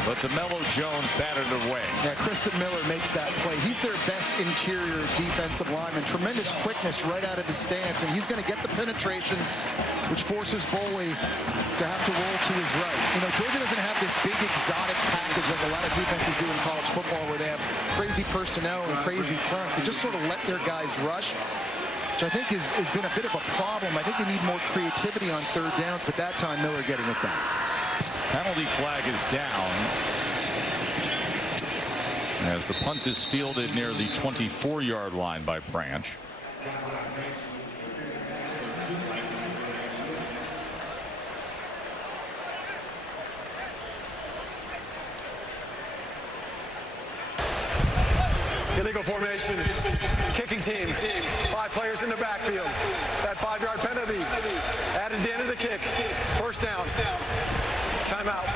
but DeMello Jones batted it away. Yeah, Kristen Miller makes that play. He's their best interior defensive lineman. Tremendous quickness right out of his stance, and he's going to get the penetration, which forces Boley to have to roll to his right. You know, Georgia doesn't have this big exotic package like a lot of defenses do in college football where they have crazy personnel and crazy fronts. They just sort of let their guys rush, which I think has been a bit of a problem. I think they need more creativity on third downs, but that time Miller getting it done. Penalty flag is down as the punt is fielded near the 24-yard line by Branch. Illegal formation, kicking team, 5 players in the backfield. That 5-yard penalty added at the end of the kick. First down. Timeout.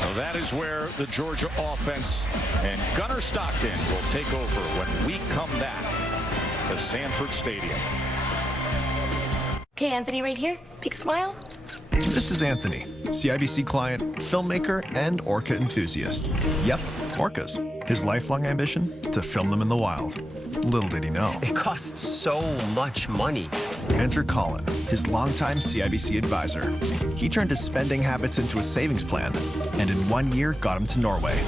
So that is where the Georgia offense and Gunnar Stockton will take over when we come back to Sanford Stadium. Okay, Anthony, right here. Big smile. This is Anthony, CIBC client, filmmaker, and orca enthusiast. Yep, orcas. His lifelong ambition? To film them in the wild. Little did he know. It costs so much money. Enter Colin, his longtime CIBC advisor. He turned his spending habits into a savings plan, and in 1 year got him to Norway.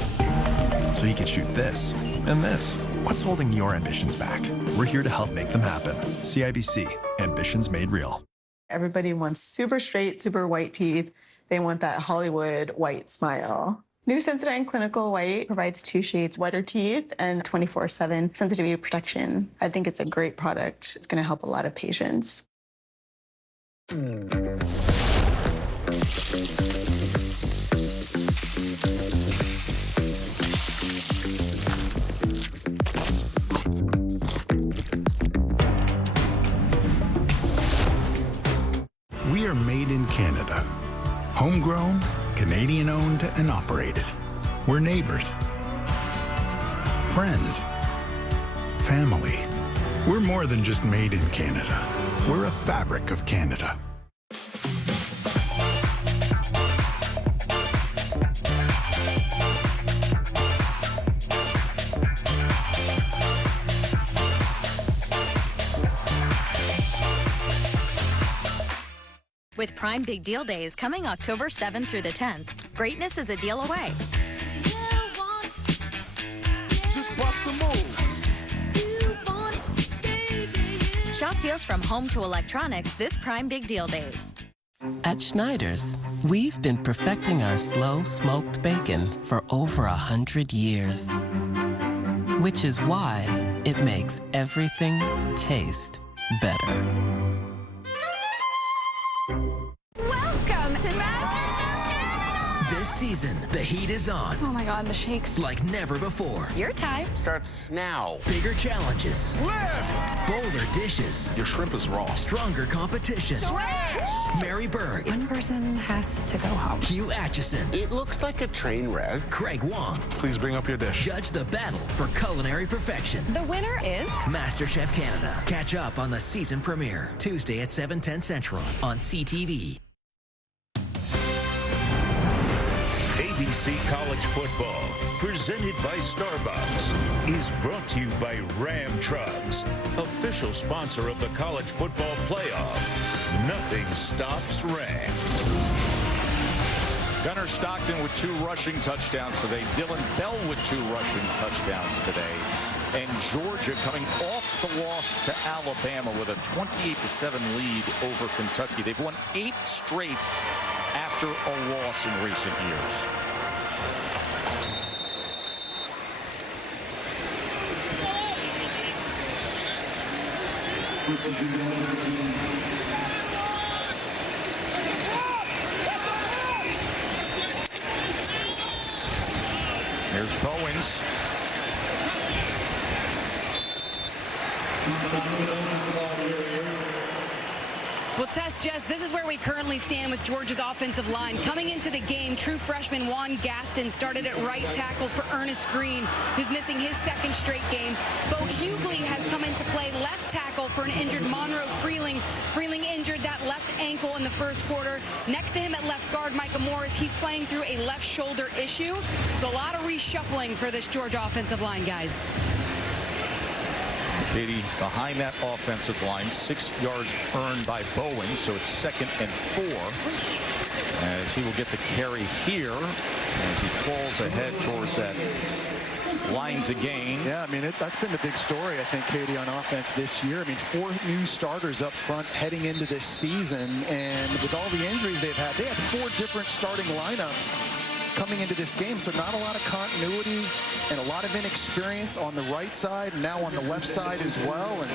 So he could shoot this and this. What's holding your ambitions back? We're here to help make them happen. CIBC, ambitions made real. Everybody wants super straight, super white teeth. They want that Hollywood white smile. New Sensodyne Clinical White provides 2 shades whiter teeth and 24/7 sensitivity protection. I think it's a great product. It's going to help a lot of patients. We are made in Canada. Homegrown, Canadian-owned and operated. We're neighbors, friends, family. We're more than just made in Canada. We're a fabric of Canada. With Prime Big Deal Days coming October 7th through the 10th, greatness is a deal away. Just bust the move. Shop deals from home to electronics this Prime Big Deal Days. At Schneider's, we've been perfecting our slow-smoked bacon for over 100 years. Which is why it makes everything taste better. Welcome to This season, the heat is on. Oh my God, the shakes. Like never before. Your time. Starts now. Bigger challenges. Lift! Bolder dishes. Your shrimp is raw. Stronger competition. Stretch! Mary Berg. One person has to go home. Hugh Atchison. It looks like a train wreck. Craig Wong. Please bring up your dish. Judge the battle for culinary perfection. The winner is MasterChef Canada. Catch up on the season premiere Tuesday at 7:10 Central on CTV. ABC College Football, presented by Starbucks, is brought to you by Ram Trucks, official sponsor of the College Football Playoff. Nothing stops Ram. Gunnar Stockton with 2 rushing touchdowns today. Dylan Bell with 2 rushing touchdowns today. And Georgia coming off the loss to Alabama with a 28-7 lead over Kentucky. They've won 8 straight after a loss in recent years. Here's Bowens. Well, Tess, Jess, this is where we currently stand with Georgia's offensive line. Coming into the game, true freshman Juan Gaston started at right tackle for Ernest Green, who's missing his 2nd straight game. Bo Hughley has come into play left tackle for an injured Monroe Freeling. Freeling injured that left ankle in the 1st quarter. Next to him at left guard, Micah Morris, he's playing through a left shoulder issue. So a lot of reshuffling for this Georgia offensive line, guys. Katie, behind that offensive line, 6 yards earned by Bowen, so it's 2nd and 4. As he will get the carry here as he falls ahead towards that lines again. Yeah, I mean, that's been the big story, I think, Katie, on offense this year. I mean, 4 new starters up front heading into this season, and with all the injuries they've had, they have 4 different starting lineups coming into this game, so not a lot of continuity and a lot of inexperience on the right side, and now on the left side as well. And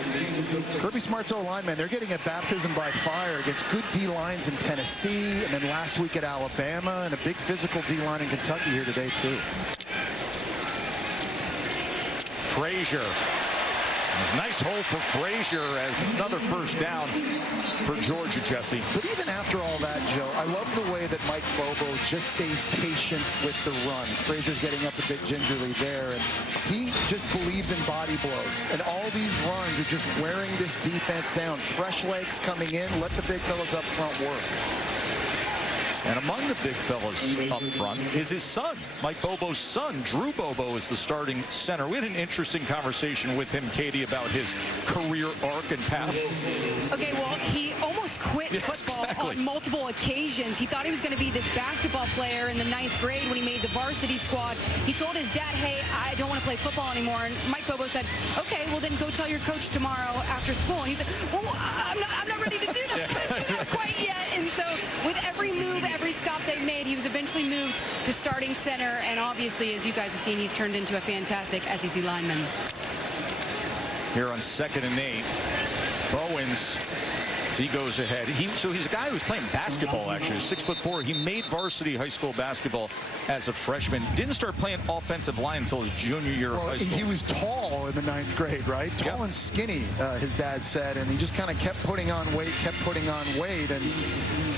Kirby Smart's O-line, man, they're getting a baptism by fire against good D-lines in Tennessee, and then last week at Alabama, and a big physical D-line in Kentucky here today, too. Frazier. Nice hole for Frazier as another first down for Georgia, Jesse. But even after all that, Joe, I love the way that Mike Bobo just stays patient with the run. Frazier's getting up a bit gingerly there, and he just believes in body blows. And all these runs are just wearing this defense down. Fresh legs coming in, let the big fellas up front work. And among the big fellas up front is his son, Mike Bobo's son. Drew Bobo is the starting center. We had an interesting conversation with him, Katie, about his career arc and path. Okay, well, he almost quit football on multiple occasions. He thought he was going to be this basketball player in the 9th grade when he made the varsity squad. He told his dad, hey, I don't want to play football anymore. And Mike Bobo said, okay, well, then go tell your coach tomorrow after school. And he said, well, I'm not ready to do that. I'm not do that quite yet. And so with every move, every stop they made, he was eventually moved to starting center. And obviously, as you guys have seen, he's turned into a fantastic SEC lineman. Here on 2nd and 8, Bowens. He goes ahead. So he's a guy who's playing basketball, actually. 6'4". He made varsity high school basketball as a freshman. Didn't start playing offensive line until his junior year of high school. He was tall in the 9th grade, right? Tall and skinny, his dad said. And he just kind of kept putting on weight, And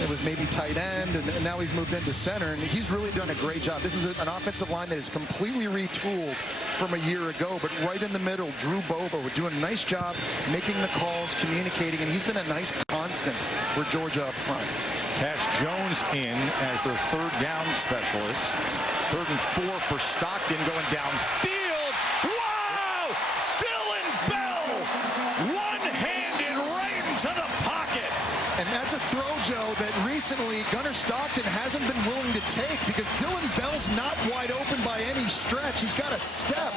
it was maybe tight end. And now he's moved into center. And he's really done a great job. This is an offensive line that is completely retooled from a year ago. But right in the middle, Drew Bobo doing a nice job making the calls, communicating. And he's been a nice constant for Georgia up front. Cash Jones in as their 3rd down specialist. 3rd and 4 for Stockton going downfield. Wow! Dylan Bell! One-handed right into the pocket. And that's a throw, Joe, that recently Gunnar Stockton hasn't been willing to take because Dylan Bell's not wide open by any stretch. He's got a step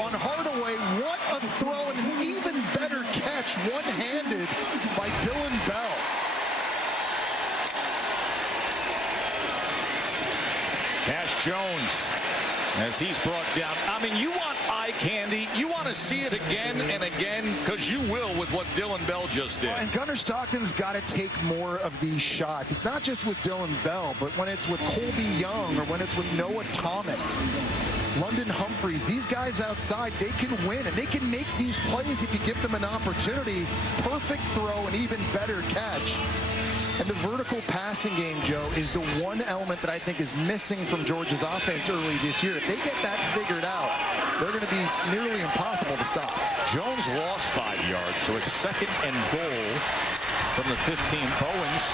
on Hardaway. What a throw, and an even better catch one-handed by Dylan Bell. Cash Jones as he's brought down. I mean, you want eye candy. You want to see it again and again because you will with what Dylan Bell just did. And Gunnar Stockton's got to take more of these shots. It's not just with Dylan Bell, but when it's with Colby Young or when it's with Noah Thomas, London Humphreys, these guys outside, they can win and they can make these plays if you give them an opportunity. Perfect throw, an even better catch. And the vertical passing game, Joe, is the one element that I think is missing from Georgia's offense early this year. If they get that figured out, they're going to be nearly impossible to stop. Jones lost 5 yards, so a 2nd and goal from the 15. Bowens.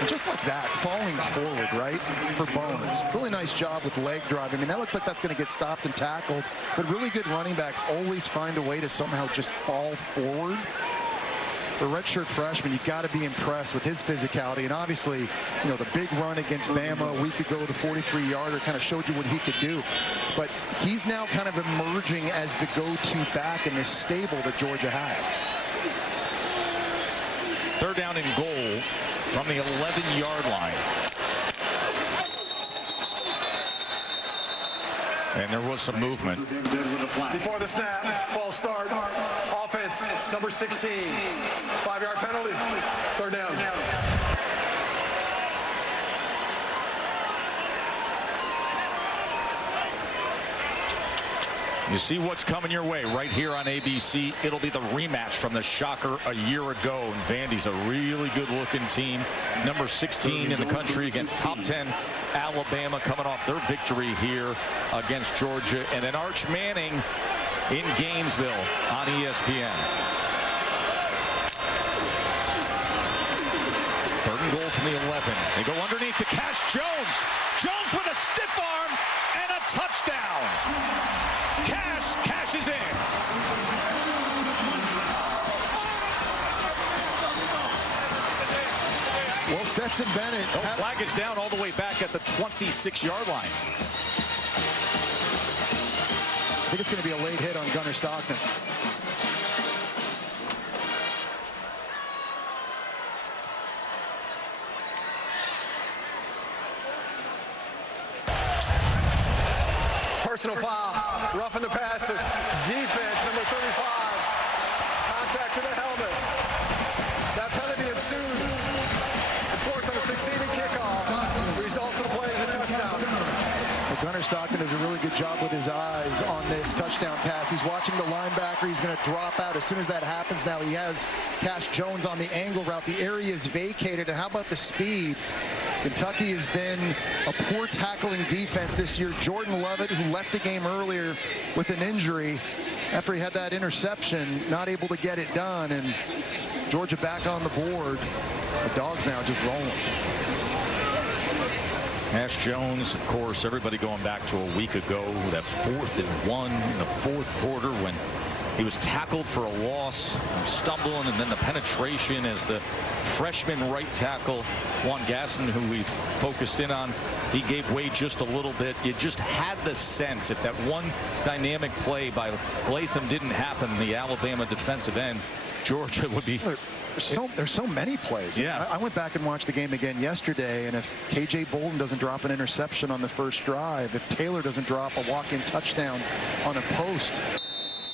And just like that, falling forward, right, for Bowens. Really nice job with leg drive. I mean, that looks like that's going to get stopped and tackled. But really good running backs always find a way to somehow just fall forward. The redshirt freshman, you got to be impressed with his physicality. And obviously, you know, the big run against Bama a week ago, the 43-yarder kind of showed you what he could do. But he's now kind of emerging as the go-to back in this stable that Georgia has. 3rd down and goal from the 11-yard line. And there was some movement. Before the snap, false start, offense, number 16, 5-yard penalty, 3rd down. You see what's coming your way right here on ABC. It'll be the rematch from the shocker a year ago. And Vandy's a really good-looking team. Number 16 in the country against top 10 Alabama, coming off their victory here against Georgia. And then Arch Manning in Gainesville on ESPN. 3rd and goal from the 11. They go underneath to Cash Jones. Jones with a stiff arm and a touchdown. Cash cashes in. Well, Stetson Bennett. Flag is down all the way back at the 26-yard line. I think it's going to be a late hit on Gunnar Stockton. Personal foul, roughing the passer, defense, number 35, contact to the helmet. That penalty ensued. Enforced on a succeeding kickoff. Results of the play is a touchdown. Well, Gunnar Stockton does a really good job with his eyes on this touchdown pass. He's watching the linebacker. He's going to drop out. As soon as that happens now, he has Cash Jones on the angle route. The area is vacated. And how about the speed? Kentucky has been a poor tackling defense this year. Jordan Lovett, who left the game earlier with an injury after he had that interception, not able to get it done. And Georgia back on the board. The Dogs now just rolling. Cash Jones, of course, everybody going back to a week ago, that 4th and 1 in the 4th quarter when he was tackled for a loss, stumbling, and then the penetration as the freshman right tackle, Juan Gaston, who we've focused in on, he gave way just a little bit. You just had the sense if that one dynamic play by Latham didn't happen, the Alabama defensive end, Georgia would be... There's so many plays. Yeah. I went back and watched the game again yesterday, and if K.J. Bolden doesn't drop an interception on the first drive, if Taylor doesn't drop a walk-in touchdown on a post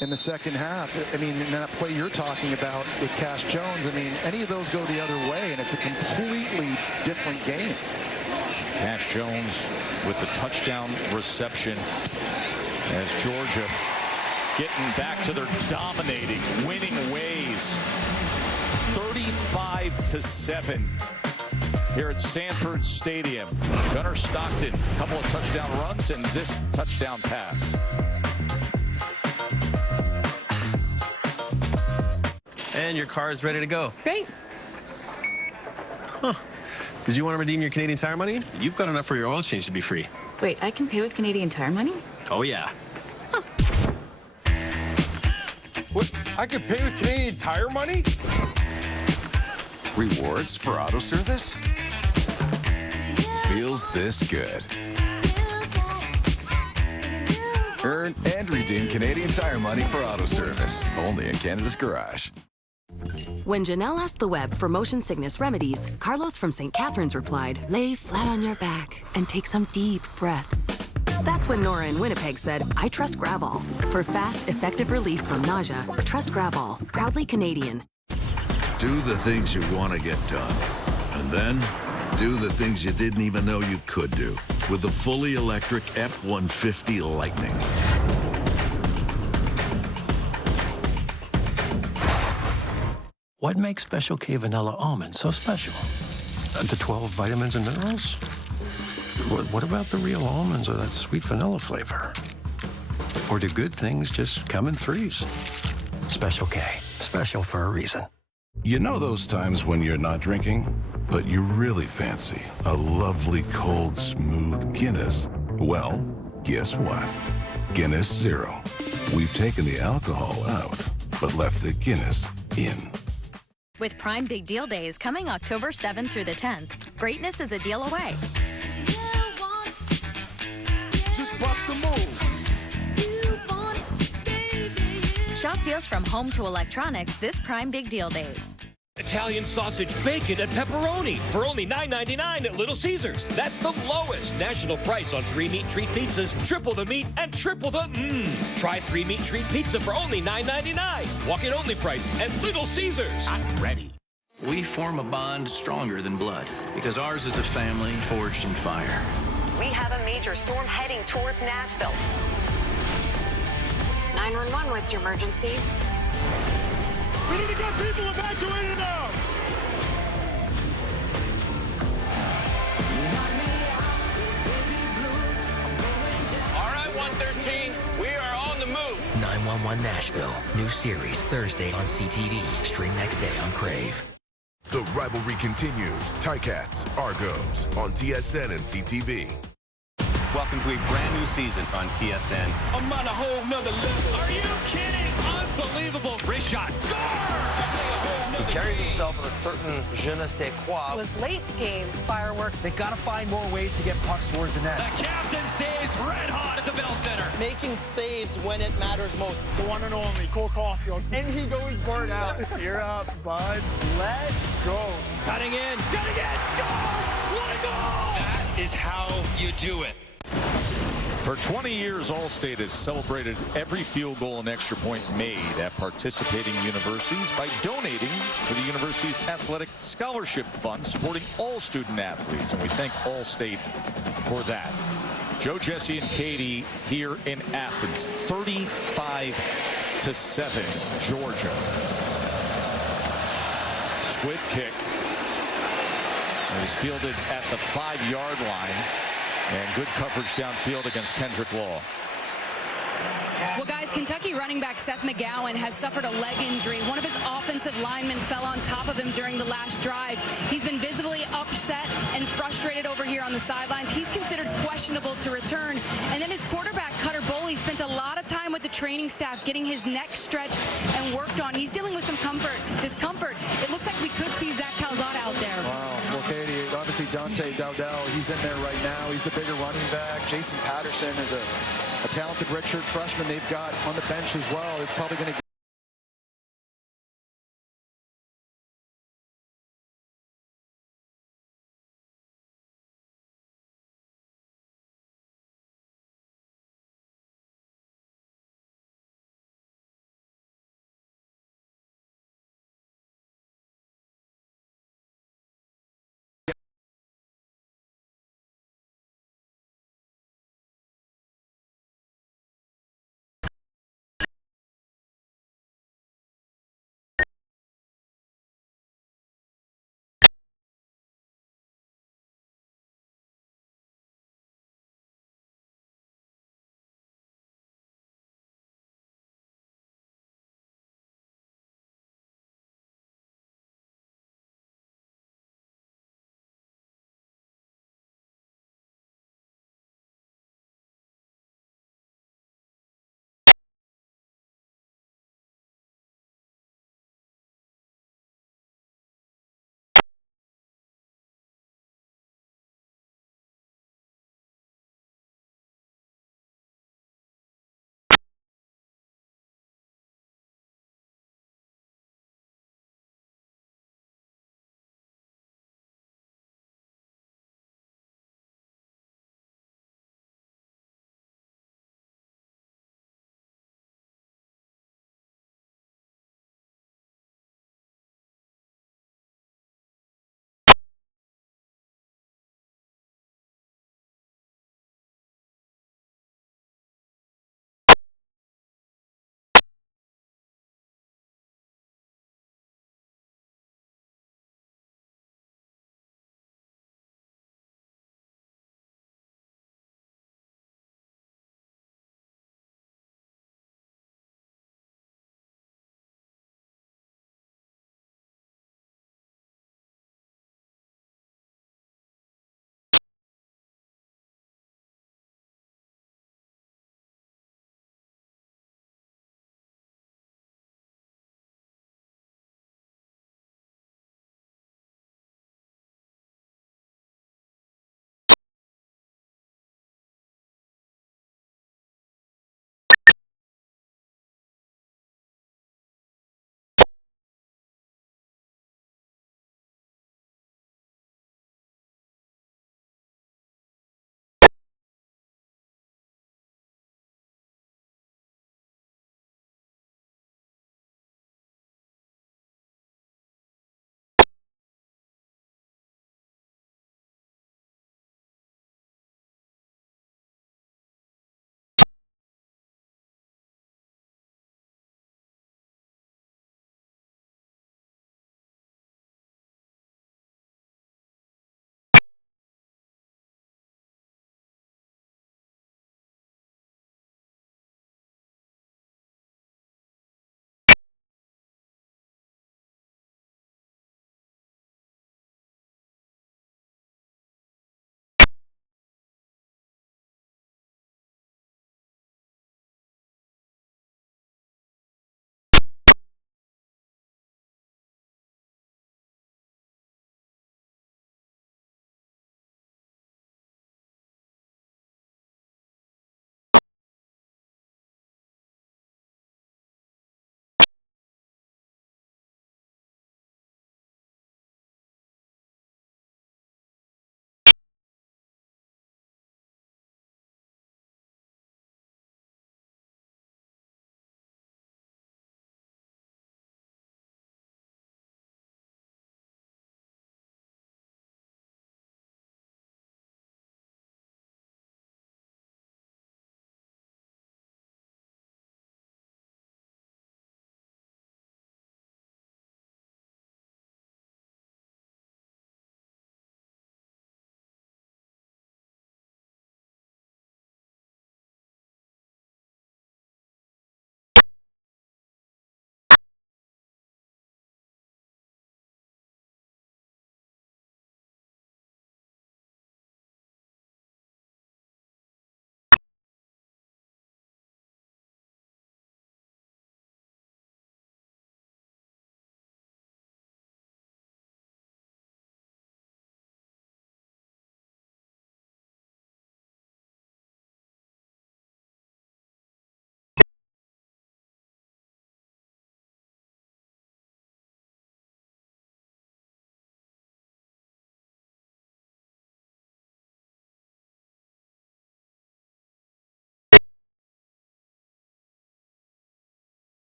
in the second half, I mean, in that play you're talking about with Cash Jones, I mean, any of those go the other way, and it's a completely different game. Cash Jones with the touchdown reception as Georgia getting back to their dominating, winning ways. 35-7 here at Sanford Stadium. Gunnar Stockton, a couple of touchdown runs and this touchdown pass. And your car is ready to go. Great. Huh. Did you want to redeem your Canadian Tire money? You've got enough for your oil change to be free. Wait, I can pay with Canadian Tire money? Oh, yeah. What? I can pay with Canadian Tire money? Rewards for auto service? Feels this good. Earn and redeem Canadian Tire money for auto service. Only in Canada's Garage. When Janelle asked the web for motion sickness remedies, Carlos from St. Catharines replied, lay flat on your back and take some deep breaths. That's when Nora in Winnipeg said, I trust Gravol. For fast, effective relief from nausea, trust Gravol. Proudly Canadian. Do the things you want to get done. And then, do the things you didn't even know you could do with the fully electric F-150 Lightning. What makes Special K Vanilla Almond so special? The 12 vitamins and minerals? What about the real almonds or that sweet vanilla flavor? Or do good things just come in threes? Special K. Special for a reason. You know those times when you're not drinking, but you really fancy a lovely, cold, smooth Guinness? Well, guess what? Guinness Zero. We've taken the alcohol out, but left the Guinness in. With Prime Big Deal Days coming October 7th through the 10th, greatness is a deal away. Just bust the move. Shop deals from home to electronics this Prime Big Deal Days. Italian sausage, bacon, and pepperoni for only $9.99 at Little Caesars. That's the lowest national price on 3 meat treat pizzas, triple the meat and triple the Try 3 meat treat pizza for only $9.99. Walk-in only price at Little Caesars. I'm ready. We form a bond stronger than blood because ours is a family forged in fire. We have a major storm heading towards Nashville. 911, what's your emergency? We need to get people evacuated now! All right, 113, we are on the move. 911 Nashville. New series Thursday on CTV. Stream next day on Crave. The rivalry continues. Ticats, Argos on TSN and CTV. Welcome to a brand new season on TSN. I'm on a whole nother level. Are you kidding? Unbelievable. Wrist shot. He carries himself with a certain je ne sais quoi. It was late game fireworks. They got to find more ways to get pucks towards the net. The captain stays red hot at the Bell Center. Making saves when it matters most. The one and only Cole Caulfield. And he goes burnt out. You're up, bud. Let's go. Cutting in. Score! What a goal! That is how you do it. For 20 years, Allstate has celebrated every field goal and extra point made at participating universities by donating to the university's athletic scholarship fund, supporting all student athletes, and we thank Allstate for that. Joe, Jesse, and Katie here in Athens, 35-7, Georgia. Squid kick. It was fielded at the 5-yard line. And good coverage downfield against Kendrick Law. Well, guys, Kentucky running back Seth McGowan has suffered a leg injury. One of his offensive linemen fell on top of him during the last drive. He's been visibly upset and frustrated over here on the sidelines. He's considered questionable to return. And then his quarterback, Cutter Boley, spent a lot of time with the training staff getting his neck stretched and worked on. He's dealing with some discomfort. It looks like we could see Zach Calzada out there. Wow. Well, Katie, obviously Dante Dowdell, he's in there right now. He's the bigger running back. Jason Patterson is a talented redshirt freshman they've got on the bench as well. It's probably going to